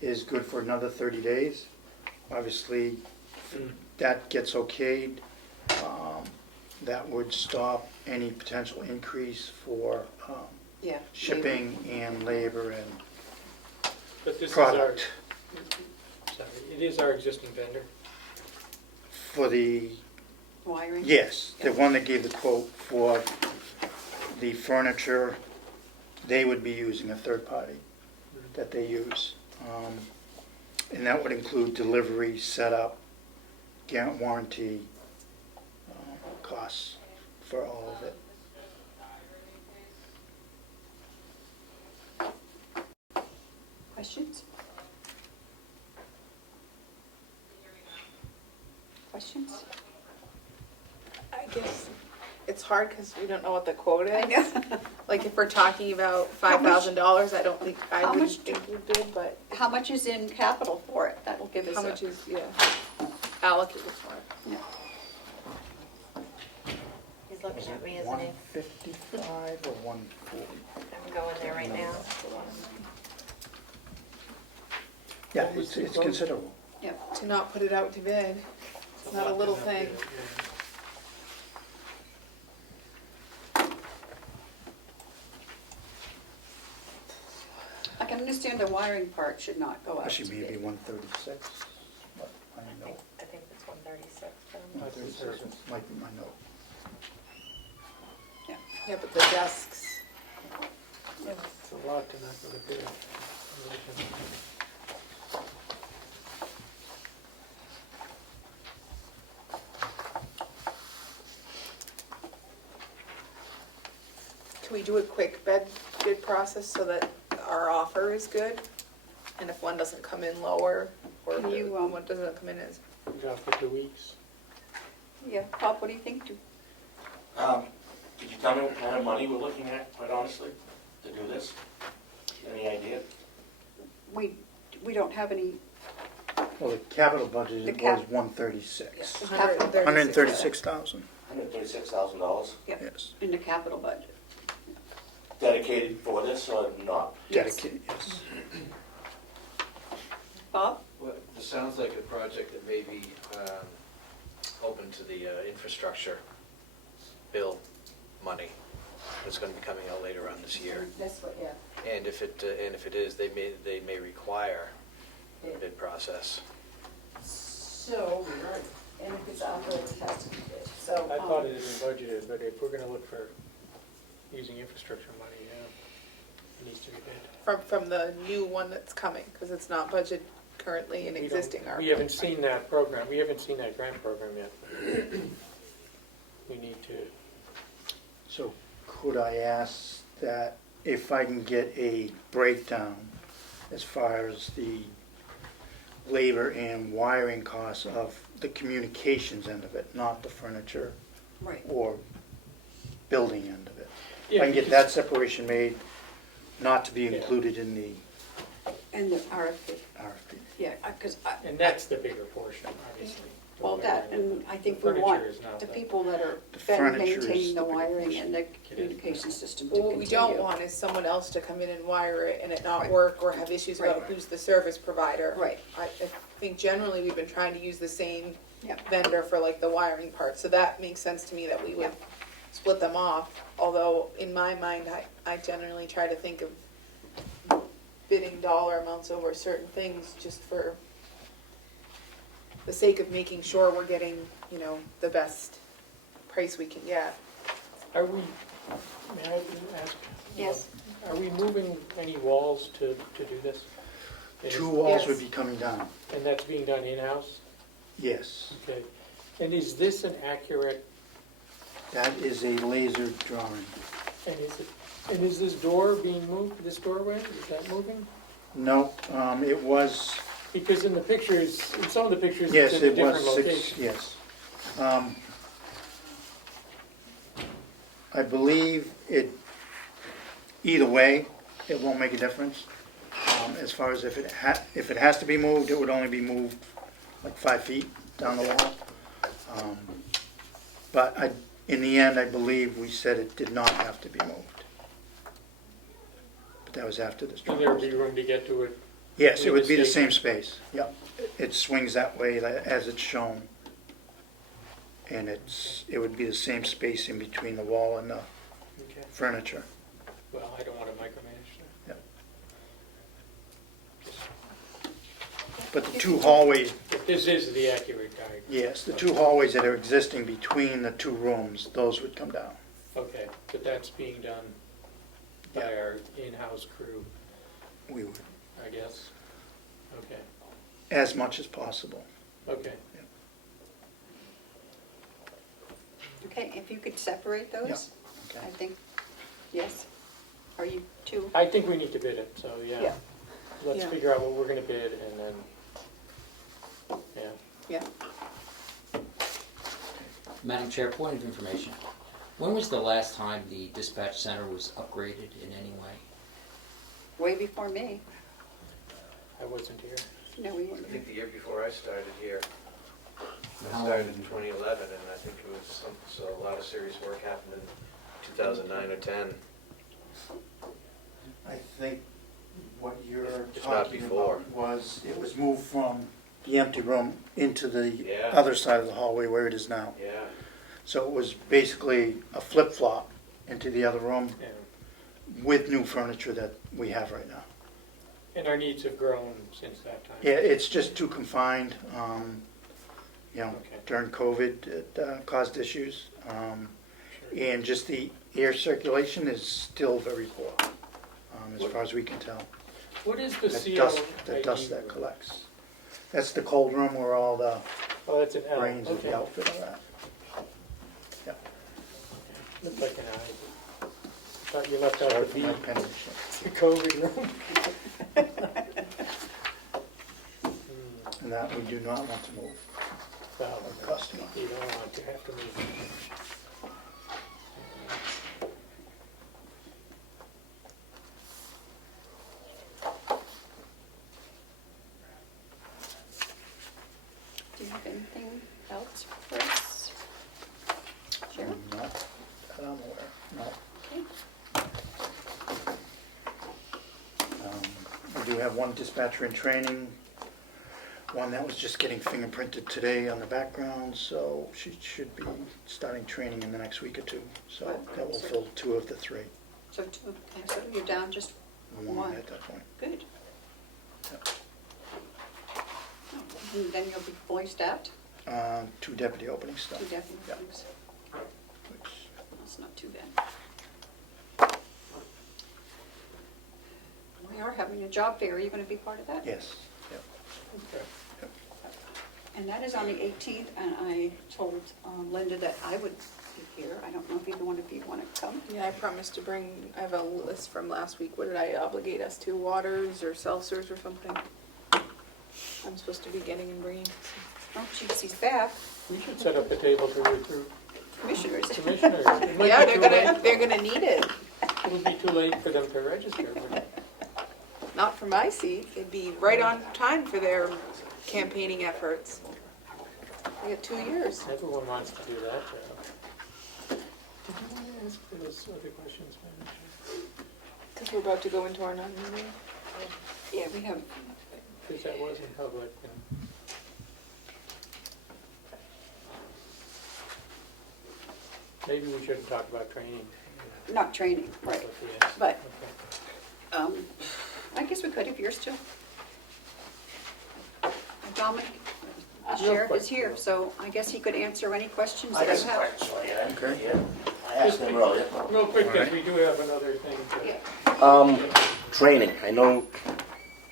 is good for another 30 days. Obviously, if that gets okayed, that would stop any potential increase for Yeah. shipping and labor and But this is our, product. sorry, it is our existing vendor. For the, Wiring? yes, the Yeah. one that gave the quote for the furniture, they would be using a third party that they use. And that would include delivery, setup, warranty, costs for all of it. Questions? Questions? I guess it's hard because we don't know what the quote is. I know. Like if we're talking about $5,000, I don't think I How would much think we did, but How much is in capital for it? That'll give us how much is allocated for it? Yeah. He's looking at me, isn't he? 155 or 140? I'm going there right now. Yeah, it's considerable. Yeah. To not put it out to bid. It's not a little thing. I can understand the wiring part should not go out to Actually, maybe bid. 136, but I know. I think it's 136. 136 might be my note. Yeah, but the desks. It's a lot to not go to bid. Can we do a quick bid process so that our offer is good? And if one doesn't come in lower, or Can you, if one doesn't come in as. Go for 2 weeks. Yeah, Bob, what do you think? Could you tell me what kind of money we're looking at, quite honestly, to do this? Any idea? We don't have any, Well, the capital budget The was cap- 136. capital, $136,000, $136,000 yes. in the capital budget. dedicated for this or not? Yes. Dedicated, yes. Bob? Well, this sounds like a project that may be open to the infrastructure bill money that's going to be coming out later on this year. That's what, yeah. And if it is, they may require a bid process. So, and if it's out there, it has to be bid, so. I thought it had been budgeted, but if we're gonna look for using infrastructure money, yeah, it needs to be bid. From the new one that's coming, because it's not budgeted currently in We don't- existing ARPA. We haven't seen that program, we haven't seen that grant program yet. We need to, So could I ask that if I can get a breakdown as far as the labor and wiring costs of the communications end of it, not the furniture Right. or building end of it? If Yeah, I can get because- that separation made, not to be Yeah. included in the And the RFP, RFP. yeah, because, And that's the bigger portion, obviously. The well, that, wiring. and I think The we want furniture is not the that- people that are The been furniture is maintaining the the bigger wiring portion. and the communication system to Well, continue. what we don't want is someone else to come in and wire it and it not Right. work or have issues about Right. who's the service provider. Right. I think generally we've been trying to use the same Yeah. vendor for like the wiring part, so that makes sense to me that we would split them off. Although in my mind, I generally try to think of bidding dollar amounts over certain things just for the sake of making sure we're getting, the best price we can get. Are we, may I ask? Yes. Are we moving any walls to do this? And Two is- walls Yes. would be coming down, And that's being done in-house? yes. Okay. And is this an accurate, That is a laser drawing. and is this door being moved, this doorway, is that moving? No, it was, Because in the pictures, in some of the pictures, yes, it's in a it different was 6, location. yes. I believe either way, it won't make a difference. As far as if it has to be moved, it would only be moved like 5 feet down the wall. But in the end, I believe we said it did not have to be moved. But that was after this. And there would be room to get to it? Yes, it would be the station. same space, yep. It swings that way as it's shown. And it would be the same space in between the wall and the Okay. furniture. Well, I don't want to micromanage that. But the two hallways, But this is the accurate diagram. yes, the two hallways that are existing between the two rooms, those would come down. Okay, but that's being done by our in-house crew, We would, I guess? Okay, as much as possible. okay. Okay, if you could separate those, Okay. I think, yes. Are you two? I think we need to bid it, so yeah. Yeah. Let's Yeah. figure out what we're gonna bid and then, yeah. Yeah. Madam Chair, point of information. When was the last time the dispatch center was upgraded in any way? Way before me. I wasn't here. No, we I weren't. think the year before I started here, I How started long- in 2011, and I think it was so a lot of serious work happened in 2009 or 10. I think what you're If not talking before. about was, it was moved from the empty room into the Yeah. other side of the hallway where it is now. Yeah. So it was basically a flip-flop into the other room Yeah. with new furniture that we have right now. And our needs have grown since that time. Yeah, it's just too confined. Okay. During COVID, it caused issues. Sure. And just the air circulation is still very poor, as far as we can tell. What is the The CO? dust that collects. That's the cold room where all the Oh, that's an L, brains of okay. the outfit are at. Looks like an I. Thought you left out Sorry the for B, my penmanship. the COVID room. And that we do not want to move. Well, A customer. you don't want to have to move. Do you have anything else for us? Sharon? Not that I'm aware, no. Okay. We do have one dispatcher in training, one that was just getting fingerprinted today on the background, so she should be starting training in the next week or two. So that will fill 2 of the 3. So two, okay, so you're down just One one. at that point. Good. Yep. Oh, and then you'll be fully staffed? 2 deputy opening staff. Two deputy Yeah. openings. Which- That's not too bad. We are having a job fair. Are you going to be part of that? Yes, yep. Okay. And that is on the 18th, and I told Linda that I would be here. I don't know if either one of you want to come. Yeah, I promised to bring, I have a list from last week. What did I obligate us to? Waters or seltzers or something? I'm supposed to be getting and bringing. Oh, she's back. We should set up a table to recruit Commissioners. commissioners. It might Yeah, be they're too late. gonna need it. It'll be too late for them to register, but Not from my seat. It'd be right on time for their campaigning efforts. They got 2 years. Everyone wants to do that job. Did you want to ask for those other questions, Madam Chair? Because we're about to go into our non-meeting. Yeah, we have, Because that was in public. Maybe we shouldn't talk about training. not training, right, Yes. but Okay. I guess we could if you're still. Dominic, the No sheriff is question. here, so I guess he could answer any questions I that got you some have. questions for you. Okay. I asked them earlier. Real quick, because we do have another thing to. Training, I know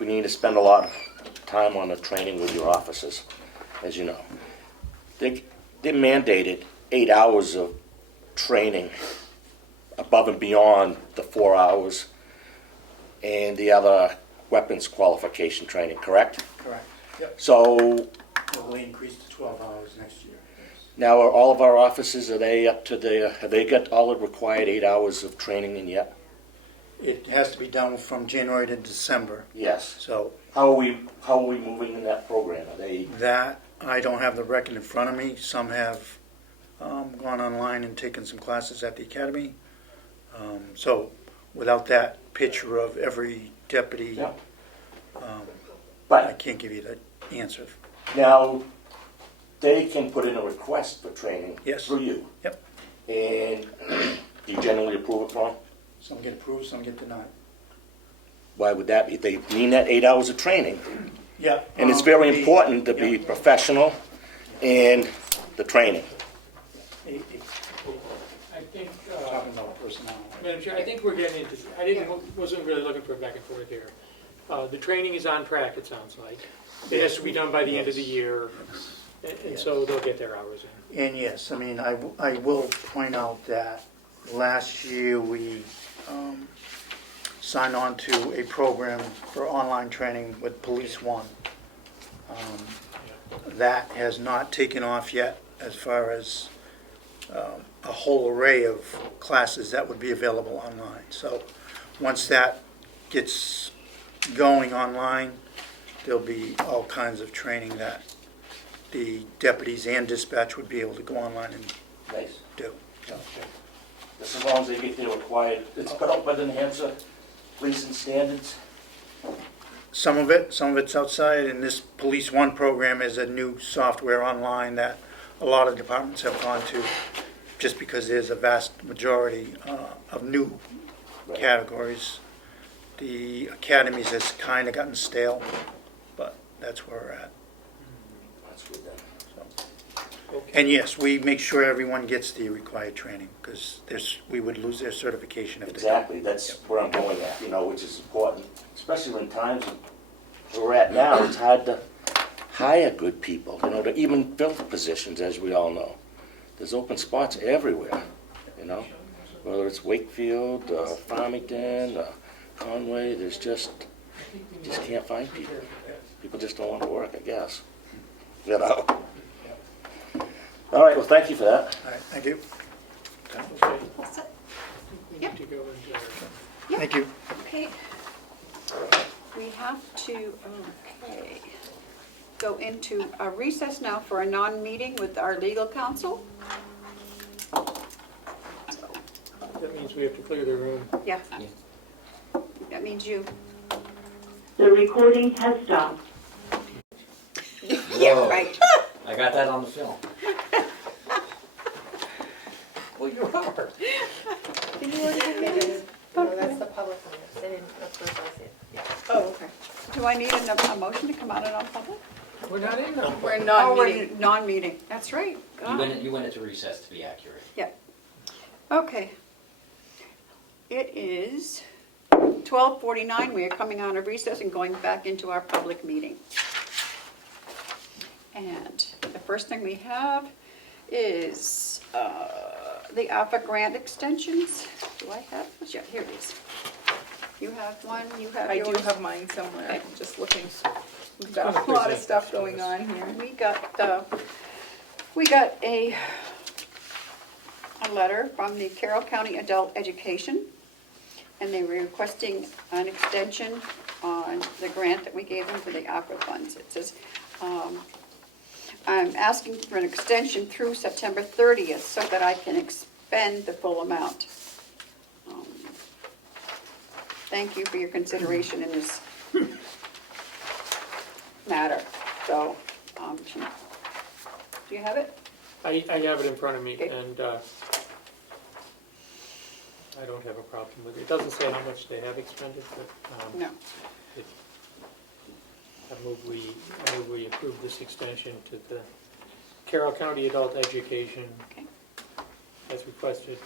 we need to spend a lot of time on the training with your officers, as you know. They mandated 8 hours of training above and beyond the 4 hours and the other weapons qualification training, correct? Correct. Yep. So Will increase to 12 hours next year. now are all of our officers, are they up to have they got all the required 8 hours of training in yet? It has to be done from January to December. Yes. So How are we moving in that program? Are they? that, I don't have the record in front of me. Some have gone online and taken some classes at the academy. So without that picture of every deputy, Yeah. I But can't give you the answer. now, they can put in a request for training Yes. through you. Yep. And you generally approve it for them? Some get approved, some get denied. Why would that be? They mean that 8 hours of training. Yeah. And it's very the- important to be yeah. professional in the training. I think, Talking about personnel. Madam Chair, I think we're getting into, wasn't really looking for a back and forth here. The training is on track, it sounds like. It has to be done by the end of the year, and so they'll get their hours in. And yes, I mean, I will point out that last year we signed on to a program for online training with Police One. That has not taken off yet as far as a whole array of classes that would be available online. So once that gets going online, there'll be all kinds of training that the deputies and dispatch would be able to go online and Nice. do. Just as long as they get their required, it's put up by the New Hampshire Police and Standards. Some of it's outside, and this Police One program is a new software online that a lot of departments have gone to, just because there's a vast majority of new categories. The academies has kind of gotten stale, but that's where we're at. That's good then. And yes, we make sure everyone gets the required training, because we would lose their certification if they don't. Exactly, that's where I'm going at, which is important, especially when times where we're at now, it's hard to hire good people, to even fill positions, as we all know. There's open spots everywhere, whether it's Wakefield, Farmington, Conway, you just can't find people. People just don't want to work, I guess. All right, well, thank you for that. All right, thank you. Okay. All set? We Yep. need to go into our- Yep. Thank you. Okay. We have to, go into a recess now for a non-meeting with our legal counsel. That means we have to clear the room. Yeah. That means you. The recording has stopped. Yeah, Whoa. right. I got that on the film. Well, you are. No, that's the public notice. They didn't approve it. Yeah. Oh, okay. Do I need a motion to come out of non-public? We're not in them. We're Oh, non-meeting. we're non-meeting. That's right. You went into recess to be accurate. Yeah. Okay. It is 12:49. We are coming out of recess and going back into our public meeting. And the first thing we have is the Alpha grant extensions. Do I have? Yeah, here it is. You have one, you have I yours. do have mine somewhere. Okay. I'm just looking. We've got a lot of stuff going on here. We got a letter from the Carroll County Adult Education and they were requesting an extension on the grant that we gave them for the ARPA funds. It says, I'm asking for an extension through September 30th so that I can expend the full amount. Thank you for your consideration in this matter. So, do you have it? I have it in front of me, Okay. and I don't have a problem with it. It doesn't say how much they have expended, but No. I move we approve this extension to the Carroll County Adult Education Okay. as requested.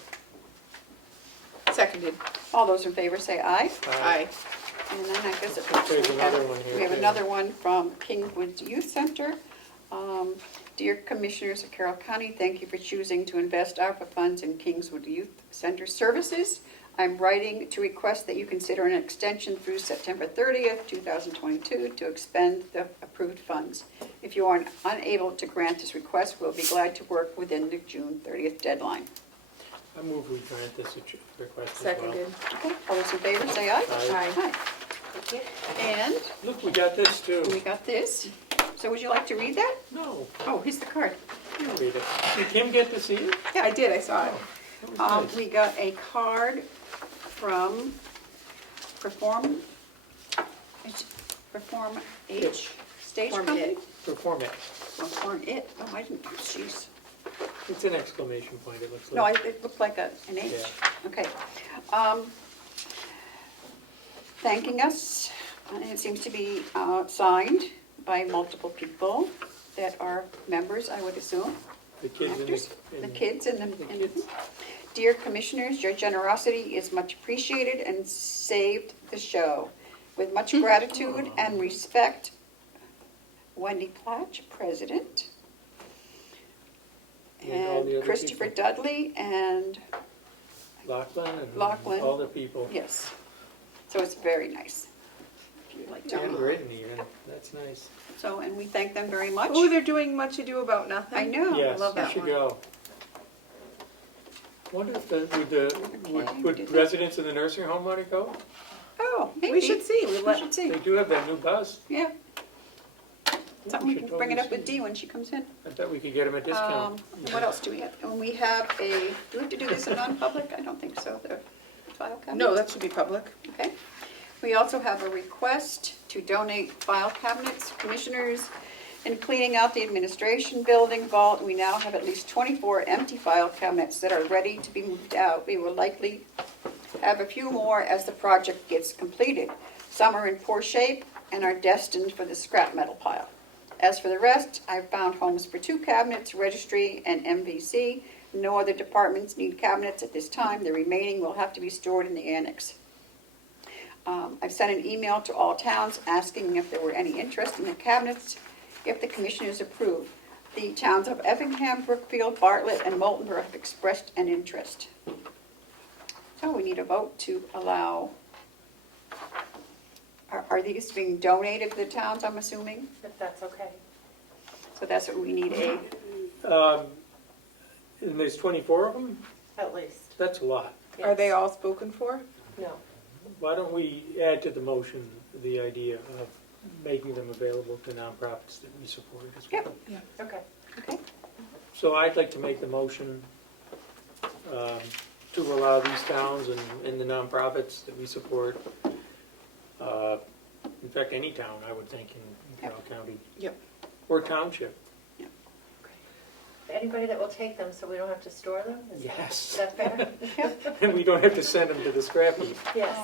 Seconded. All those in favor say aye. Aye. And then I guess it There's we another one here, we have too. another one from Kingwood Youth Center. Dear Commissioners of Carroll County, thank you for choosing to invest ARPA funds in Kingswood Youth Center services. I'm writing to request that you consider an extension through September 30th, 2022 to expend the approved funds. If you are unable to grant this request, we'll be glad to work within the June 30th deadline. I move we grant this request as well. Seconded. Okay, all those in favor say aye. Aye. Aye. And Look, we got this too. we got this. So would you like to read that? No, Oh, here's the card. you don't read it. Did Kim get to see it? Yeah, I did, I saw it. That was nice. We got a card from Perform H Stage Perform Company? It. Perform it. Perform It. Oh, I didn't, jeez. It's an exclamation point, it looks No, like. it looked like an H. Yeah. Okay. Thanking us, and it seems to be signed by multiple people that are members, I would assume. The kids in Actors, the kids and the and kids. Dear Commissioners, your generosity is much appreciated and saved the show. With much gratitude and respect, Wendy Platch, President, And all the and other Christopher people. Dudley, and Lachlan and Lachlan. all the people. yes. So it's very nice. If you'd like to. Handwritten even, that's nice. So, and we thank them very much. Oh, they're doing Much Ado About Nothing. I know, I Yes, love you that should one. go. Wonder if Okay, would did residents in the nursing home want to go? Oh, maybe. We should see. We should see. They do have that new bus. Yeah, something we should can bring it up totally with see. Dee when she comes in. I bet we could get them a discount. What else do we have? And we have do we have to do this in non-public? I don't think so, the file cabinet? No, that should be public. Okay. We also have a request to donate file cabinets. Commissioners, in cleaning out the administration building vault, we now have at least 24 empty file cabinets that are ready to be moved out. We will likely have a few more as the project gets completed. Some are in poor shape and are destined for the scrap metal pile. As for the rest, I've found homes for 2 cabinets, registry and MVC. No other departments need cabinets at this time. The remaining will have to be stored in the annex. I've sent an email to all towns asking if there were any interest in the cabinets, if the commissioners approve. The towns of Effingham, Brookfield, Bartlett, and Moultonborough have expressed an interest. So we need a vote to allow, are these being donated to the towns, I'm assuming? If that's okay. So that's what we need And there's 24 of them? At least. That's a lot. Are they all spoken for? No. Why don't we add to the motion the idea of making them available to nonprofits that we support as well? Yep. Okay. Okay. So I'd like to make the motion to allow these towns and the nonprofits that we support, in fact, any town, I would think, in Carroll County. Yep. Or township. Anybody that will take them so we don't have to store them? Yes. Is that fair? And we don't have to send them to the scrap heap. Yes.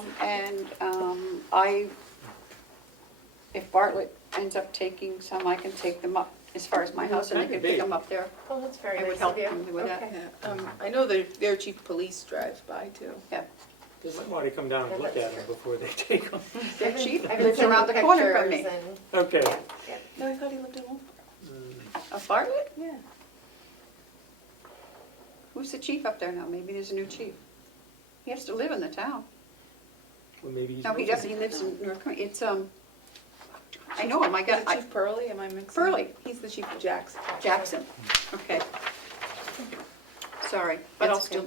If Bartlett ends up taking some, I can take them up as far as my house, and they can pick them up there. Oh, that's very I nice would help of you. them with that. Okay. Yeah. I know their chief of police drives by too. Yeah. They might want to come down and look at them before they take them. Their chief I've been lives sending around the corner from me. pictures Okay. No, I thought he lived in Wolf. Of Bartlett? Yeah. Who's the chief up there now? Maybe there's a new chief. He has to live in the town. Well, maybe he's No, he moving. doesn't. He lives in North Carolina. It's, I know him. I Is got, it Chief Pearlie? Am I mixing? Pearlie. He's the chief of Jackson. Jackson. Okay. Sorry, but I'll That's still,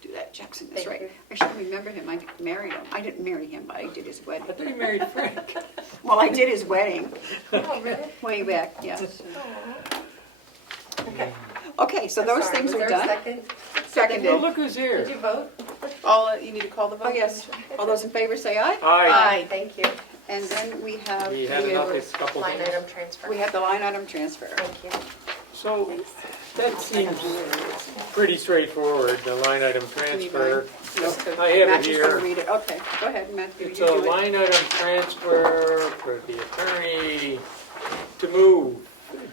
do that. Jackson is Thank right. you. I should remember him. I married him. I didn't marry him, but I did his wedding. I thought you married Frank. Well, I did his wedding Oh, really? way back, yeah. Okay. Okay, so those Sorry, things was are there a done. second? Oh, Seconded. look who's here. Did you vote? All, you need to call the vote? Oh, yes. All those in favor say aye. Aye. Thank you. And then we have, We had another couple Line things. item transfer. we have the line item transfer. Thank you. So that seems pretty straightforward, the line item transfer. Just to- I have it Matt is gonna here. read it. Okay, go ahead, Matthew. It's you a do it. line item transfer for the attorney to move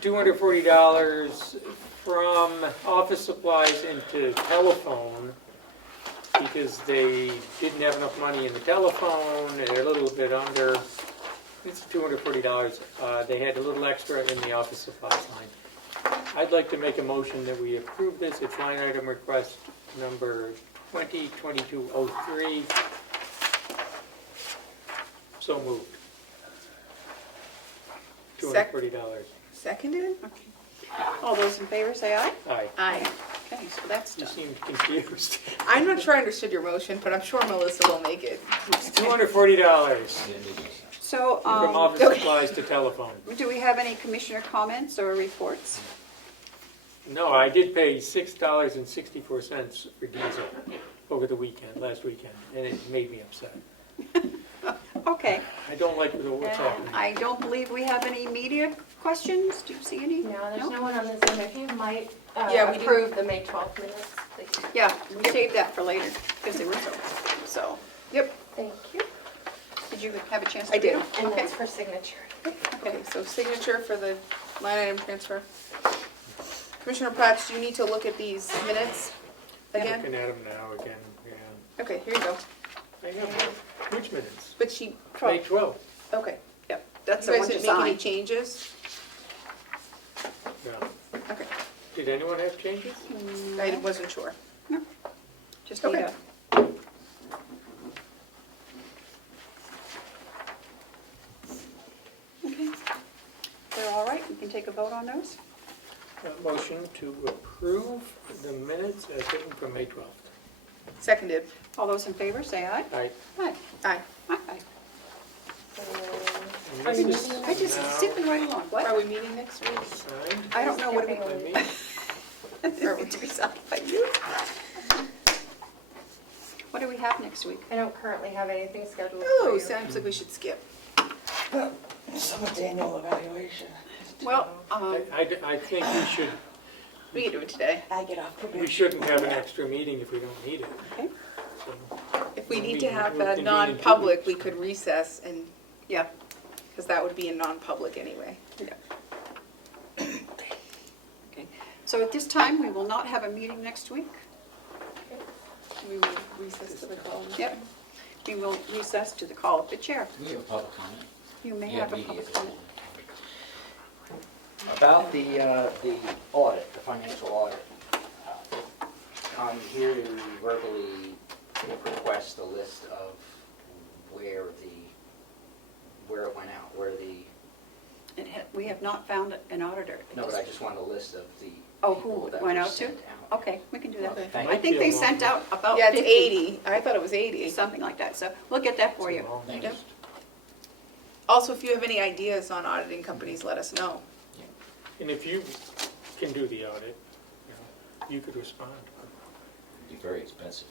$240 from office supplies into telephone because they didn't have enough money in the telephone, they're a little bit under. It's $240. They had a little extra in the office supplies line. I'd like to make a motion that we approve this. It's line item request number 202203. So moved. $240. Seconded? All those in favor say aye. Aye. Aye. Okay, so that's You done. seemed confused. I'm not sure I understood your motion, but I'm sure Melissa will make it. $240 So, from office supplies to telephone. do we have any commissioner comments or reports? No, I did pay $6.64 for diesel over the weekend, last weekend, and it made me upset. Okay. I don't like what's And happening. I don't believe we have any media questions. Do you see any? No, there's no one on the Zoom. If you might Yeah, we do. approve the May 12th minutes, please. Yeah, we saved that for later because they were so. Yep. Thank you. Did you have a chance to I read did. them? And Okay. that's for signature. Okay, so signature for the line item transfer. Commissioner Patch, do you need to look at these minutes again? Looking at them now again, yeah. Okay, here you go. I know. Which minutes? But she, May 12th. okay. Yep. That's You the guys one to didn't make any sign. changes? No. Okay, Did anyone have changes? I wasn't sure. Just need Okay. a. Okay. They're all right. We can take a vote on those. Motion to approve the minutes as written from May 12th. Seconded. All those in favor, say aye. Aye. Aye. Aye. Aye. And I this just, is I just now zipping right along. What? Are we meeting next week? signed I don't know what by we. me. Are we to be signed by you? What do we have next week? I don't currently have anything scheduled for Oh, you. sounds like we should skip. Summer annual evaluation. Well, I think we should, We can do it today. I get off probation. we shouldn't have an extra meeting if we don't need it. okay. So, If we We'll need be- to have we'll a convene in 2 non-public, weeks. we could recess and, Yeah. because that would be a non-public anyway. Okay. So at this time, we will not have a meeting next week. We will recess to the call. Yep. We will recess to the call of the chair. We have a public comment. You may Yeah, have a media. public comment. About the audit, the financial audit. I'm here to verbally request a list of where it went out, We have not found an auditor. no, but I just want a list of the Oh, people who that went were out to? sent out. Okay, we can do that. Okay. Thank I you. think they sent out about Yeah, it's 50. 80. I thought it was 80. Something like that, so we'll get that for you. Thank you. Yep. Also, if you have any ideas on auditing companies, let us know. And if you can do the audit, you could respond. It'd be very expensive.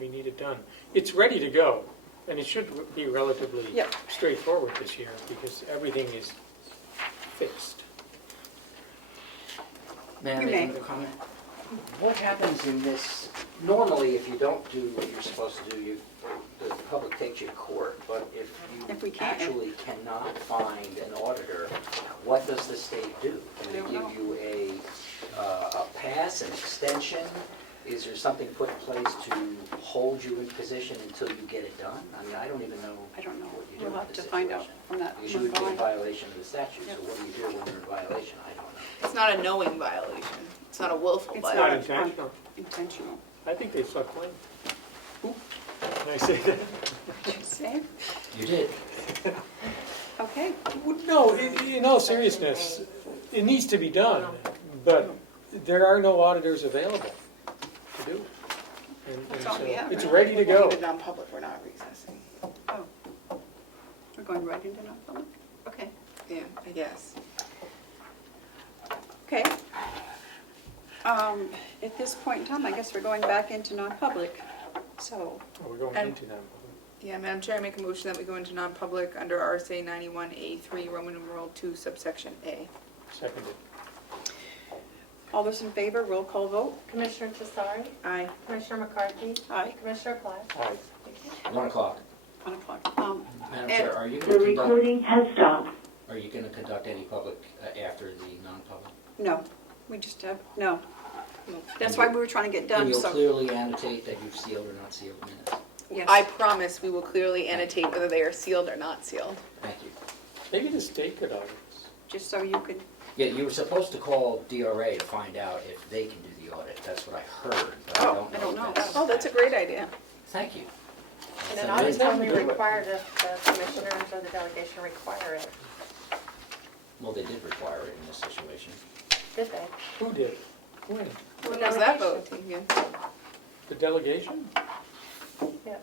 We need it done. It's ready to go, and it should be relatively Yep. straightforward this year because everything is fixed. May I You make may. another comment? What happens in this, normally if you don't do what you're supposed to do, the public takes you to court, but if If we you can't- actually cannot find an auditor, what does the state do? Do I they don't give know. you a pass, an extension? Is there something put in place to hold you in position until you get it done? I mean, I don't even know I don't know. what you do We'll in have this to find out situation. from that. Because you would be in one. violation of the statute, so Yep. what do you do when you're in violation? I don't know. It's not a knowing violation. It's not a willful It's Not violation. intentional. Intentional. I think they suck claim. Can I say that? Did you say? You did. Okay. No, in all seriousness, it needs to be done, but there are no auditors available to to do. And That's all so we have, it's right? ready to go. Even non-public, we're not recessing. Oh. We're going right into non-public? Okay. Yeah, I guess. Okay. At this point in time, I guess we're going back into non-public. So, Oh, we're going And- into that. Yeah, Madam Chair, I make a motion that we go into non-public under RSA 91A3, Roman numeral 2, subsection A. Seconded. all those in favor, roll call vote? Commissioner Tesari, Aye. Commissioner McCarthy, Aye. Commissioner Platt. Aye. 1 o'clock. 1 o'clock. Madam And- Chair, are you The going to conduct, recording has stopped. are you going to conduct any public after the non-public? No, we just have, no. That's why we were trying to get done, And you'll so, clearly annotate that you've sealed or not sealed minutes? yes. I promise we will clearly annotate whether they are sealed or not sealed. Thank you. Maybe the state could audit us. Just so you could, Yeah, you were supposed to call DRA to find out if they can do the audit. That's what I heard, but I Oh, don't know. I don't if know. that's- Oh, that's a great idea. Thank you. And an So audit's then- only required if the commissioners or the delegation require it. Well, they did require it in this situation. Did they? Who did? When? When was that vote taken? The delegation? Yeah.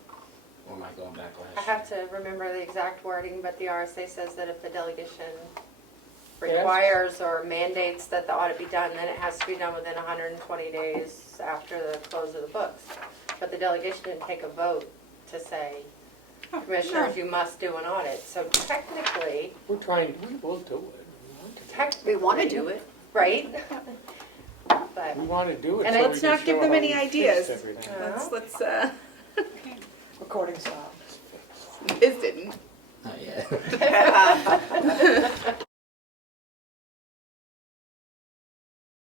Or am I going back last? I have to remember the exact wording, but the RSA says that if the delegation requires or mandates that the audit be done, then it has to be done within 120 days after the close of the books. But the delegation didn't take a vote to say, commissioners, you must do an audit. So technically, We're trying, we will do it. technically. we want to do it. Right? But, We want to do it And so we let's can not give show them how any we fixed ideas. everything. Let's, Recording stopped. his didn't. Not yet.